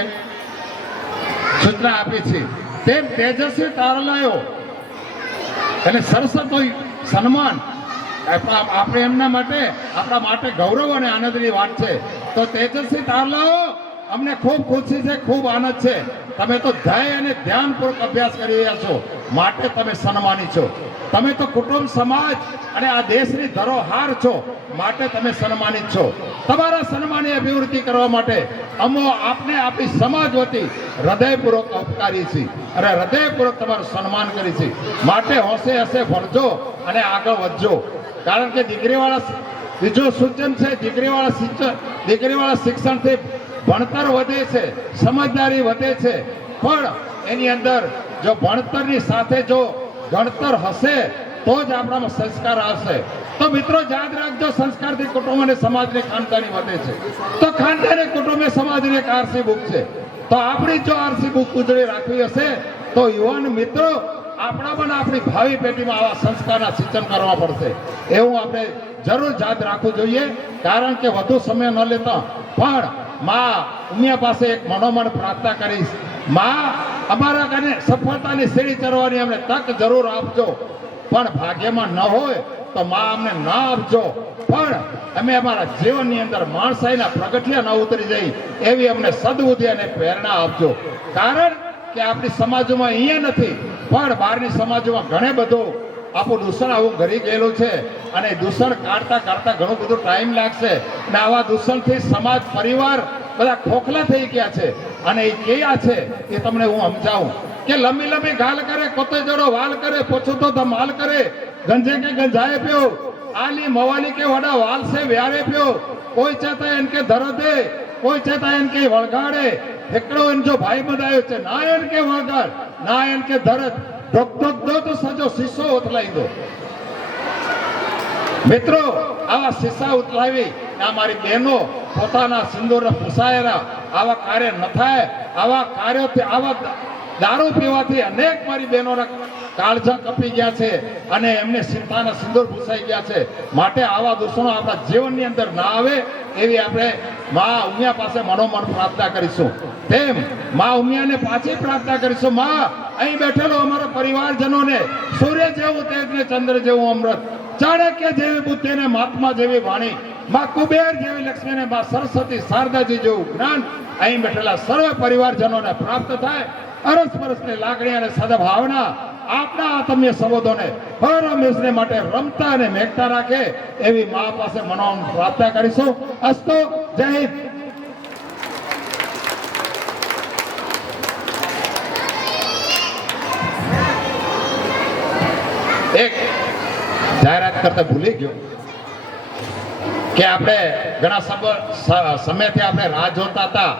સૂચના આપી છે. તેમ તેજસ્વી તારલાઓ અને સરસ્વતો સન્માન આપણે એમના માટે આપણા માટે ગૌરવ અને આનંદની વાત છે. તો તેજસ્વી તારલાઓ અમને ખૂબ ખુશી છે, ખૂબ આનંદ છે. તમે તો ધ્યેય અને ધ્યાનપૂર્વક અભ્યાસ કરી રહ્યા છો, માટે તમે સન્માનિત છો. તમે તો કુટુંબ સમાજ અને આ દેશની ધરોહાર છો, માટે તમે સન્માનિત છો. તમારા સન્માનની અભિવૃદ્ધિ કરવા માટે અમો આપને આપણી સમાજ વતી હૃદયપૂર્વક અપકારી છે અને હૃદયપૂર્વક તમારું સન્માન કરી છે. માટે હોશે હશે ભરજો અને આગળ વધજો. કારણ કે દીકરીવાળા બીજું સૂચન છે, દીકરીવાળા શિક્ષણથી ભણતર વધે છે, સમજદારી વધે છે. પણ એની અંદર જો ભણતરની સાથે જો ગણતર હશે તો જ આપણામાં સંસ્કાર આવશે. તો મિત્રો યાદ રાખજો, સંસ્કારથી કુટુંબ અને સમાજની ખાનદાની વધે છે. તો ખાનદાની કુટુંબ એ સમાજની એક આરસી બુક છે. તો આપણી જો આરસી બુક ઉજળી રાખવી હશે તો યુવાન મિત્રો આપણા પણ આપણી ભાવિ પેઢીમાં આવા સંસ્કારના સિંચન કરવા પડશે. એવું આપણે જરૂર યાદ રાખવું જોઈએ. કારણ કે વધુ સમય ન લેતા પણ માં ઉમિયા પાસે એક મનોમન પ્રાર્થના કરીશ, માં અમારા કાને સફળતાની સીડી ચડવાની અમને તક જરૂર આપજો. પણ ભાગ્યમાં ન હોય તો માં અમને ન આપજો. પણ અમે અમારા જીવનની અંદર માણસાઈના પ્રગટિયા ન ઉતરી જાય એવી અમને સદબુદ્ધિ અને પ્રેરણા આપજો. કારણ કે આપણી સમાજોમાં અહીંયા નથી પણ બહારની સમાજોમાં ઘણે બધું આપણું દૂષણ આવું ઘરી ગયેલું છે અને દૂષણ કાઢતા ઘણું બધું ટાઈમ લાગશે. અને આવા દૂષણથી સમાજ પરિવાર બધા ખોખલા થઈ ગયા છે. અને એ કયા છે એ તમને હું સમજાવું કે લંબી લંબી ગાલ કરે, કોતે જોડો વાલ કરે, પોછું તો ધમાલ કરે, ગંજે કે ગંજાએ પ્યો, આલી મવાલી કે વડા વાલ સે વ્યારે પ્યો, કોઈ ચાહતા એન કે ધરદે, કોઈ ચાહતા એન કે વળગાડે, એકડો એન જો ભાઈ બધાયો છે, ના એન કે વળગાડ, ના એન કે ધરત, ઢોક ઢોક દો તો સજો શીશો ઉથલાઈ દો. મિત્રો આવા શીશા ઉથલાવી આ મારી બહેનો પોતાના સિંદૂરના પૂસાયેલા આવા કાર્ય ન થાય. આવા કાર્યોથી, આવા દારૂ પીવાથી અનેક મારી બહેનોના કાળજા કપી ગયા છે અને એમને સીતાના સિંદૂર ભૂસાઈ ગયા છે. માટે આવા દૂષણો આપણા જીવનની અંદર ના આવે એવી આપણે મા ઉમિયા પાસે મનોમન પ્રાર્થના કરીશું. તેમ મા ઉમિયાને પાછી પ્રાર્થના કરીશું, મા અહીં બેઠેલો અમારા પરિવારજનોને સૂર્ય જેવું તેજ ને ચંદ્ર જેવું અમૃત, ચાણક્ય જેવી બુદ્ધિ ને મહાત્મા જેવી વાણી, માં કુબેર જેવી લક્ષ્મી ને માં સરસ્વતી શારદાજી જેવું જ્ઞાન અહીં બેઠેલા સર્વ પરિવારજનોને પ્રાપ્ત થાય. અરસપરસની લાગણી અને સદભાવના આપના આત્મીય સંબોધોને હરહંમેશને માટે રમતા અને મેઘતા રાખે એવી મા પાસે મનોમન પ્રાર્થના કરીશું. અસ્તુ. જય હિન્દ. એક જાહેરાત કરતા ભૂલી ગયો કે આપણે ઘણા સમયથી આપણે રાહ જોતા હતા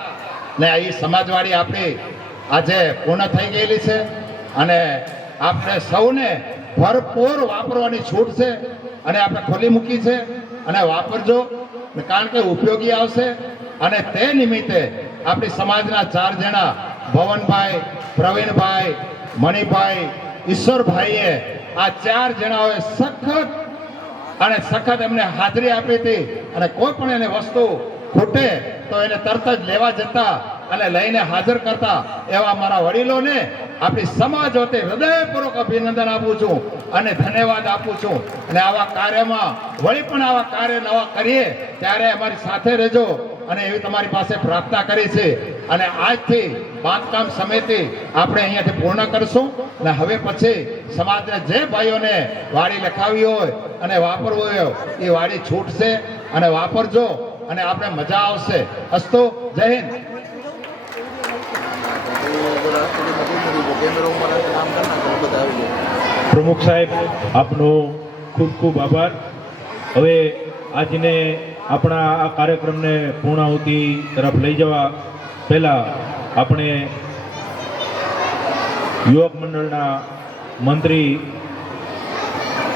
ને એ સમાજવાડી આપણી આજે પૂર્ણ થઈ ગયેલી છે અને આપણે સૌને ભરપૂર વાપરવાની છૂટ છે અને આપણે ખોલી મૂકી છે અને વાપરજો, કારણ કે ઉપયોગી આવશે. અને તે નિમિત્તે આપણી સમાજના 4 જણા ભવનભાઈ, પ્રવીણભાઈ, મણિભાઈ, ઈશ્વરભાઈએ આ 4 જણાઓએ સખત એમને હાજરી આપી હતી અને કોઈ પણ એને વસ્તુ ખૂટે તો એને તરત જ લેવા જતા અને લઈને હાજર કરતા એવા મારા વડીલોને આપણી સમાજ વતી હૃદયપૂર્વક અભિનંદન આપું છું અને ધન્યવાદ આપું છું. અને આવા કાર્યમાં વળી પણ આવા કાર્ય નવા કરીએ ત્યારે અમારી સાથે રહેજો અને એવી તમારી પાસે પ્રાર્થના કરી છે. અને આજથી બાંધકામ સમિતિ આપણે અહીંયાથી પૂર્ણ કરશું અને હવે પછી સમાજને જે ભાઈઓને વાડી લખાવી હોય અને વાપરવું હોય એ વાડી છૂટશે અને વાપરજો અને આપણે મજા આવશે. અસ્તુ. જય હિન્દ. પ્રમુખ સાહેબ, આપનો ખૂબ ખૂબ આભાર. હવે આજને આપણા આ કાર્યક્રમને પૂર્ણાહુતિ તરફ લઈ જવા પહેલા આપણે યુવક મંડળના મંત્રી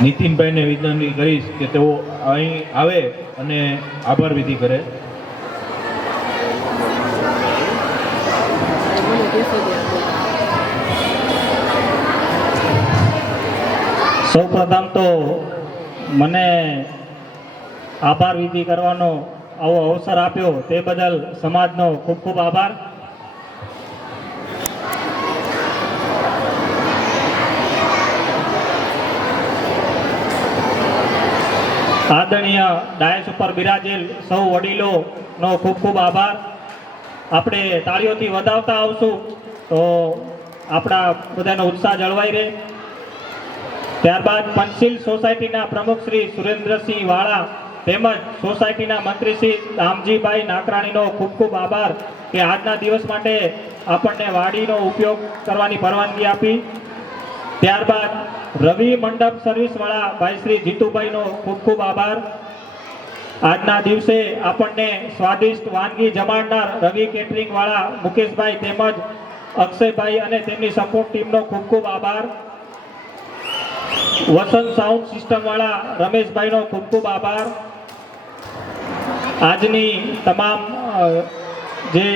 નીતિનભાઈને વિનંતી કરીશ કે તેઓ અહીં આવે અને આભાર વિધિ કરે. સૌ પ્રથમ તો મને આભાર વિધિ કરવાનો આવો અવસર આપ્યો તે બદલ સમાજનો ખૂબ ખૂબ આભાર. આદરણીય ડાયસ ઉપર બિરાજેલ સૌ વડીલોનો ખૂબ ખૂબ આભાર. આપણે તાળીઓથી વધાવતા આવશું તો આપણા બધાનો ઉત્સાહ જળવાઈ રહે. ત્યારબાદ પંચશીલ સોસાયટીના પ્રમુખ શ્રી સુરેન્દ્રસિંહ વાળા તેમજ સોસાયટીના મંત્રી શ્રી દામજીભાઈ નાકરાણીનો ખૂબ ખૂબ આભાર કે આજના દિવસ માટે આપણને વાડીનો ઉપયોગ કરવાની પરવાનગી આપી. ત્યારબાદ રવિ મંડપ સર્વિસવાળા ભાઈ શ્રી જીતુભાઈનો ખૂબ ખૂબ આભાર. આજના દિવસે આપણને સ્વાદિષ્ટ વાનગી જમાડનાર રવિ કેટરિંગ વાળા મુકેશભાઈ તેમજ અક્ષયભાઈ અને તેમની સપોર્ટ ટીમનો ખૂબ ખૂબ આભાર. વસંત સાઉન્ડ સિસ્ટમ વાળા રમેશભાઈનો ખૂબ ખૂબ આભાર. આજની તમામ જે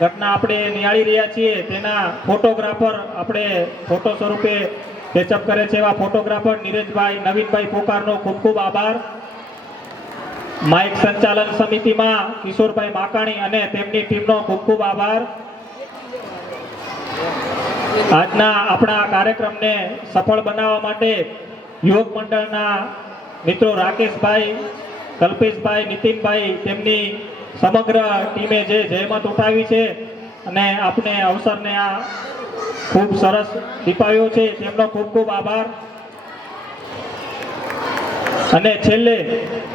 ઘટના આપણે નિહાળી રહ્યા છીએ તેના ફોટોગ્રાફર આપણે ફોટો સ્વરૂપે પેચઅપ કરે છે એવા ફોટોગ્રાફર નીરજભાઈ નવીનભાઈ પોકારનો ખૂબ ખૂબ આભાર. માઇક સંચાલન સમિતિમાં કિશોરભાઈ માકાણી અને તેમની ટીમનો ખૂબ ખૂબ આભાર. આજના આપણા કાર્યક્રમને સફળ બનાવવા માટે યુવક મંડળના મિત્રો રાકેશભાઈ, કલ્પેશભાઈ, નીતિનભાઈ તેમની સમગ્ર ટીમે જે જહેમત ઉઠાવી છે અને આપણે અવસરને આ ખૂબ સરસ દીપાવ્યો છે તેમનો ખૂબ ખૂબ આભાર. અને છેલ્લે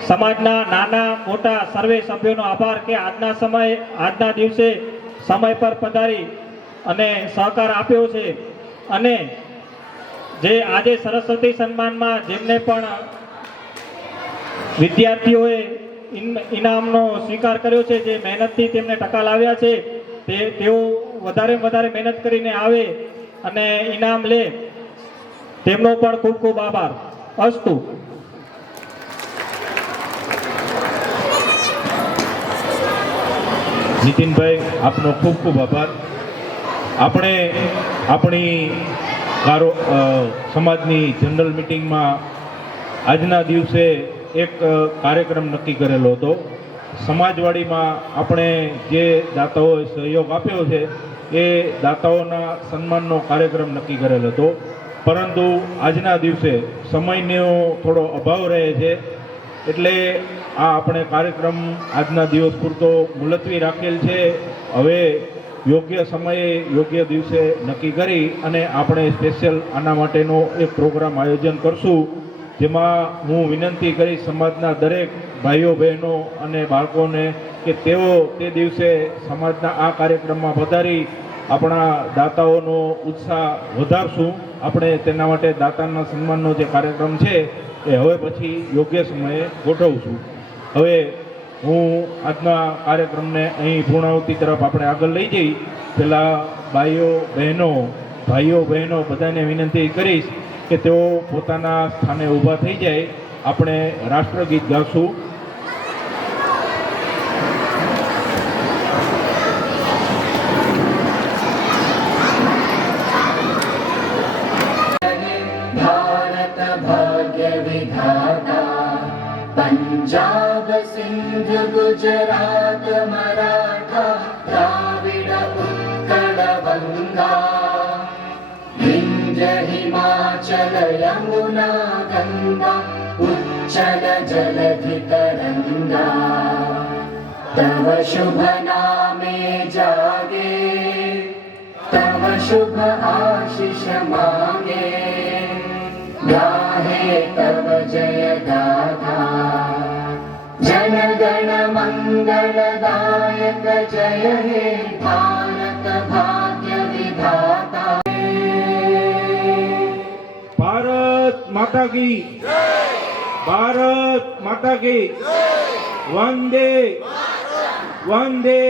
સમાજના નાના મોટા સર્વે સભ્યોનો આભાર કે આજના દિવસે સમય પર પધારી અને સહકાર આપ્યો છે. અને જે આજે સરસ્વતી સન્માનમાં જેમને પણ વિદ્યાર્થીઓએ ઇનામનો સ્વીકાર કર્યો છે, જે મહેનતથી તેમને ટકા લાવ્યા છે, તેઓ વધારે મહેનત કરીને આવે અને ઇનામ લે તેમનો પણ ખૂબ ખૂબ આભાર. અસ્તુ. નીતિનભાઈ, આપનો ખૂબ ખૂબ આભાર. આપણે આપણી સમાજની જનરલ મિટિંગમાં આજના દિવસે એક કાર્યક્રમ નક્કી કરેલો હતો. સમાજવાડીમાં આપણે જે દાતાઓએ સહયોગ આપ્યો છે એ દાતાઓના સન્માનનો કાર્યક્રમ નક્કી કરેલો હતો, પરંતુ આજના દિવસે સમયનો થોડો અભાવ રહે છે એટલે આ આપણે કાર્યક્રમ આજના દિવસ પૂરતો મુલતવી રાખેલ છે. હવે યોગ્ય સમયે યોગ્ય દિવસે નક્કી કરી અને આપણે સ્પેશિયલ આના માટેનો એક પ્રોગ્રામ આયોજન કરશું, જેમાં હું વિનંતી કરીશ સમાજના દરેક ભાઈઓ બહેનો અને બાળકોને કે તેઓ તે દિવસે સમાજના આ કાર્યક્રમમાં પધારી આપણા દાતાઓનો ઉત્સાહ વધારશું. આપણે તેના માટે દાતાના સન્માનનો જે કાર્યક્રમ છે એ હવે પછી યોગ્ય સમયે ગોઠવશું. હવે હું આજના કાર્યક્રમને અહીં પૂર્ણાહુતિ તરફ આપણે આગળ લઈ જઈ પહેલાં ભાઈઓ બહેનો બધાને વિનંતી કરીશ કે તેઓ પોતાના સ્થાને ઊભા થઈ જાય. આપણે રાષ્ટ્રગીત ગાશું. भारत भाग्य विधाता पंजाब सिंध गुजरात मराठा द्राविड उत्कल बंगा विंध्य हिमाचल यमुना गंगा उच्चल जलधि तरंगा तव शुभ नामे जागे तव शुभ आशीष मांगे गाहे तव जय गाथा जन गण मंगलदायक जय हे भारत भाग्य विधाता. भारत माता की भारत माता की वंदे वंदे